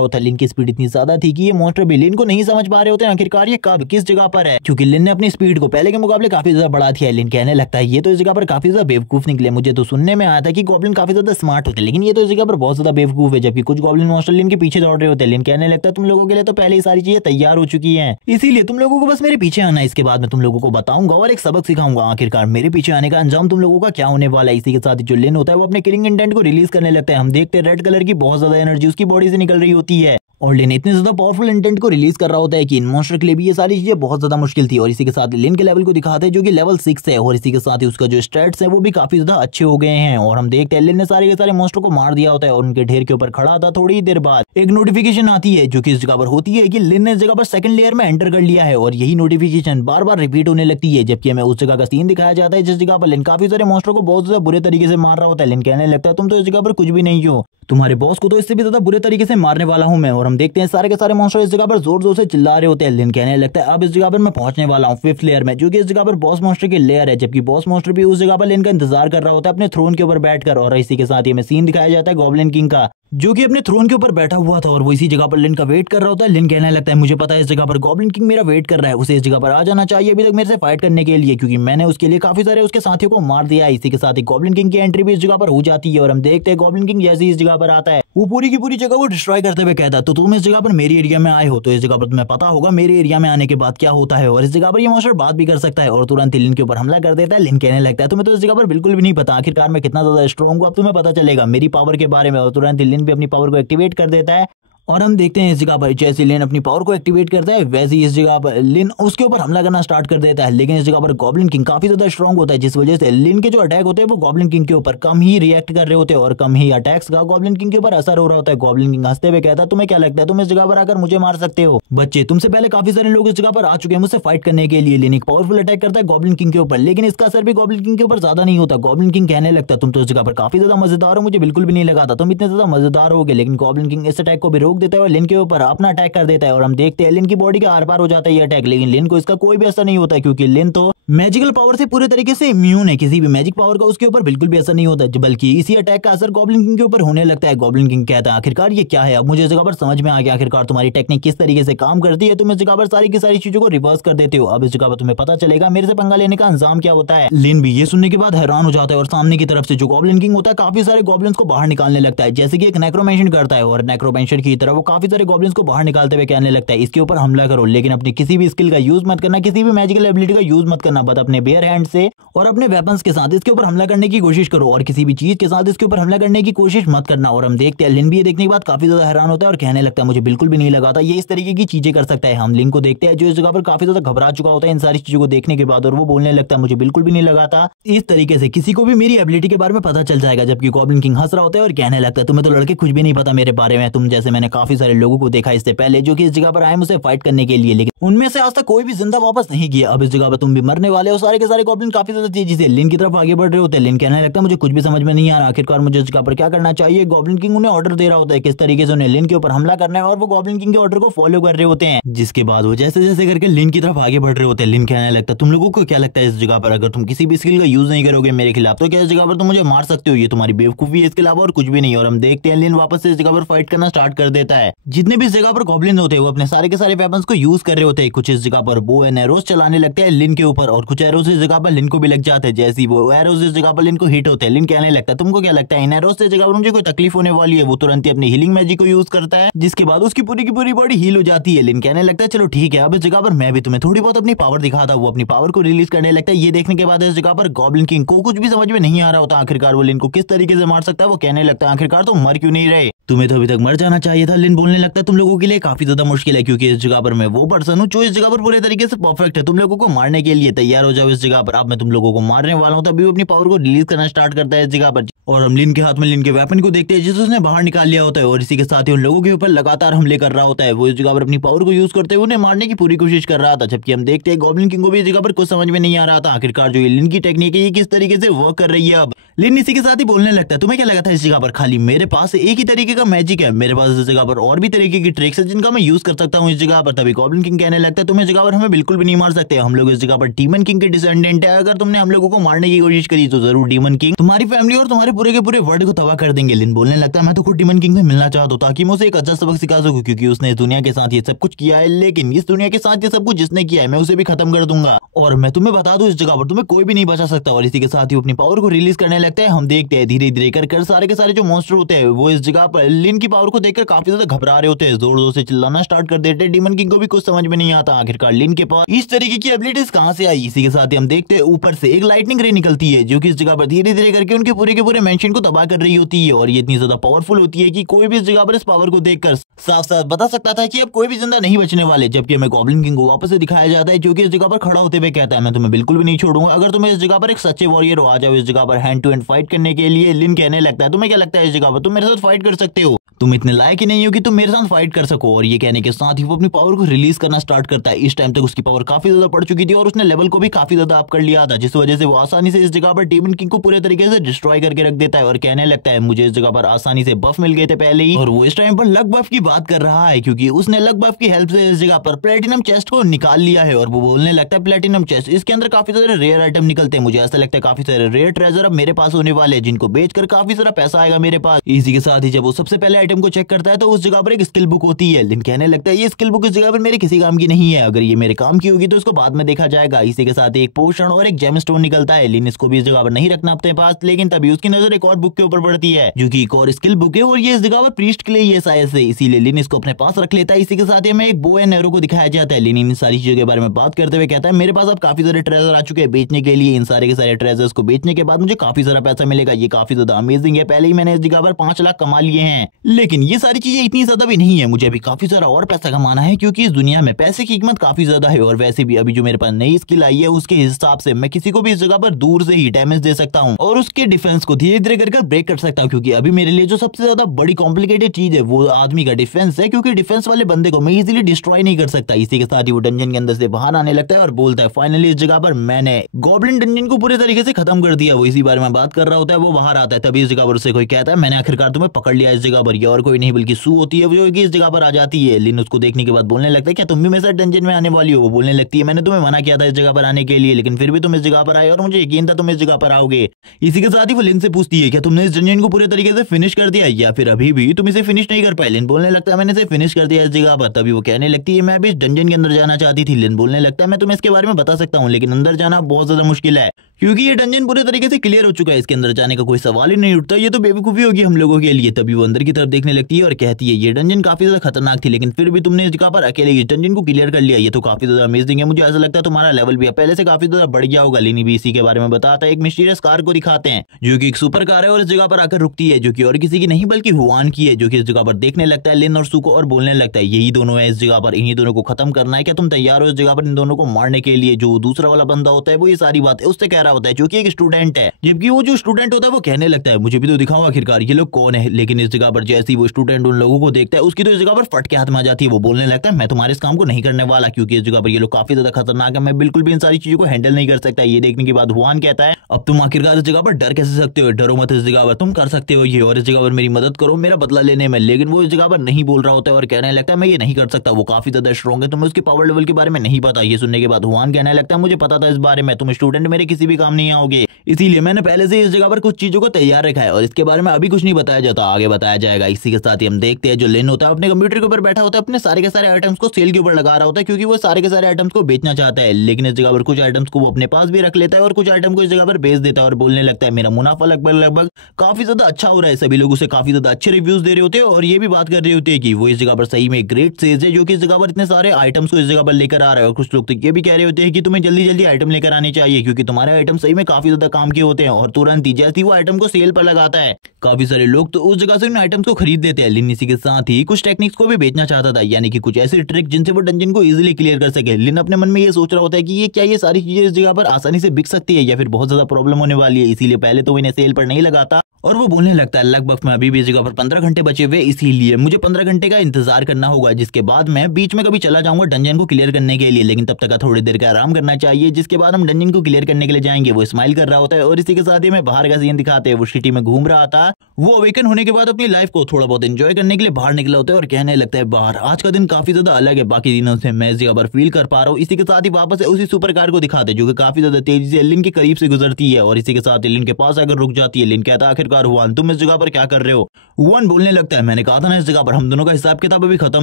होता। लिन की स्पीड इतनी ज्यादा थी कि ये मॉन्स्टर भी लिन को नहीं समझ पा रहे होते आखिरकार ये कब किस जगह पर है, क्योंकि लिन ने अपनी स्पीड को पहले के मुकाबले काफी ज्यादा बढ़ा दिया है। लिन कहने लगता है ये तो इस जगह पर काफी ज्यादा बेवकूफ निकले, मुझे तो सुनने में आया था कि गॉब्लिन काफी ज्यादा स्मार्ट होते हैं, लेकिन ये तो इस जगह पर बहुत ज्यादा बेवकूफ है। जबकि कुछ गॉब्लिन मॉन्स्टर लिन के पीछे दौड़ रहे होते हैं। लिन कहने लगता है तुम लोगों के लिए तो पहले ही सारी चीजें तैयार हो चुकी हैं, इसीलिए तुम लोगों को बस मेरे पीछे आना है। इसके बाद मैं तुम लोगों को बताऊंगा और एक सबक सिखाऊंगा आखिरकार मेरे पीछे आने का अंजाम तुम लोगों का क्या होने वाला है। इसी के साथ जो लिन होता है वो अपने किलिंग इंटेंट को रिलीज करने लगता है। हम देखते हैं रेड कलर की बहुत ज्यादा एनर्जी उसकी बॉडी से निकल रही होती है और लिन इतने ज्यादा पावरफुल इंटेंट को रिलीज कर रहा होता है कि इन मॉन्स्टर के लिए भी ये सारी चीजें बहुत ज्यादा मुश्किल थी। और इसी के साथ लिन के लेवल को दिखाते हैं जो कि लेवल 6 है और इसी के साथ ही उसका जो स्टैट्स है वो भी काफी ज्यादा अच्छे हो गए हैं। और हम देखते हैं लिन ने सारे के सारे मॉन्स्टर को मार दिया होता है और उनके ढेर के ऊपर खड़ा था। थोड़ी देर बाद एक नोटिफिकेशन आती है जो कि इस जगह पर होती है कि लिन ने इस जगह पर सेकंड लेयर में एंटर कर लिया है और यही नोटिफिकेशन बार बार रिपीट होने लगती है। जबकि हमें उस जगह का सीन दिखाया जाता है जिस जगह पर लिन काफी सारे मॉन्स्टर को बहुत ज्यादा बुरे तरीके से मार रहा होता है। लिन कहने लगता है तुम तो इस जगह पर कुछ भी नहीं हो, तुम्हारे बॉस को तो इससे भी ज्यादा बुरे तरीके से मारने वाला हूं मैं। और हम देखते हैं सारे के सारे मॉन्स्टर इस जगह पर जोर जोर से चिल्ला रहे होते हैं। लिन कहने लगता है अब इस जगह पर मैं पहुंचने वाला हूं 5th लेयर में, जो कि इस जगह पर बॉस मॉन्स्टर की लेयर है। जबकि बॉस मॉन्स्टर भी उस जगह पर लिन का इंतजार कर रहा होता है अपने थ्रोन के ऊपर बैठकर। और इसी के साथ ही हमें सीन दिखाया जाता है गॉब्लिन किंग का, जो कि अपने थ्रोन के ऊपर बैठा हुआ था और वो इसी जगह पर लिन का वेट कर रहा होता है। लिन कहने लगता है मुझे पता है इस जगह पर गॉब्लिन किंग मेरा वेट कर रहा है, उसे इस जगह पर आ जाना चाहिए अभी तक मेरे से फाइट करने के लिए, क्योंकि मैंने उसके लिए काफी सारे उसके साथियों को मार दिया है। इसी के साथ ही गॉब्लिन किंग की एंट्री भी इस जगह पर हो जाती है और हम देखते हैं गॉब्लिन किंग जैसे ही इस जगह पर आता है वो पूरी की पूरी जगह को डिस्ट्रॉय करते हुए कहता है तो तुम इस जगह पर मेरी एरिया में आए हो तो इस जगह पर तुम्हें पता होगा मेरे एरिया में आने के बाद क्या होता है। और इस जगह पर ये मॉन्स्टर बात भी कर सकता है और तुरंत लिन के ऊपर हमला कर देता है। लिन कहने लगता है तुम्हें तो इस जगह पर बिल्कुल भी नहीं पता आखिरकार मैं कितना ज्यादा स्ट्रॉन्ग हूं, अब तुम्हें पता चलेगा मेरी पावर के बारे में। और तुरंत लिन भी अपनी पावर को एक्टिवेट कर देता है और हम देखते हैं इस जगह पर जैसे लिन अपनी पावर को एक्टिवेट करता है वैसे ही इस जगह पर लिन उसके ऊपर हमला करना स्टार्ट कर देता है। लेकिन इस जगह पर गॉब्लिन किंग काफी ज्यादा स्ट्रॉन्ग होता है, जिस वजह से लिन के जो अटैक होते हैं वो गॉब्लिन किंग के ऊपर कम ही रिएक्ट कर रहे होते हैं और कम ही अटैक्स का गॉब्लिन किंग के ऊपर असर हो रहा होता है। गॉब्लिन किंग हंसते हुए कहता है तुम्हें क्या लगता है तुम इस जगह पर आकर मुझे मार सकते हो? बच्चे तुमसे पहले काफी सारे लोग इस जगह पर आ चुके हैं मुझसे फाइट करने के लिए। लिन एक पावरफुल अटैक करता है गॉब्लिन किंग के ऊपर, लेकिन इसका असर भी गॉब्लिन किंग के ऊपर ज्यादा नहीं होता। गॉब्लिन किंग कहने लगता है तुम तो इस जगह पर काफी ज्यादा मजेदार हो, मुझे बिल्कुल भी नहीं लगा था तुम इतने ज्यादा मजेदार होगे। लेकिन गॉब्लिन किंग इस अटैक को भी रोक देता है और लिन के ऊपर अपना अटैक कर देता है और हम देखते हैं लिन की बॉडी के आर पार हो जाता है ये अटैक। लेकिन लिन को इसका कोई भी असर नहीं होता क्योंकि लिन तो मैजिकल पावर से पूरे तरीके से इम्यून है, किसी भी मैजिक पावर का उसके ऊपर बिल्कुल भी असर नहीं होता, बल्कि इसी अटैक का असर गॉब्लिन किंग के ऊपर होने लगता है। गॉब्लिन किंग कहता है आखिरकार ये क्या है, अब मुझे इस जगह पर समझ में आ गया आखिरकार तुम्हारी टेक्निक किस तरीके से काम करती है, तुम इस जगह पर सारी की सारी चीजों को रिवर्स कर देते हो। अब इस जगह पर तुम्हें पता चलेगा मेरे से पंगा लेने का अंजाम क्या होता है। लिन भी ये सुनने के बाद हैरान हो जाता है और सामने की तरफ से जो गॉब्लिन किंग होता है काफी सारे गॉब्लिन्स को बाहर निकालने लगता है, जैसे कि एक नेक्रोमेंशन करता है और नेक्रोमेंशन की तरह वो काफी सारे गॉब्लिन्स को बाहर निकालते हुए कहने लगता है इसके ऊपर हमला करो, लेकिन अपनी किसी भी स्किल का यूज मत करना, किसी भी मैजिकल एबिलिटी का यूज मत करना, बट अपने बेयर हैंड से और अपने वेपन्स के साथ इसके ऊपर हमला करने की कोशिश करो और किसी भी चीज के साथ इसके ऊपर हमला करने की कोशिश मत करना। और हम देखते हैं लिन भी ये देखने के बाद काफी ज्यादा हैरान होता है और कहने लगता है मुझे बिल्कुल भी नहीं लगा था ये इस तरीके की चीजें कर सकता है। हम लिन को देखते हैं जो इस जगह पर काफी ज्यादा घबरा चुका होता है इन सारी चीजों को देखने के बाद और वो बोलने लगता है मुझे बिल्कुल भी नहीं लगा था इस तरीके से किसी को भी मेरी एबिलिटी के बारे में पता चल जाएगा। जबकि गॉब्लिन किंग हंस रहा होता है और कहने लगता है तुम्हें तो लड़के कुछ भी नहीं पता मेरे बारे में, तुम जैसे मैंने काफी सारे लोगों को देखा इससे पहले जो कि इस जगह पर आए मुझसे फाइट करने के लिए, लेकिन उनमें से आज तक कोई भी जिंदा वापस नहीं गया। अब इस जगह पर तुम भी मरने वाले हो। सारे के सारे गॉब्लिन काफी ज्यादा तेजी से लिन की तरफ आगे बढ़ रहे होते हैं। लिन कहने लगता है मुझे कुछ भी समझ में नहीं आ रहा आखिरकार मुझे इस जगह पर क्या करना चाहिए। गॉब्लिन किंग उन्हें ऑर्डर दे रहा होता है किस तरीके से उन्हें लिन के ऊपर हमला करना है और वो गॉब्लिन किंग के ऑर्डर को फॉलो कर रहे होते हैं, जिसके बाद वो जैसे जैसे करके लिन की तरफ आगे बढ़ रहे होते हैं। लिन कहने लगता है तुम लोगों को क्या लगता है इस जगह पर अगर तुम किसी भी स्किल का यूज नहीं करोगे मेरे खिलाफ तो क्या इस जगह पर तुम मुझे मार सकते हो, ये तुम्हारी बेवकूफी है इसके अलावा और कुछ भी नहीं। और हम देखते हैं लिन वापस से इस जगह पर फाइट करना स्टार्ट कर देता है। जितने भी इस जगह पर गॉब्लिन होते हैं वो अपने सारे के सारे वेपन्स को यूज कर रहे होते हैं। कुछ इस जगह पर बो एंड एरोस चलाने लगते हैं लिन के ऊपर और कुछ एरोस इस जगह पर लिन को भी लग जाते हैं। जैसे वो एरोस इस जगह पर लिन को हिट होते हैं लिन कहने लगता है तुमको क्या लगता है इन एरोस से जगह पर मुझे कोई तकलीफ होने वाली है। वो तुरंत ही अपनी हीलिंग मैजिक को यूज करता है जिसके बाद उसकी पूरी की पूरी बॉडी हील हो जाती है। लिन कहने लगता है चलो ठीक है अब इस जगह पर मैं भी तुम्हें थोड़ी बहुत अपनी पावर दिखाता हूँ। वो अपनी पावर को रिलीज करने लगता है। ये देखने के बाद इस जगह पर गॉब्लिन किंग को कुछ भी समझ में नहीं आ रहा होता आखिरकार वो लिन को किस तरीके से मार सकता है। वो कहने लगता है आखिरकार तुम मर क्यों नहीं रहे, तुम्हें तो अभी तक मर जाना चाहिए था। अन्यथा लिन बोलने लगता है तुम लोगों के लिए काफी ज्यादा मुश्किल है, क्योंकि इस जगह पर मैं वो पर्सन हूँ जो इस जगह पर पूरे तरीके से परफेक्ट है। तुम लोगों को मारने के लिए तैयार हो जाओ इस जगह पर। अब मैं तुम लोगों को मारने वाला हूँ। तभी वो अपनी पावर को रिलीज करना स्टार्ट करता है इस जगह पर, और हम लिन के हाथ में लिन के वेपन को देखते हैं जिसे उसने बाहर निकाल लिया होता है, और इसी के साथ ही उन लोगों के ऊपर लगातार हमले कर रहा होता है। वो इस जगह पर अपनी पावर को यूज करते हुए उन्हें मारने की पूरी कोशिश कर रहा था, जबकि हम देखते हैं गॉब्लिन किंग को भी इस जगह पर कुछ समझ में नहीं आ रहा था आखिरकार जो ये लिन की टेक्निक है ये किस तरीके से वर्क कर रही है। अब लिन इसी के साथ ही बोलने लगता है तुम्हें क्या लगा था इस जगह पर खाली मेरे पास एक ही तरीके का मैजिक है, मेरे पास इस जगह पर और भी तरीके की ट्रिक्स है जिनका मैं यूज कर सकता हूँ इस जगह पर। तभी गॉब्लिन किंग कहने लगता है तुम इस जगह पर हमें बिल्कुल भी नहीं मार सकते, हम लोग इस जगह पर डीमन किंग के डिसेंडेंट है। अगर तुमने हम लोगों को मारने की कोशिश करी तो जरूर डीमन किंग तुम्हारी फैमिली और तुम्हारे पूरे के पूरे वर्ल्ड को तबाह कर देंगे। लिन बोलने लगता है मैं तो खुद डीमन किंग से मिलना चाहता हूँ ताकि मैं उसे एक अच्छा सबक सिखा सकूं, क्योंकि उसने इस दुनिया के साथ ये सब कुछ किया है, लेकिन इस दुनिया के साथ ये सब कुछ जिसने किया है मैं उसे भी खत्म कर दूंगा। और मैं तुम्हें बता दूं इस जगह पर तुम्हें कोई भी नहीं बचा सकता। और इसी के साथ ही अपनी पावर को रिलीज करने लगता है। हम देखते हैं धीरे धीरे कर सारे के सारे जो मॉन्स्टर होते हैं वो इस जगह पर लिन की पावर को देखकर काफी ज्यादा घबरा रहे होते हैं, जोर जोर से चिल्लाना स्टार्ट कर देते हैं। डीमन किंग को भी कुछ समझ में नहीं आता आखिरकार लिन के पास इस तरीके की एबिलिटीज कहां से आई। इसी के साथ ही हम देखते हैं ऊपर से एक लाइटनिंग रे निकलती है जो कि इस जगह पर धीरे धीरे करके उनके पूरे के पूरे मेंशन को तबाह कर रही होती है, और ये इतनी ज्यादा पावरफुल होती है कि कोई भी इस जगह पर इस पावर को देखकर साफ साफ बता सकता था कि अब कोई भी जिंदा नहीं बचने वाले। जबकि हमें गॉब्लिन किंग को वापस से दिखाया जाता है जो कि इस जगह पर खड़ा होते हुए कहता है मैं तुम्हें बिल्कुल भी नहीं छोड़ूंगा, अगर तुम्हें इस जगह पर एक सच्चे वॉरियर हो आ जाओ इस जगह पर हैंड टू हैंड फाइट करने के लिए। लिन कहने लगता है तुम्हें क्या लगता है इस जगह पर तुम मेरे साथ फाइट कर सकते हो, तुम इतने लायक ही नहीं हो कि तुम मेरे साथ फाइट कर सको। और ये कहने के साथ ही वो अपनी पावर को रिलीज करना स्टार्ट करता है। इस टाइम तक उसकी पावर काफी ज्यादा बढ़ चुकी थी और उसने लेवल को भी काफी ज्यादा अप कर लिया था, जिस वजह से वो आसानी से इस जगह पर डीमन किंग को पूरे तरीके से डिस्ट्रॉय करके रख देता है। और कहने लगता है मुझे इस जगह पर आसानी से बफ मिल गए थे पहले ही, और वो इस टाइम पर लक बफ की बात कर रहा है क्योंकि उसने लक बफ की हेल्प से इस जगह पर प्लेटिनम चेस्ट को निकाल लिया है। और वो बोलने लगता है प्लेटिनम चेस्ट इसके अंदर काफी सारे रेयर आइटम निकलते हैं, मुझे ऐसा लगता है काफी सारे रेयर ट्रेजर अब मेरे पास होने वाले हैं जिनको बेचकर काफी सारा पैसा आएगा मेरे पास। इसी के साथ ही जब वो सबसे पहले आइटम को चेक करता है तो उस जगह पर एक स्किल बुक होती है। लिन कहने लगता है ये स्किल बुक इस जगह पर मेरे किसी काम की नहीं है, अगर ये मेरे काम की होगी तो इसको बाद में देखा जाएगा। इसी के साथ एक पोशन और एक जेमस्टोन निकलता है। लिन इसको भी इस जगह पर नहीं रखना अपने पास, लेकिन तभी उसकी नजर एक और बुक के ऊपर पड़ती है जो कि एक और स्किल बुक है और ये इस जगह पर प्रीस्ट के लिए ये शायद से, इसीलिए लिन इसको अपने पास रख लेता है। इसी के साथ ही हमें एक बो एंड एरो को दिखाया जाता है। लिन इन सारी चीजों के बारे में बात करते हुए कहता है मेरे पास अब काफी सारे ट्रेजर आ चुके हैं बेचने के लिए, इन सारे के सारे ट्रेजर्स को बेचने के बाद मुझे काफी सारा पैसा मिलेगा, ये काफी ज्यादा अमेजिंग है। पहले ही मैंने इस जगह पर 5 लाख कमा लिए हैं, लेकिन ये सारी चीजें इतनी ज्यादा भी नहीं है, मुझे अभी काफी सारा और पैसा कमाना है क्योंकि इस दुनिया में पैसे की कीमत काफी ज्यादा है। और वैसे भी अभी जो मेरे पास नई स्किल आई है उसके हिसाब से मैं किसी को भी इस जगह पर दूर से ही डैमेज दे सकता हूँ और उसके डिफेंस को धीरे धीरे करके ब्रेक कर सकता हूँ, क्योंकि अभी मेरे लिए जो सबसे ज्यादा बड़ी कॉम्प्लिकेटेड चीज है वो आदमी का डिफेंस है, क्योंकि डिफेंस वाले बंदे को मैं इजीली डिस्ट्रॉय नहीं कर सकता। इसी के साथ ही वो डंजन के अंदर से बाहर आने लगता है और बोलता है फाइनली इस जगह पर मैंने गॉब्लिन डंजन को पूरे तरीके से खत्म कर दिया। वो इसी बारे में बात कर रहा होता है, वो बाहर आता है, तभी इस जगह पर उससे कोई कहता है मैंने आखिरकार तुम्हें पकड़ लिया इस जगह पर। ये और कोई नहीं बल्कि सू होती है जो कि इस जगह पर आ जाती है। लिन उसको देखने के बाद बोलने लगता है क्या तुम भी मेरे साथ डंजन में आने वाली हो। वो बोलने लगती है मैंने तुम्हें मना किया था इस जगह पर आने के लिए, लेकिन फिर भी तुम इस जगह पर आए और मुझे यकीन था तुम इस जगह पर आओगे। इसी के साथ ही वो लिन से पूछती है क्या तुमने इस डंजन को पूरे तरीके से फिनिश कर दिया या फिर अभी भी तुम इसे फिनिश नहीं कर पाए। लिन बोलने लगता है मैंने इसे फिनिश कर दिया इस जगह पर। तभी वो कहने लगती है मैं अभी इस डंजन के अंदर जाना चाहती थी। लिन बोलने लगता है मैं तुम्हें इसके बारे में बता सकता हूँ, लेकिन अंदर जाना बहुत ज्यादा मुश्किल है क्योंकि ये डंजन पूरे तरीके से क्लियर हो चुका है, इसके अंदर जाने का कोई सवाल ही नहीं उठता, ये तो बेवकूफी होगी हम लोगों के लिए। तभी वो अंदर की तरफ देखने लगती है और कहती है ये डंजन काफी ज्यादा खतरनाक थी, लेकिन फिर भी तुमने इस जगह पर अकेले इस डंजन को क्लियर कर लिया, ये तो काफी ज्यादा अमेजिंग है। मुझे ऐसा लगता है तुम्हारा लेवल भी पहले से काफी ज्यादा बढ़ गया होगा। लिनी भी इसी के बारे में बताता है। एक मिस्टीरियस कार को दिखाते हैं जो कि एक सुपर कार है और इस जगह पर आकर रुकती है, जो कि और किसी की नहीं बल्कि हुआन की है, जो कि इस जगह पर देखने लगता है लिन और सू को और बोलने लगता है यही दोनों है इस जगह पर, इन्हीं दोनों को खत्म करना है, क्या तुम तैयार हो इस जगह पर इन दोनों को मारने के लिए। जो दूसरा वाला बंदा होता है वो ये सारी बात उससे कह रहा होता है जो कि एक स्टूडेंट है, जबकि वो जो स्टूडेंट होता है वो कहने लगता है मुझे भी तो दिखाओ आखिरकार ये लोग कौन है। लेकिन इस जगह पर जैसे ही वो स्टूडेंट उन लोगों को देखता है उसकी तो इस जगह पर फट के हाथ में आ जाती है। वो बोलने लगता है मैं तुम्हारे इस काम को नहीं करने वाला, क्योंकि इस जगह पर ये लोग काफी ज्यादा खतरनाक है, मैं बिल्कुल भी इन सारी चीजों को हैंडल नहीं कर सकता। ये देखने के बाद हुआन कहता है अब तुम आखिरकार इस जगह पर डर कैसे सकते हो, डरो मत इस जगह पर, तुम कर सकते हो ये, और इस जगह पर मेरी मदद करो मेरा बदला लेने में। लेकिन वो इस जगह पर नहीं बोल रहा होता है और कहने लगता है मैं ये नहीं कर सकता, वो काफी ज्यादा स्ट्रॉन्ग है, तुम्हें उसके पावर लेवल के बारे में नहीं पता। ये सुनने के बाद हुआन कहने लगता है मुझे पता था इस बारे में, तुम स्टूडेंट मेरे किसी भी काम नहीं आओगे, इसीलिए मैंने पहले से इस जगह पर कुछ चीजों को तैयार रखा है और इसके बारे में अभी कुछ नहीं बताया जाता, आगे बताया जाएगा। इसी के साथ ही हम देखते हैं जो लिन होता है अपने कंप्यूटर के ऊपर बैठा होता है, अपने सारे के सारे आइटम्स को सेल के ऊपर लगा रहा होता है क्योंकि वो सारे के सारे आइटम्स को बेचना चाहता है। लेकिन इस जगह पर कुछ आइटम्स को वो अपने पास भी रख लेता है और कुछ आइटम को इस जगह पर बेच देता है और बोलने लगता है मेरा मुनाफा लगभग काफी ज्यादा अच्छा हो रहा है, सभी लोग उसे काफी ज्यादा अच्छे रिव्यूज दे रहे होते हैं और ये भी बात कर रहे होते हैं कि वो इस जगह पर सही में ग्रेट सेल्स है जो कि इस जगह पर इतने सारे आइटम्स को इस जगह पर लेकर आ रहा है। और कुछ लोग तो ये भी कह रहे होते हैं कि तुम्हें जल्दी जल्दी आइटम लेकर आने चाहिए क्योंकि तुम्हारे आइटम सही में काफी ज्यादा काम के होते हैं और तुरंत ही जैसे ही वो आइटम को सेल पर लगाता है काफी सारे लोग तो उस जगह से उन आइटम्स को खरीद लेते हैं। लिन इसी के साथ ही कुछ टेक्निक्स को भी बेचना चाहता था, यानी कि कुछ ऐसे ट्रिक जिनसे वो डंजन को इजीली क्लियर कर सके। लिन अपने मन में ये सोच रहा होता है कि ये क्या ये सारी चीजें इस जगह पर आसानी से बिक सकती है या फिर बहुत ज्यादा प्रॉब्लम होने वाली है, इसीलिए पहले तो इन्हें सेल पर नहीं लगाता। और वो बोलने लगता है लगभग मैं अभी भी इस जगह पर 15 घंटे बचे हुए, इसीलिए मुझे 15 घंटे का इंतजार करना होगा, जिसके बाद मैं बीच में कभी चला जाऊंगा डंजन को क्लियर करने के लिए, लेकिन तब तक थोड़ी देर का आराम करना चाहिए, जिसके बाद हम डंजन को क्लियर करने के लिए जाएंगे। वो स्माइल कर रहा होता है और इसी के साथ ही मैं बाहर का सीन दिखाते हैं। वो सिटी में घूम रहा था, वो अवेकन होने के बाद अपनी लाइफ को थोड़ा बहुत एंजॉय करने के लिए बाहर निकला होता है और कहने लगता है बाहर आज का दिन काफी ज्यादा अलग है बाकी दिनों से, मैं इस जगह पर फील कर पा रहा हूँ। इसी के साथ ही वापस उसी सुपर कार को दिखाते जो कि काफी ज्यादा तेजी से लिन के करीब से गुजरती है और इसी के साथ लिन के पास आकर रुक जाती है। लिन कहता है आखिरकार हुआन तुम इस जगह पर क्या कर रहे हो? हुआन बोलने लगता है मैंने कहा था ना इस जगह पर हम दोनों का हिसाब किताब अभी खत्म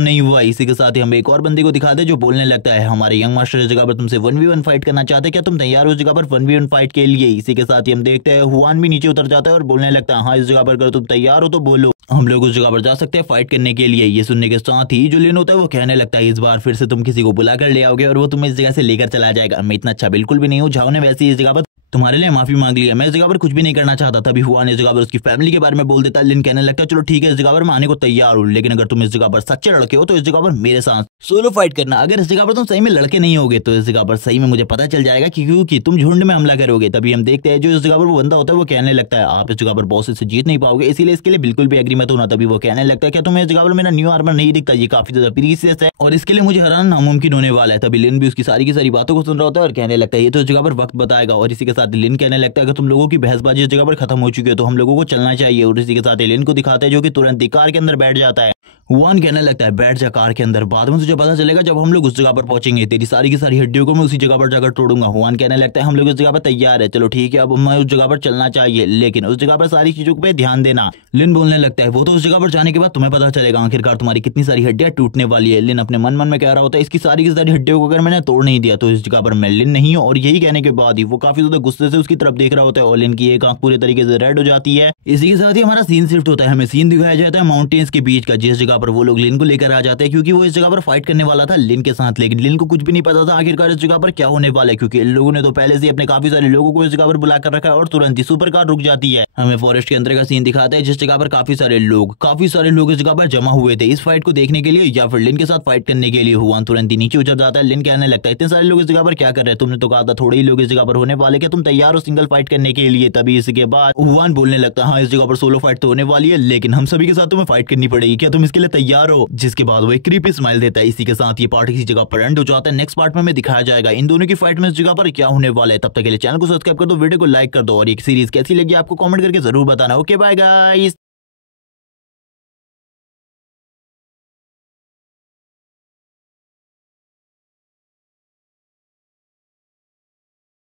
नहीं हुआ। इसी के साथ ही हम एक और बंदे को दिखाते जो बोलने लगता है हमारे यंग मास्टर इस जगह पर तुमसे 1v1 फाइट करना चाहते, क्या तुम तैयार हो इस जगह पर 1v1 फाइट के लिए? इसी के साथ ही हम देखते हैं हुआन भी नीचे उतर जाता है और बोलने लगता है हाँ इस जगह पर अगर तुम तैयार हो तो बोलो, हम लोग उस जगह पर जा सकते हैं फाइट करने के लिए। ये सुनने के साथ ही जो लिन होता है वो कहने लगता है इस बार फिर से तुम किसी को बुला कर ले आओगे और वो तुम्हें इस जगह से लेकर चला जाएगा। मैं इतना अच्छा बिल्कुल भी नहीं हूँ, जाओ ने वैसे ही इस जगह पर तुम्हारे लिए माफी मांग लिया, मैं इस जगह पर कुछ भी नहीं करना चाहता। तभी हुआन इस जगह पर उसकी फैमिली के बारे में बोल देता है। लिन कहने लगता है चलो ठीक है इस जगह पर मैं आने को तैयार हूँ, लेकिन अगर तुम इस जगह पर सच्चे लड़के हो तो इस जगह पर मेरे साथ सोलो फाइट करना। अगर इस जगह पर तुम सही में लड़के नहीं होगे तो इस जगह पर सही में मुझे पता चल जाएगा कि क्योंकि तुम झुंड में हमला करोगे। तभी हम देखते हैं जो इस जगह पर वो बंदा होता है वो कहने लगता है आप इस जगह पर बॉस से जीत नहीं पाओगे, इसीलिए इसके लिए बिल्कुल भी एग्री मत होना। तभी वो कहने लगता है क्या तुम्हें इस जगह पर मेरा न्यू आर्मर नहीं दिखता, ये काफी ज्यादा प्रीशियस है और इसके लिए मुझे हराना नामुमकिन होने वाला है। तभी लिन भी उसकी सारी की सारी बातों को सुन रहा होता है और कहने लगता है ये तो इस जगह पर वक्त बताएगा। और इसी के साथ लिन कहने लगता है अगर तुम लोगों की बहसबाजी इस जगह पर खत्म हो चुकी है तो हम लोगों को चलना चाहिए। और इसी के साथ लिन को दिखाते हैं जो कि तुरंत ही कार के अंदर बैठ जाता है। हुआन कहने लगता है बैठ जा कार के अंदर, बाद में तुझे पता चलेगा जब हम लोग उस जगह पर पहुंचेंगे, तेरी सारी की सारी हड्डियों को मैं उसी जगह पर जाकर तोड़ूंगा। हुआन कहने लगता है हम लोग उस जगह पर तैयार है, चलो ठीक है अब हमें उस जगह पर चलना चाहिए, लेकिन उस जगह पर सारी चीजों पे ध्यान देना। लिन बोलने लगता है वो तो उस जगह पर जाने के बाद तुम्हें पता चलेगा आखिरकार तुम्हारी कितनी सारी हड्डियां टूटने वाली है। लिन अपने मन में कह रहा होता है इसकी सारी की सारी हड्डियों को अगर मैंने तोड़ नहीं दिया तो इस जगह पर मैं लिन नहीं हूँ। और यही कहने के बाद ही वो काफी ज्यादा गुस्से से उसकी तरफ देख रहा होता है और लिन की एक आंख पूरे तरीके से रेड हो जाती है। इसी के साथ ही हमारा सीन शिफ्ट होता है, हमें सीन दिखाया जाता है माउंटेन्स के बीच का, जिस जगह पर वो लोग लिन को लेकर आ जाते हैं क्योंकि वो इस जगह पर फाइट करने वाला था लिन के साथ, लेकिन लिन को कुछ भी नहीं पता था आखिरकार इस जगह पर क्या होने वाला है, क्योंकि इन लोगों ने तो पहले से अपने काफी सारे लोगों को इस जगह पर बुला कर रखा है और तुरंत ही सुपर कार रुक जाती है। हमें फॉरेस्ट के अंदर का सीन दिखाता है जिस जगह पर काफी सारे लोग इस जगह पर जमा हुए थे इस फाइट को देखने के लिए या फिर लिन के साथ फाइट करने के लिए। हुआन तुरंत ही नीचे उतर जाता है। लिन कहने लगता है इतने सारे लोग इस जगह पर क्या कर रहे हैं, तुमने तो कहा था थोड़े ही लोग इस जगह पर होने वाले, क्या तुम तैयार हो सिंगल फाइट करने के लिए? तभी इसके बाद हुआन बोलने लगता है हाँ इस जगह पर सोलो फाइट तो होने वाली है, लेकिन हम सभी के साथ तुम्हें फाइट करनी पड़ेगी, क्या तुम इसके लिए तैयार हो? जिसके बाद वो एक क्रीपी स्माइल देता है। इसी के साथ ये पार्ट किसी जगह पर एंड हो जाता है। नेक्स्ट पार्ट में हमें दिखाया जाएगा इन दोनों की फाइट में इस जगह पर क्या होने वाला है। तब तक के लिए चैनल को सब्सक्राइब कर दो, वीडियो को लाइक कर दो और ये सीरीज कैसी लगी आपको कमेंट करके जरूर बताना। Okay bye guys.